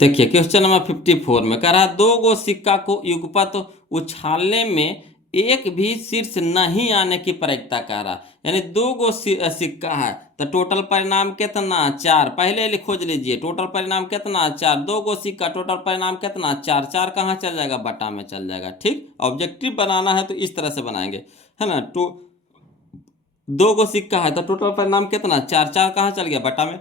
देखिए क्वेश्चन नंबर 54 में कह रहा है 2 गो सिक्का को युगपत उछालने में एक भी शीर्ष नहीं आने की प्रायिकता कह रहा, यानी 2 गो सिक्का है तो टोटल परिणाम कितना 4, पहले खोज लीजिए टोटल परिणाम कितना 4, 2 गो सिक्का टोटल परिणाम कितना 4, 4 कहाँ चल जाएगा बटा में चल जाएगा, ठीक। ऑब्जेक्टिव बनाना है तो इस तरह से बनाएंगे है ना। 2 गो सिक्का है तो टोटल परिणाम कितना 4, 4 कहाँ चल गया बटा में।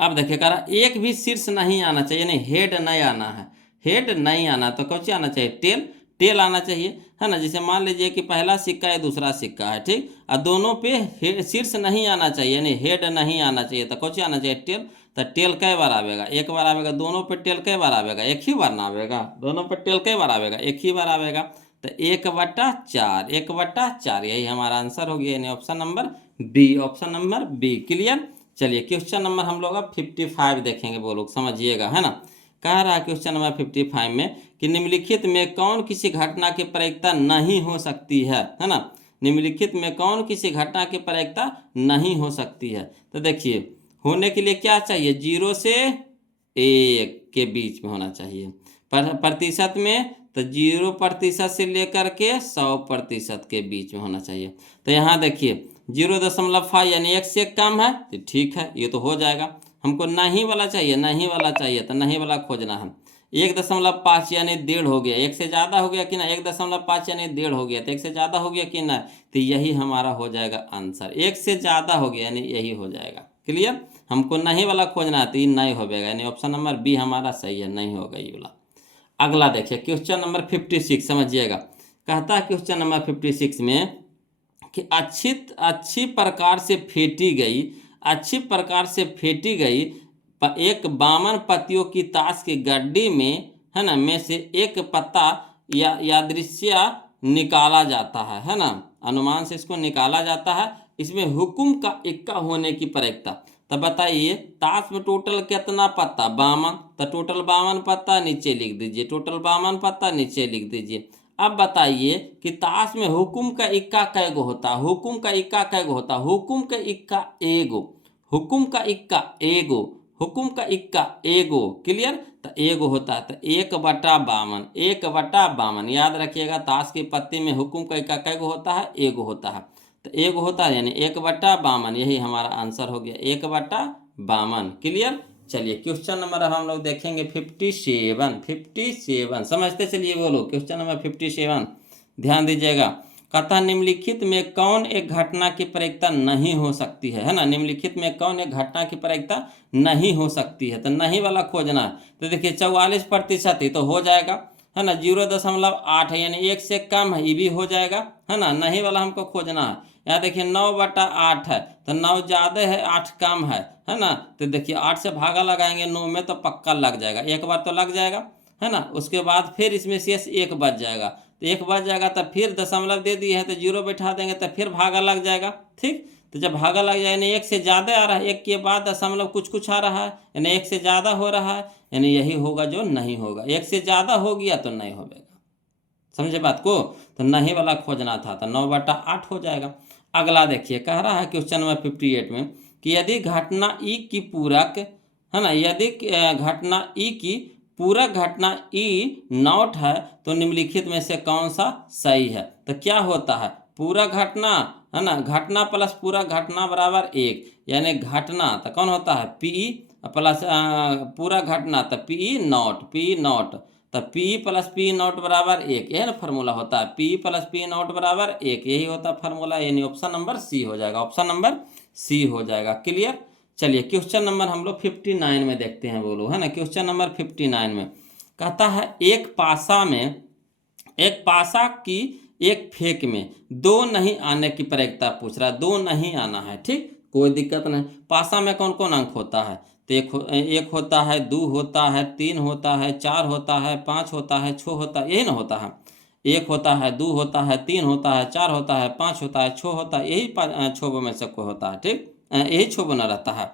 अब देखिए कह रहा एक भी शीर्ष नहीं आना चाहिए, नहीं हेड नहीं आना है, हेड नहीं आना तो कौन आना चाहिए टेल, टेल आना चाहिए है ना। जैसे मान लीजिए कि पहला सिक्का है दूसरा सिक्का है, ठीक, और दोनों पे शीर्ष नहीं आना चाहिए यानी हेड नहीं आना चाहिए तो कौन आना चाहिए टेल। तो टेल कई बार आवेगा, एक बार आवेगा। दोनों पे टेल कई बार आवेगा, एक ही बार ना आवेगा। दोनों पे टेल कई बार आवेगा, एक ही बार आवेगा। तो 1/4, 1/4 यही हमारा आंसर हो गया, यानी option number B, option number B. Clear. चलिए क्वेश्चन नंबर हम लोग अब 55 देखेंगे, वो लोग समझिएगा, है ना। कह रहा है क्वेश्चन नंबर 55 में कि निम्नलिखित में कौन किसी घटना की प्रायिकता नहीं हो सकती है ना। निम्नलिखित में कौन किसी घटना की प्रायिकता नहीं हो सकती है। तो देखिए होने के लिए क्या चाहिए, 0 से 1 के बीच में होना चाहिए। प्रतिशत में तो 0% से लेकर के 100% के बीच में होना चाहिए। तो यहाँ देखिए 0.5 यानी 1 से कम है, तो ठीक है, ये तो हो जाएगा। हमको नहीं वाला चाहिए, नहीं वाला चाहिए, तो नहीं वाला खोजना है। 1.5 यानी 1.5 हो गया, 1 से ज़्यादा हो गया कि ना, 1.5 यानी 1.5 हो गया, तो 1 से ज़्यादा हो गया कि ना, तो यही हमारा हो जाएगा आंसर। 1 से ज़्यादा हो गया यानी यही हो जाएगा। क्लियर। हमको नहीं वाला खोजना है, तो ये नहीं हो जाएगा, यानी ऑप्शन नंबर बी हमारा सही है, नहीं होगा ये वाला। अगला देखिए क्वेश्चन नंबर 56, समझिएगा। कहता है क्वेश्चन नंबर 56 में कि अच्छी प्रकार से फेंटी गई, अच्छी प्रकार से फेंटी गई एक बामन पत्तियों की ताश की गड्डी में, है ना, में से एक पत्ता या यादृच्छिया निकाला जाता है ना, अनुमान से इसको निकाला जाता है। इसमें हुकुम का इक्का होने की प्रायिकता। तो बताइए ताश में टोटल कितना पत्ता, 52, तो टोटल 52 पत्ता नीचे लिख दीजिए, टोटल 52 पत्ता नीचे लिख दीजिए। अब बताइए कि ताश में हुकुम का इक्का कैगो होता है, हुकुम का इक्का कैगो होता है, हुकुम का इक्का एगो, हुकुम का इक्का एगो, हुकुम का इक्का एगो। क्लियर। तो एगो होता है, तो 1/52, 1/52 याद रखिएगा। ताश की पत्ती में हुकुम का इक्का कैगो होता है, एगो होता है, तो एगो होता है, यानी 1/52 यही हमारा आंसर हो गया, 1/52। क्लियर। चलिए क्वेश्चन नंबर हम लोग देखेंगे 57, समझते चलिए, बोलो क्वेश्चन नंबर 57 ध्यान दीजिएगा। कहता निम्नलिखित में कौन एक घटना की प्रायिकता नहीं हो सकती है ना। निम्नलिखित में कौन एक घटना की प्रायिकता नहीं हो सकती है, तो नहीं वाला खोजना है। तो देखिए 44% ही तो हो जाएगा, है ना। 0.8 है यानी 1 से कम है, ये भी हो जाएगा, है ना। नहीं वाला हमको खोजना है। यहाँ देखिए 9/8 है, तो 9 ज़्यादा है, 8 कम है ना। तो देखिए 8 से भागा लगाएंगे 9 में, तो पक्का लग जाएगा, एक बार तो लग जाएगा, है ना। उसके बाद फिर इसमें शेष 1 बच जाएगा, तो 1 बच जाएगा, तो फिर दशमलव दे दिए है, तो 0 बैठा देंगे, तो फिर भागा लग जाएगा। ठीक। तो जब भागा लग जाए यानी 1 से ज़्यादा आ रहा है, 1 के बाद दशमलव कुछ आ रहा है, यानी 1 से ज़्यादा हो रहा है, यानी यही होगा जो नहीं होगा। 1 से ज़्यादा हो गया तो नहीं होगा, समझे बात को। तो नहीं वाला खोजना था, तो 9/8 हो जाएगा। अगला देखिए कह रहा है क्वेश्चन नंबर 58 में कि यदि घटना ई की पूरक, है ना, यदि घटना ई की पूरक घटना ई नॉट है, तो निम्नलिखित में से कौन सा सही है। तो क्या होता है, पूरक घटना, है ना, घटना प्लस पूरक घटना बराबर 1, यानी घटना तो कौन होता है, पी प्लस पूरक घटना तो पी नॉट, तो P प्लस पी नॉट बराबर 1, यही ना फार्मूला होता है, P प्लस पी नॉट बराबर 1, यही होता है फार्मूला, यानी ऑप्शन नंबर सी हो जाएगा, ऑप्शन नंबर सी हो जाएगा। क्लियर। चलिए क्वेश्चन नंबर हम लोग 59 में देखते हैं, बोलो, है ना। क्वेश्चन नंबर 59 में कहता है एक पासा की एक फेंक में 2 नहीं आने की प्रायिकता पूछ रहा है, 2 नहीं आना है, ठीक, कोई दिक्कत नहीं। पासा में कौन कौन अंक होता है, तो एक होता है, 2 होता है, 3 होता है, 4 होता है, 5 होता है, 6 होता है, यही ना होता है। 1 होता है, 2 होता है, 3 होता है, 4 होता है, 5 होता है, 6 होता है, यही 6 में से कोई होता है, ठीक, यही 6 बना रहता है।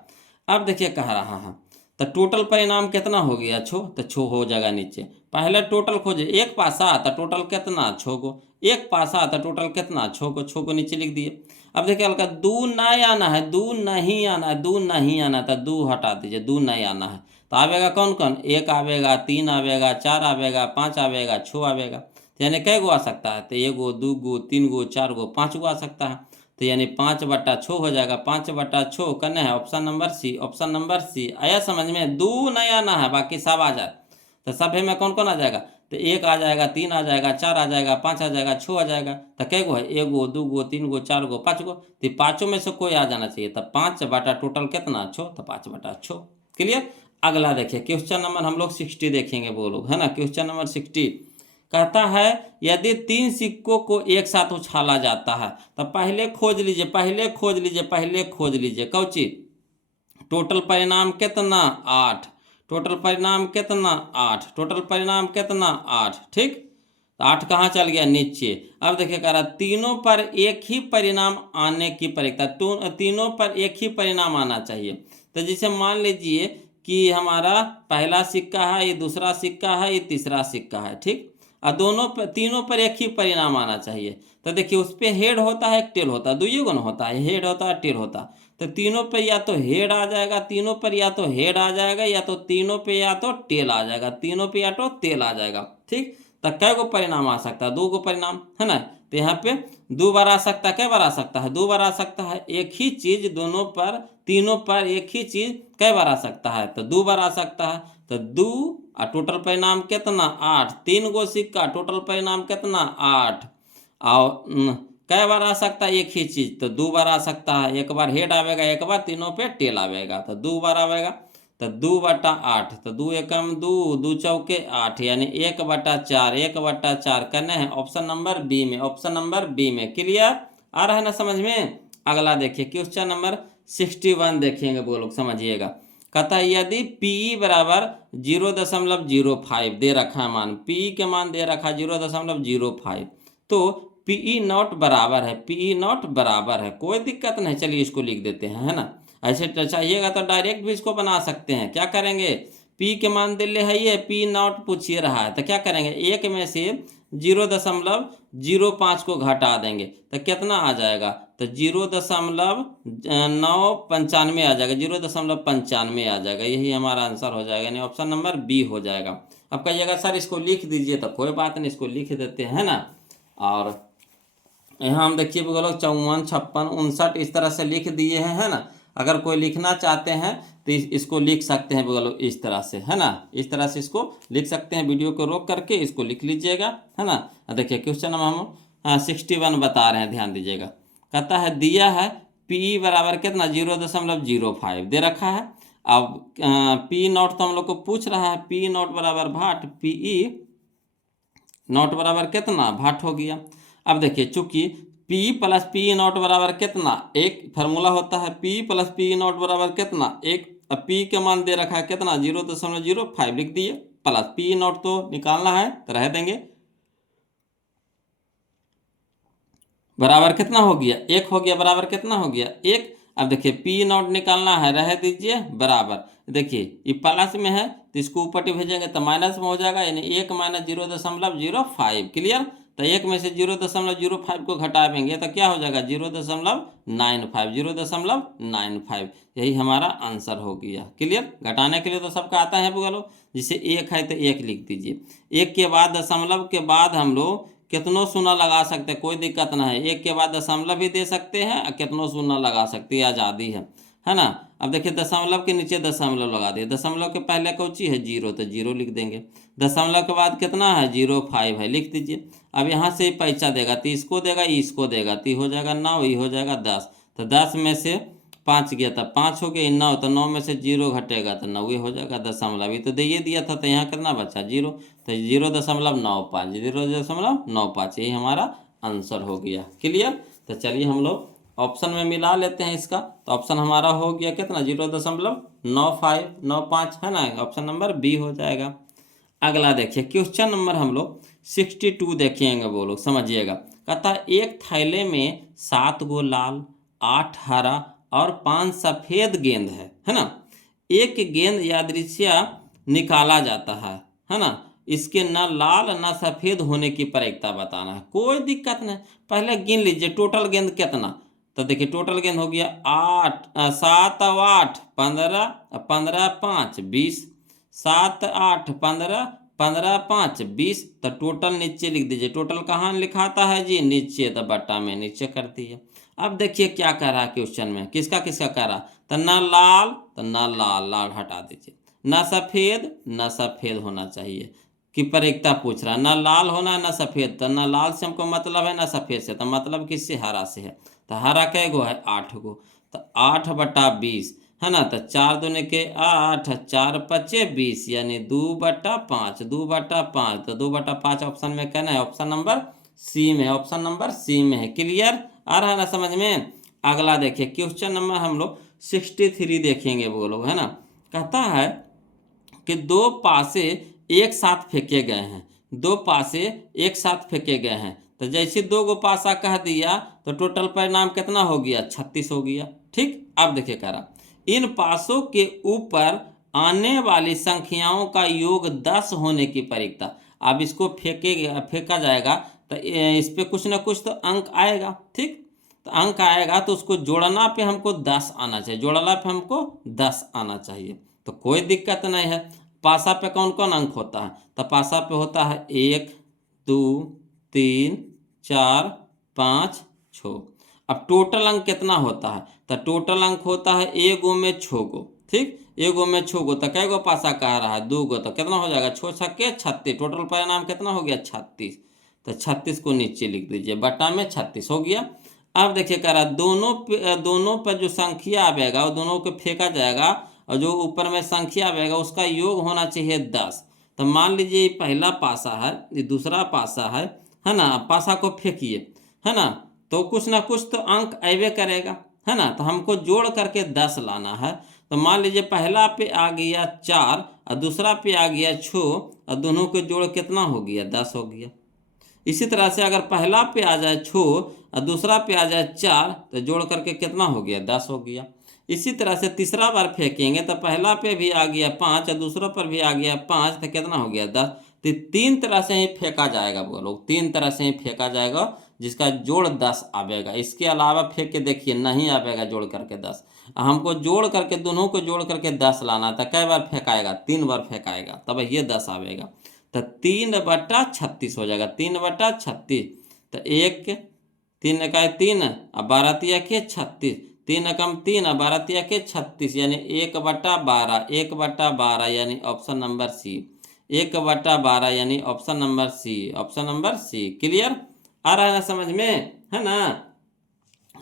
अब देखिए कह रहा है तो टोटल परिणाम कितना हो गया, 6, तो 6 हो जाएगा नीचे। पहले टोटल खोजे, एक पासा तो टोटल कितना, 6 को, एक पासा तो टोटल कितना, 6 को नीचे लिख दिए। अब देखिए हल्का 2 नहीं आना है, 2 नहीं आना है, 2 नहीं आना, तो 2 हटा दीजिए, 2 नहीं आना है, तो आवेगा कौन कौन, 1 आवेगा, 3 आवेगा, 4 आवेगा, 5 आवेगा, 6 आवेगा। तो यानी कै गो आ सकता है, तो 1 गो, 2 गो, 3 गो, 4 गो, 5 गो आ सकता है। तो यानी 5/6 हो जाएगा, 5/6 करना है, option number C, option number C. आया समझ में, 2 नहीं आना है, बाकी सब आ जाए। तो सभे में कौन कौन आ जाएगा, तो 1 आ जाएगा, 3 आ जाएगा, 4 आ जाएगा, 5 आ जाएगा, 6 आ जाएगा। तो कै गो है, 1 गो, 2 गो, 3 गो, 4 गो, 5 गो, तो 5 में से कोई आ जाना चाहिए। तो 5 बटा टोटल कितना, 6, तो 5/6। क्लियर। अगला देखिए क्वेश्चन नंबर हम लोग 60 देखेंगे, बोलो, है ना। क्वेश्चन नंबर 60 कहता है यदि 3 सिक्कों को एक साथ उछाला जाता है, तो पहले खोज लीजिए कौची, टोटल परिणाम कितना 8, टोटल परिणाम कितना 8, टोटल परिणाम कितना 8। ठीक, तो 8 कहाँ चल गया नीचे। अब देखिए कह रहा तीनों पर एक ही परिणाम आने की प्रक्रिया, तीनों पर एक ही परिणाम आना चाहिए। तो जैसे मान लीजिए कि हमारा पहला सिक्का है, ये दूसरा सिक्का है, ये तीसरा सिक्का है। ठीक, और तीनों पर एक ही परिणाम आना चाहिए। तो देखिए उस पर हेड होता है, एक टेल होता है, दुइये गुण होता है, हेड होता है टेल होता है। तो तीनों पे या तो हेड आ जाएगा, तीनों पर या तो हेड आ जाएगा, या तो तीनों पे या तो टेल आ जाएगा, तीनों पे या तो टेल आ जाएगा। ठीक, तो कै गो परिणाम आ सकता है, 2 गो परिणाम है ना। तो यहाँ पे 2 बार आ सकता है, कै बार आ सकता है, 2 बार आ सकता है। एक ही चीज दोनों पर, तीनों पर एक ही चीज कै बार आ सकता है, तो 2 बार आ सकता है। तो 2 और टोटल परिणाम कितना 8, 3 गो सिक्का, टोटल परिणाम कितना 8। और कै बार आ सकता है एक ही चीज, तो 2 बार आ सकता है। एक बार हेड आवेगा, एक बार तीनों पे टेल आवेगा, तो 2 बार आवेगा। तो 2/8, तो 2 एकम 2, 2 चौके 8, यानी 1/4, 1/4 करने हैं ऑप्शन नंबर बी में, ऑप्शन नंबर बी में। क्लियर आ रहा है ना समझ में। अगला देखिए क्वेश्चन नंबर 61 देखेंगे, वो लोग समझिएगा। कहता है यदि पी बराबर 0.05 दे रखा है मान, पी के मान दे रखा है 0.05, तो पी नॉट बराबर है, पी नॉट बराबर है, कोई दिक्कत नहीं, चलिए इसको लिख देते हैं, है ना। ऐसे चाहिएगा तो डायरेक्ट भी इसको बना सकते हैं। क्या करेंगे, पी के मान दे ले है, ये पी नॉट पूछिए रहा है, तो क्या करेंगे, एक में से 0.05 को घटा देंगे तो कितना आ जाएगा, तो 0.995 आ जाएगा, 0.95 आ जाएगा। यही हमारा आंसर हो जाएगा, यानी ऑप्शन नंबर बी हो जाएगा। अब कहिएगा सर इसको लिख दीजिए, तो कोई बात नहीं, इसको लिख देते हैं ना। और यहाँ हम देखिए बोलो 54, 56, 59 इस तरह से लिख दिए हैं, है ना। अगर कोई लिखना चाहते हैं तो इसको लिख सकते हैं बोलो इस तरह से, है ना, इस तरह से इसको लिख सकते हैं। वीडियो को रोक करके इसको लिख लीजिएगा, है ना। देखिए क्वेश्चन नंबर हम 61 बता रहे हैं, ध्यान दीजिएगा। कहता है दिया है पी बराबर कितना 0.05 दे रखा है। अब पी नॉट तो हम लोग को पूछ रहा है, पी नॉट बराबर भाट, पी नॉट बराबर कितना भाट हो गया। अब देखिए चूंकि P प्लस पी नॉट बराबर कितना, एक फार्मूला होता है P प्लस पी नॉट बराबर कितना, एक। अब P के मान दे रखा है कितना 0.05 लिख दिए, प्लस पी नॉट तो निकालना है तो रह देंगे, बराबर कितना हो गया 1 हो गया, बराबर कितना हो गया 1। अब देखिए पी नॉट निकालना है, रह दीजिए बराबर। देखिए ये प्लस में है तो इसको ऊपर भेजेंगे तो माइनस में हो जाएगा, यानी 1 माइनस 0.05। क्लियर, तो 1 में से 0.05 को घटाएंगे तो क्या हो जाएगा 0.95, 0.95। यही हमारा आंसर हो गया। क्लियर, घटाने के लिए तो सबका आता है बोलो, जैसे 1 है तो 1 लिख दीजिए, 1 के बाद दशमलव के बाद हम लोग कितनों शून्य लगा सकते हैं, कोई दिक्कत ना है। 1 के बाद दशमलव भी दे सकते हैं और कितनों शून्य लगा सकते हैं, आज़ादी है ना। अब देखिए दशमलव के नीचे दशमलव लगा दिए, दशमलव के पहले कौची है 0, तो 0 लिख देंगे। दशमलव के बाद कितना है 0.5 है, लिख दीजिए। अब यहाँ से पैसा देगा तो इसको देगा, इसको देगा तो हो जाएगा 9, ये हो जाएगा 10। तो 10 में से 5 गया था, 5 हो गया 9, तो 9 में से 0 घटेगा तो 9 हो जाएगा दशमलव। ये तो दे दिया था, तो यहाँ कितना बचा 0, तो 0.95, 0.95, यही हमारा आंसर हो गया। क्लियर, तो चलिए हम लोग ऑप्शन में मिला लेते हैं इसका। तो ऑप्शन हमारा हो गया कितना 0.95 है ना, ऑप्शन नंबर बी हो जाएगा। अगला देखिए क्वेश्चन नंबर हम लोग 62 देखेंगे, वो लोग समझिएगा। कहता है एक थैले में 7 गो लाल, 8 हरा और 5 सफ़ेद गेंद है ना। एक गेंद यादृच्छिक निकाला जाता है ना। इसके न लाल न सफ़ेद होने की प्रक्रिया बताना है, कोई दिक्कत नहीं। पहले गिन लीजिए टोटल गेंद कितना, तो देखिए टोटल गेंद हो गया 7 और 8 15, 15 5 20, 7 8 15, 15 5 20। तो टोटल नीचे लिख दीजिए, टोटल कहाँ लिखाता है जी नीचे, तो बट्टा में नीचे कर दिए। अब देखिए क्या कह रहा है क्वेश्चन में, किसका किसका कह रहा, तो न लाल, तो न लाल, लाल हटा दीजिए, न सफ़ेद, न सफ़ेद होना चाहिए कि प्रक्रिया पूछ रहा है, न लाल होना है न सफ़ेद। तो न लाल से हमको मतलब है, न सफ़ेद से, तो मतलब किससे हरा से है। तो हरा कै गो है 8 गो, तो 8/20 है ना। तो 4 दूने के 8, 4 पचे 20, यानी 2/5, 2/5। तो 2/5 ऑप्शन में कहना है, ऑप्शन नंबर सी में, ऑप्शन नंबर सी में है। क्लियर आ रहा है ना समझ में। अगला देखिए क्वेश्चन नंबर हम लोग 63 देखेंगे वो लोग, है ना। कहता है कि दो पासे एक साथ फेंके गए हैं, दो पासे एक साथ फेंके गए हैं, तो जैसे दो गो पासा कह दिया तो टोटल परिणाम कितना हो गया, 36 हो गया। ठीक, अब देखिए कह रहा इन पासों के ऊपर आने वाली संख्याओं का योग 10 होने की परीक्षा। अब इसको फेंका जाएगा तो इस पे कुछ ना कुछ तो अंक आएगा। ठीक, तो अंक आएगा तो उसको जोड़ना पे हमको 10 आना चाहिए, जोड़ना पे हमको 10 आना चाहिए, तो कोई दिक्कत नहीं है। पासा पे कौन कौन अंक होता है, तो पासा पे होता है 1 2 3 4 5 6। अब टोटल अंक कितना होता है, तो टोटल अंक होता है एगो में 6 गो। ठीक, एगो में 6 गो, तो कै गो पासा कह रहा है, 2 गो, तो कितना हो जाएगा, 6 छक्के 36, टोटल परिणाम कितना हो गया, 36। तो 36 को नीचे लिख दीजिए, बटा में 36 हो गया। अब देखिए कह रहा दोनों पर जो संख्या आएगा वो दोनों को फेंका जाएगा, और जो ऊपर में संख्या आएगा उसका योग होना चाहिए 10। तो मान लीजिए पहला पासा है, ये दूसरा पासा है ना। पासा को फेंकिए, है ना, तो कुछ ना कुछ तो अंक अबे करेगा, है ना। तो हमको जोड़ करके 10 लाना है। तो मान लीजिए पहला पे आ गया 4 और दूसरा पे आ गया 6, और दोनों के जोड़ कितना हो गया, 10 हो गया। इसी तरह से अगर पहला पे आ जाए 6 और दूसरा पे आ जाए 4, तो जोड़ करके कितना हो गया, 10 हो गया। इसी तरह से तीसरा बार फेंकेंगे तो पहला पे भी आ गया 5 और दूसरा पर भी आ गया 5, तो कितना हो गया, 10। तो 3 तरह से ही फेंका जाएगा वो लोग, 3 तरह से ही फेंका जाएगा जिसका जोड़ 10 आवेगा। इसके अलावा फेंक के देखिए नहीं आवेगा जोड़ करके 10। हमको जोड़ करके दोनों को जोड़ करके 10 लाना था, कई बार फेंकाएगा, 3 बार फेंकाएगा, तब ये 10 आवेगा। तो 3/36 हो जाएगा, 3/36। तो 1 3 का 3 और 12 तिया के 36, 3 एकम 3 और 12 तिया के 36, यानी 1/12, 1/12 यानी ऑप्शन नंबर सी, 1/12 यानी option number C, option number C. Clear, आ रहा है ना समझ में, है ना।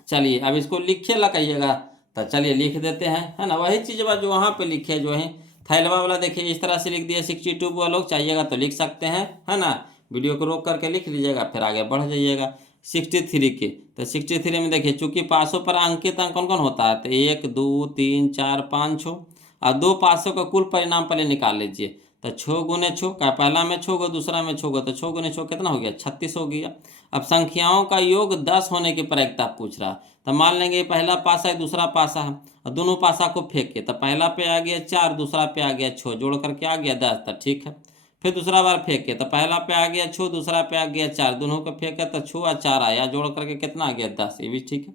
चलिए अब इसको लिखे लगाइएगा, तो चलिए लिख देते हैं, है ना। वही चीज़ बात जो वहाँ पे लिखे, जो है थैलवा वाला देखिए इस तरह से लिख दिया। 62 वो लोग चाहिएगा तो लिख सकते हैं, है ना। वीडियो को रोक करके लिख लीजिएगा, फिर आगे बढ़ जाइएगा। 63 के, तो 63 में देखिए चूंकि पासों पर अंकित अंक कौन कौन होता है, तो 1 2 3 4 5 6, और दो पासों का कुल परिणाम पहले निकाल लीजिए। तो 6 गुने 6 का, पहला में 6 गो दूसरा में 6 गो, तो 6 गुने 6 कितना हो गया, 36 हो गया। अब संख्याओं का योग 10 होने की प्रायिकता पूछ रहा, तो मान लेंगे पहला पासा है दूसरा पासा है, और दोनों पासा को फेंके, तो पहला पे आ गया 4 दूसरा पे आ गया 6, जोड़ करके आ गया 10, तो ठीक है। फिर दूसरा बार फेंके तो पहला पे आ गया 6 दूसरा पे आ गया 4, दोनों को फेंके तो 6 और 4 आया, जोड़ करके कितना आ गया, 10, ये भी ठीक है।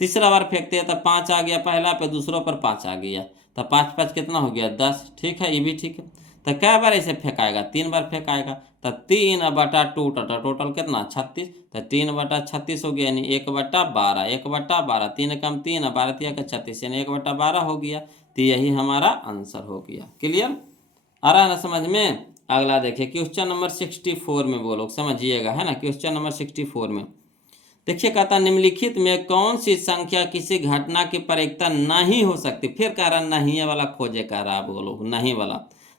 तीसरा बार फेंकते हैं तो 5 आ गया पहला पे, दूसरों पर 5 आ गया, तो 5 5 कितना हो गया, 10, ठीक है, ये भी ठीक है। तो कै बार ऐसे फेंकाएगा, 3 बार फेंकाएगा, तो 3/2 टोटल कितना, 36, तो 3/36 हो गया, यानी 1/12, 1/12, 3 कम 3 और 12 तिया का 36, यानी 1/12 हो गया। तो यही हमारा आंसर हो गया। क्लियर, आ रहा है ना समझ में। अगला देखिए क्वेश्चन नंबर 64 में वो लोग समझिएगा, है ना। क्वेश्चन नंबर 64 में देखिए कहता निम्नलिखित में कौन सी संख्या किसी घटना की प्रायिकता नहीं हो सकती। फिर कह रहा नहीं वाला खोजे, कह रहा आप बोलो नहीं वाला,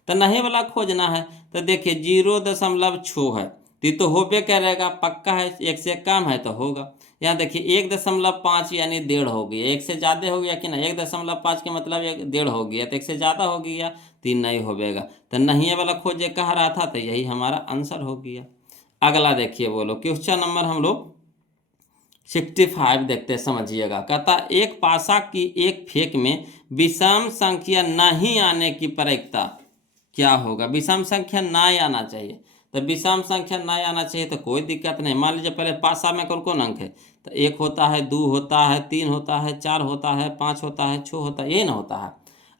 तो नहीं वाला खोजना है। तो देखिए 0.6 है, तो होबे करेगा, पक्का है, 1 से कम है तो होगा। यहाँ देखिए 1.5 यानी 1.5 हो गया, 1 से ज़्यादा हो गया कि ना, 1.5 के मतलब 1.5 हो गया, तो 1 से ज़्यादा हो गया, 3 नहीं होगा। तो नहीं वाला खोजे कह रहा था, तो यही हमारा आंसर हो गया। अगला देखिए बोलो क्वेश्चन नंबर हम लोग 65 देखते हैं, समझिएगा। कहता एक पासा की एक फेंक में विषम संख्या नहीं आने की प्रायिकता क्या होगा। विषम संख्या ना आना चाहिए, तो विषम संख्या ना आना चाहिए तो कोई दिक्कत नहीं। मान लीजिए पहले पासा में कौन कौन अंक है, तो 1 होता है, 2 होता है, 3 होता है, 4 होता है, 5 होता है, 6 होता है, ये ना होता है।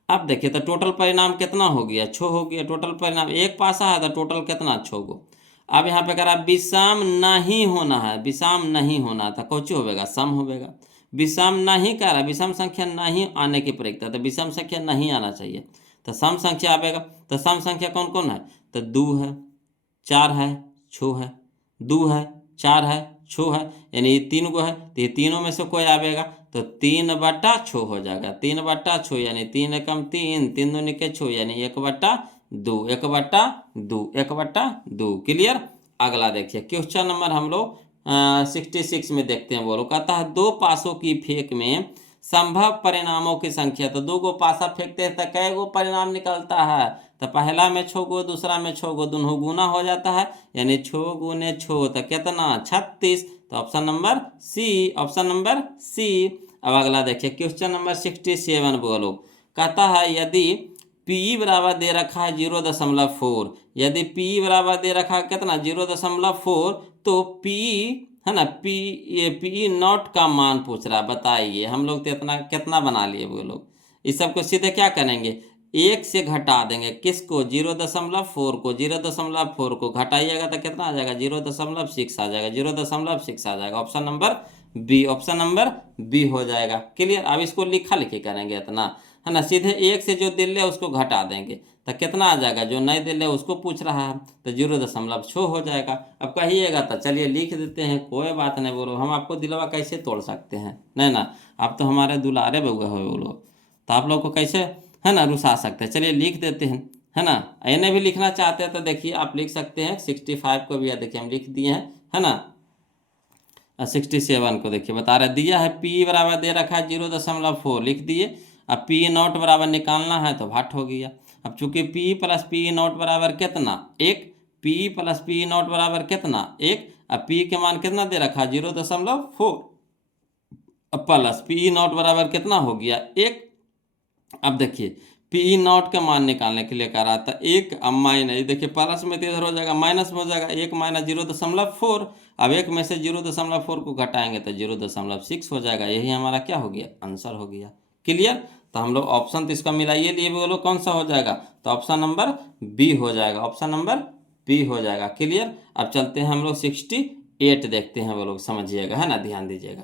अब देखिए तो टोटल परिणाम कितना हो गया, 6 हो गया। टोटल परिणाम एक पासा है तो टोटल कितना, 6 गो। अब यहाँ पे कह रहा विषम नहीं होना है, विषम नहीं होना था, कौची होगा, सम होगा। विषम नहीं कह रहा, विषम संख्या नहीं आने की प्रायिकता, तो विषम संख्या नहीं आना चाहिए, तो सम संख्या आएगा। तो सम संख्या कौन कौन है, तो 2 है, 4 है, 6 है, 2 है, 4 है, 6 है, यानी ये 3 गो है, तो ये तीनों में से कोई आएगा, तो 3/6 हो जाएगा। 3/6 यानी 3 एकम 3, 3 दूनी के 6, यानी 1/2, 1/2, 1/2। क्लियर। अगला देखिए क्वेश्चन नंबर हम लोग 66 में देखते हैं। बोलो कहता है दो पासों की फेंक में संभव परिणामों की संख्या। तो 2 गो पासा फेंकते हैं तो कै गो परिणाम निकलता है? तो पहला में 6 गो, दूसरा में 6 गो, दोनों गुना हो जाता है, यानी 6 गुने 6 तो कितना 36। तो option number C, option number C. अब अगला देखिए क्वेश्चन नंबर 67 बोलो। कहता है यदि पी बराबर दे रखा है 0.4, यदि पी बराबर दे रखा है कितना 0.4, तो पी है ना, पी ये पी नॉट का मान पूछ रहा है, बताइए। हम लोग तो इतना कितना बना लिए वो लोग। इस सब को सीधे क्या करेंगे, 1 से घटा देंगे, किसको 0.4 को, 0.4 को घटाइएगा तो कितना आ जाएगा 0.6 आ जाएगा, 0.6 आ जाएगा। Option number B, option number B हो जाएगा। क्लियर। अब इसको लिखा लिखी करेंगे इतना, है ना, सीधे 1 से जो दिल है उसको घटा देंगे तो कितना आ जाएगा, जो नहीं दिल है उसको पूछ रहा है तो 0.6 हो जाएगा। अब कहिएगा तो चलिए लिख देते हैं, कोई बात नहीं। बोलो हम आपको दिलवा कैसे तोड़ सकते हैं, नहीं ना, आप तो हमारे दुलारे बउआ हो बोलो, तो आप लोग को कैसे है ना रुसा सकते हैं। चलिए लिख देते हैं, है ना। इन्हें भी लिखना चाहते हैं तो देखिए आप लिख सकते हैं, 65 को भी देखिए हम लिख दिए हैं, है ना। 67 को देखिए बता रहे दिया है पी बराबर दे रखा है 0.4, लिख दिए। अब पी नॉट बराबर निकालना है तो भाट हो गया। अब चूंकि पी प्लस पी नॉट बराबर कितना 1, पी प्लस पी नॉट बराबर कितना 1, अब पी के मान कितना दे रखा 0.4, अब प्लस पी नॉट बराबर कितना हो गया 1। अब देखिए पी नॉट का मान निकालने के लिए कह रहा था 1, अब माइनस, देखिए प्लस में तो इधर हो जाएगा माइनस में हो जाएगा, 1 माइनस 0.4। अब 1 में से 0.4 को घटाएंगे तो 0.6 हो जाएगा, यही हमारा क्या हो गया आंसर हो गया। क्लियर। तो हम लोग ऑप्शन तो इसका मिलाइए लिए बोलो कौन सा हो जाएगा, तो ऑप्शन नंबर बी हो जाएगा, ऑप्शन नंबर बी हो जाएगा। क्लियर। अब चलते हैं हम लोग 68 देखते हैं, वो लोग समझिएगा, है ना, ध्यान दीजिएगा।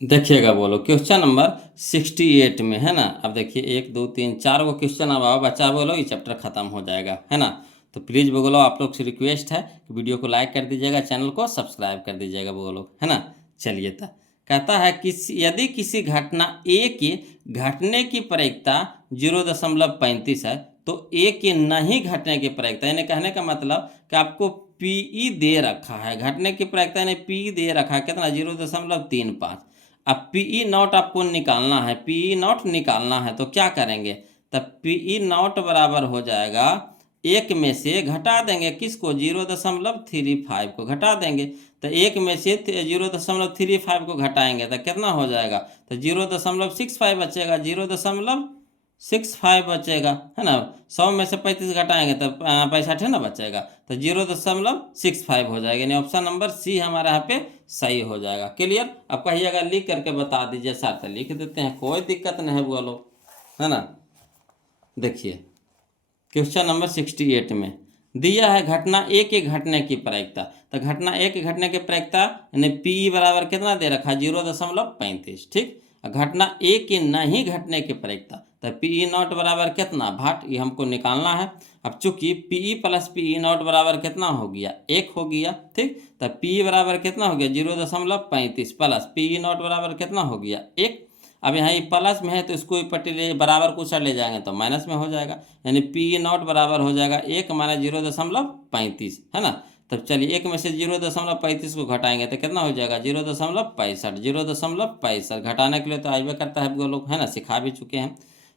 देखिएगा बोलो क्वेश्चन नंबर 68 में, है ना। अब देखिए 1 2 3 4 गो क्वेश्चन अब आओ बच्चा बोलो, ये चैप्टर खत्म हो जाएगा, है ना। तो प्लीज़ बोलो आप लोग से रिक्वेस्ट है कि वीडियो को लाइक कर दीजिएगा, चैनल को सब्सक्राइब कर दीजिएगा बोलो, है ना। चलिए तो कहता है किसी यदि किसी घटना ए के घटने की प्रायिकता 0.35 है तो ए के नहीं घटने की प्रायिकता, यानी कहने का मतलब कि आपको पीई दे रखा है, घटने की प्रायिकता यानी पी दे रखा है कितना 0.35। अब पीई नॉट आपको निकालना है, पीई नॉट निकालना है तो क्या करेंगे, तब पीई नॉट बराबर हो जाएगा 1 में से घटा देंगे किसको 0.35 को घटा देंगे। तो 1 में से 0.35 को घटाएंगे तो कितना हो जाएगा, तो 0.65 बचेगा, 0.65 बचेगा, है ना। 100 में से 35 घटाएंगे तो 65 है ना बचेगा, तो 0.65 हो जाएगा, यानी ऑप्शन नंबर सी हमारे यहाँ पे सही हो जाएगा। क्लियर। अब कहिएगा लिख करके बता दीजिए सर, तो लिख देते हैं, कोई दिक्कत नहीं है बोलो, है ना। देखिए क्वेश्चन नंबर 68 में दिया है घटना ए के घटने की प्रायिकता, तो घटना ए के घटने की प्रायिकता यानी पी बराबर कितना दे रखा 0.35, ठीक। घटना ए के नहीं घटने की प्रायिकता, तो पी नॉट बराबर कितना भाट, ये हमको निकालना है। अब चूंकि पी प्लस पी नॉट बराबर कितना हो गया 1 हो गया, ठीक। तो पी बराबर कितना हो गया 0.35 प्लस पी नॉट बराबर कितना हो गया 1। अब यहाँ ये प्लस में है तो इसको पट्टी ले बराबर को साइड ले जाएंगे तो माइनस में हो जाएगा, यानी पी नॉट बराबर हो जाएगा 1 माइनस 0.35, है ना। तब चलिए 1 में से 0.35 को घटाएंगे तो कितना हो जाएगा 0.65, 0.65 घटाने के लिए तो आइए करता है वो लोग, है ना, सिखा भी चुके हैं।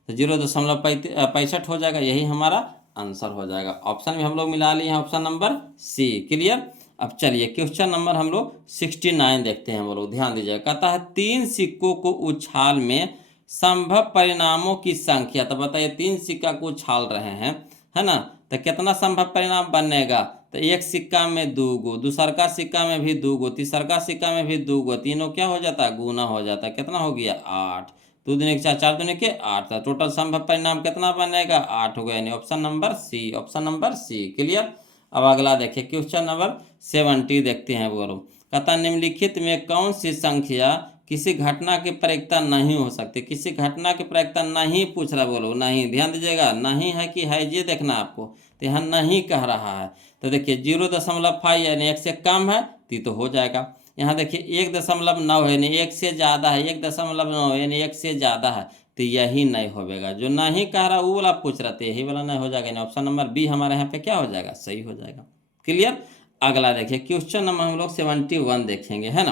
तो 0.65 हो जाएगा, यही हमारा आंसर हो जाएगा। ऑप्शन में हम लोग मिला लिए हैं ऑप्शन नंबर सी। क्लियर। अब चलिए क्वेश्चन नंबर हम लोग 69 देखते हैं, वो लोग ध्यान दीजिएगा। कहता है 3 सिक्कों को उछाल में संभव परिणामों की संख्या, तो बताइए 3 सिक्का को उछाल रहे हैं, है ना, तो कितना संभव परिणाम बनेगा, तो एक सिक्का में 2 गो, दूसरका सिक्का में भी 2 गो, तीसरका सिक्का में भी 2 गो, तीनों क्या हो जाता है गुना हो जाता है, कितना हो गया 8, 2 दूनी के 4, 4 दूनी के 8, तो टोटल संभव परिणाम कितना बनेगा 8 हो गया, यानी option number C, option number C. Clear. अब अगला देखिए क्वेश्चन नंबर 70 देखते हैं बोलो। कहता निम्नलिखित में कौन सी संख्या किसी घटना की प्रायिकता नहीं हो सकती, किसी घटना की प्रायिकता नहीं पूछ रहा बोलो, नहीं, ध्यान दीजिएगा, नहीं है कि है ये देखना आपको, तो यहाँ नहीं कह रहा है। तो देखिए 0.5 यानी 1 से कम है तो हो जाएगा। यहाँ देखिए 1.9 है यानी 1 से ज़्यादा है, 1.9 यानी 1 से ज़्यादा है, तो यही नहीं होगा, जो नहीं कह रहा वो वाला पूछ रहा था, यही वाला नहीं हो जाएगा, ऑप्शन नंबर बी हमारे यहाँ पे क्या हो जाएगा सही हो जाएगा। क्लियर। अगला देखिए क्वेश्चन नंबर हम लोग 71 देखेंगे, है ना।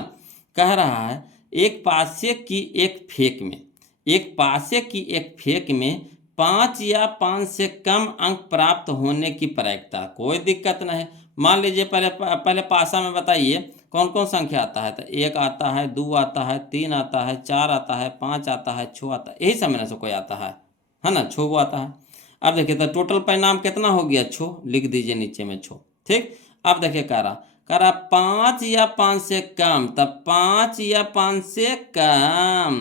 कह रहा है एक पासे की एक फेंक में, एक पासे की एक फेंक में 5 या 5 से कम अंक प्राप्त होने की प्रायिकता। कोई दिक्कत नहीं। मान लीजिए पहले पासा में बताइए कौन कौन संख्या आता है। तो 1 आता है, 2 आता है, 3 आता है, 4 आता है, 5 आता है, 6 आता है, यही सब में से कोई आता है ना, 6 आता है। अब देखिए तो टोटल परिणाम कितना हो गया, 6, लिख दीजिए नीचे में 6। ठीक। अब देखिए कह रहा 5 या 5 से कम, तब 5 या 5 से कम,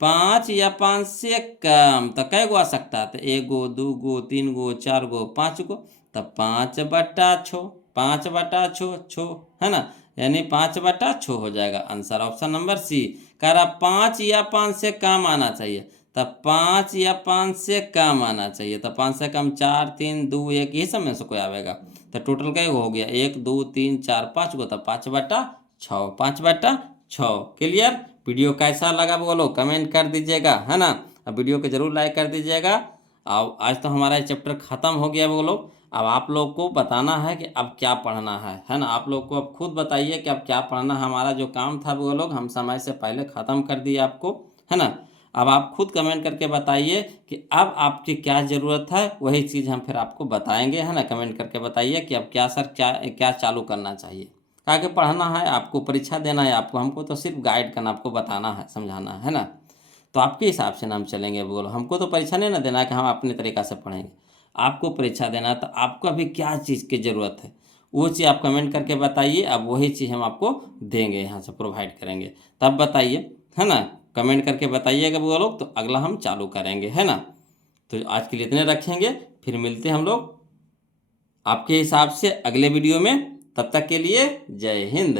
5 या 5 से कम तो कै गो आ सकता है। तो 1 गो, 2 गो, 3 गो, 4 गो, 5 गो, तब 5/6, 5/6 है ना, यानी 5/6 हो जाएगा आंसर, ऑप्शन नंबर सी। कह रहा 5 या 5 से कम आना चाहिए, तब 5 या 5 से कम आना चाहिए। तब 5 से कम 4, 3, 2, 1 यही सब में से कोई आवेगा। तो टोटल क्या हो गया, 1, 2, 3, 4, 5 गो, तब 5/6, 5/6। क्लियर। वीडियो कैसा लगा बोलो कमेंट कर दीजिएगा, है ना। अब वीडियो को जरूर लाइक कर दीजिएगा। अब आज तो हमारा चैप्टर ख़त्म हो गया बोलो। अब आप लोग को बताना है कि अब क्या पढ़ना है ना। आप लोग को अब खुद बताइए कि अब क्या पढ़ना है। हमारा जो काम था वो लोग हम समय से पहले ख़त्म कर दिए आपको, है ना। अब आप खुद कमेंट करके बताइए कि अब आपकी क्या ज़रूरत है, वही चीज़ हम फिर आपको बताएंगे, है ना। कमेंट करके बताइए कि अब क्या सर क्या क्या चालू करना चाहिए। आगे पढ़ना है आपको, परीक्षा देना है आपको, हमको तो सिर्फ गाइड करना, आपको बताना है, समझाना है ना। तो आपके हिसाब से ना हम चलेंगे। बोलो हमको तो परीक्षा नहीं ना देना है कि हम अपने तरीक़ा से पढ़ेंगे। आपको परीक्षा देना है तो आपको अभी क्या चीज़ की ज़रूरत है वो चीज़ आप कमेंट करके बताइए। अब वही चीज़ हम आपको देंगे, यहाँ से प्रोवाइड करेंगे। तब बताइए, है ना। कमेंट करके बताइएगा वो लोग, तो अगला हम चालू करेंगे, है ना। तो आज के लिए इतने रखेंगे, फिर मिलते हैं हम लोग आपके हिसाब से अगले वीडियो में। तब तक के लिए जय हिंद।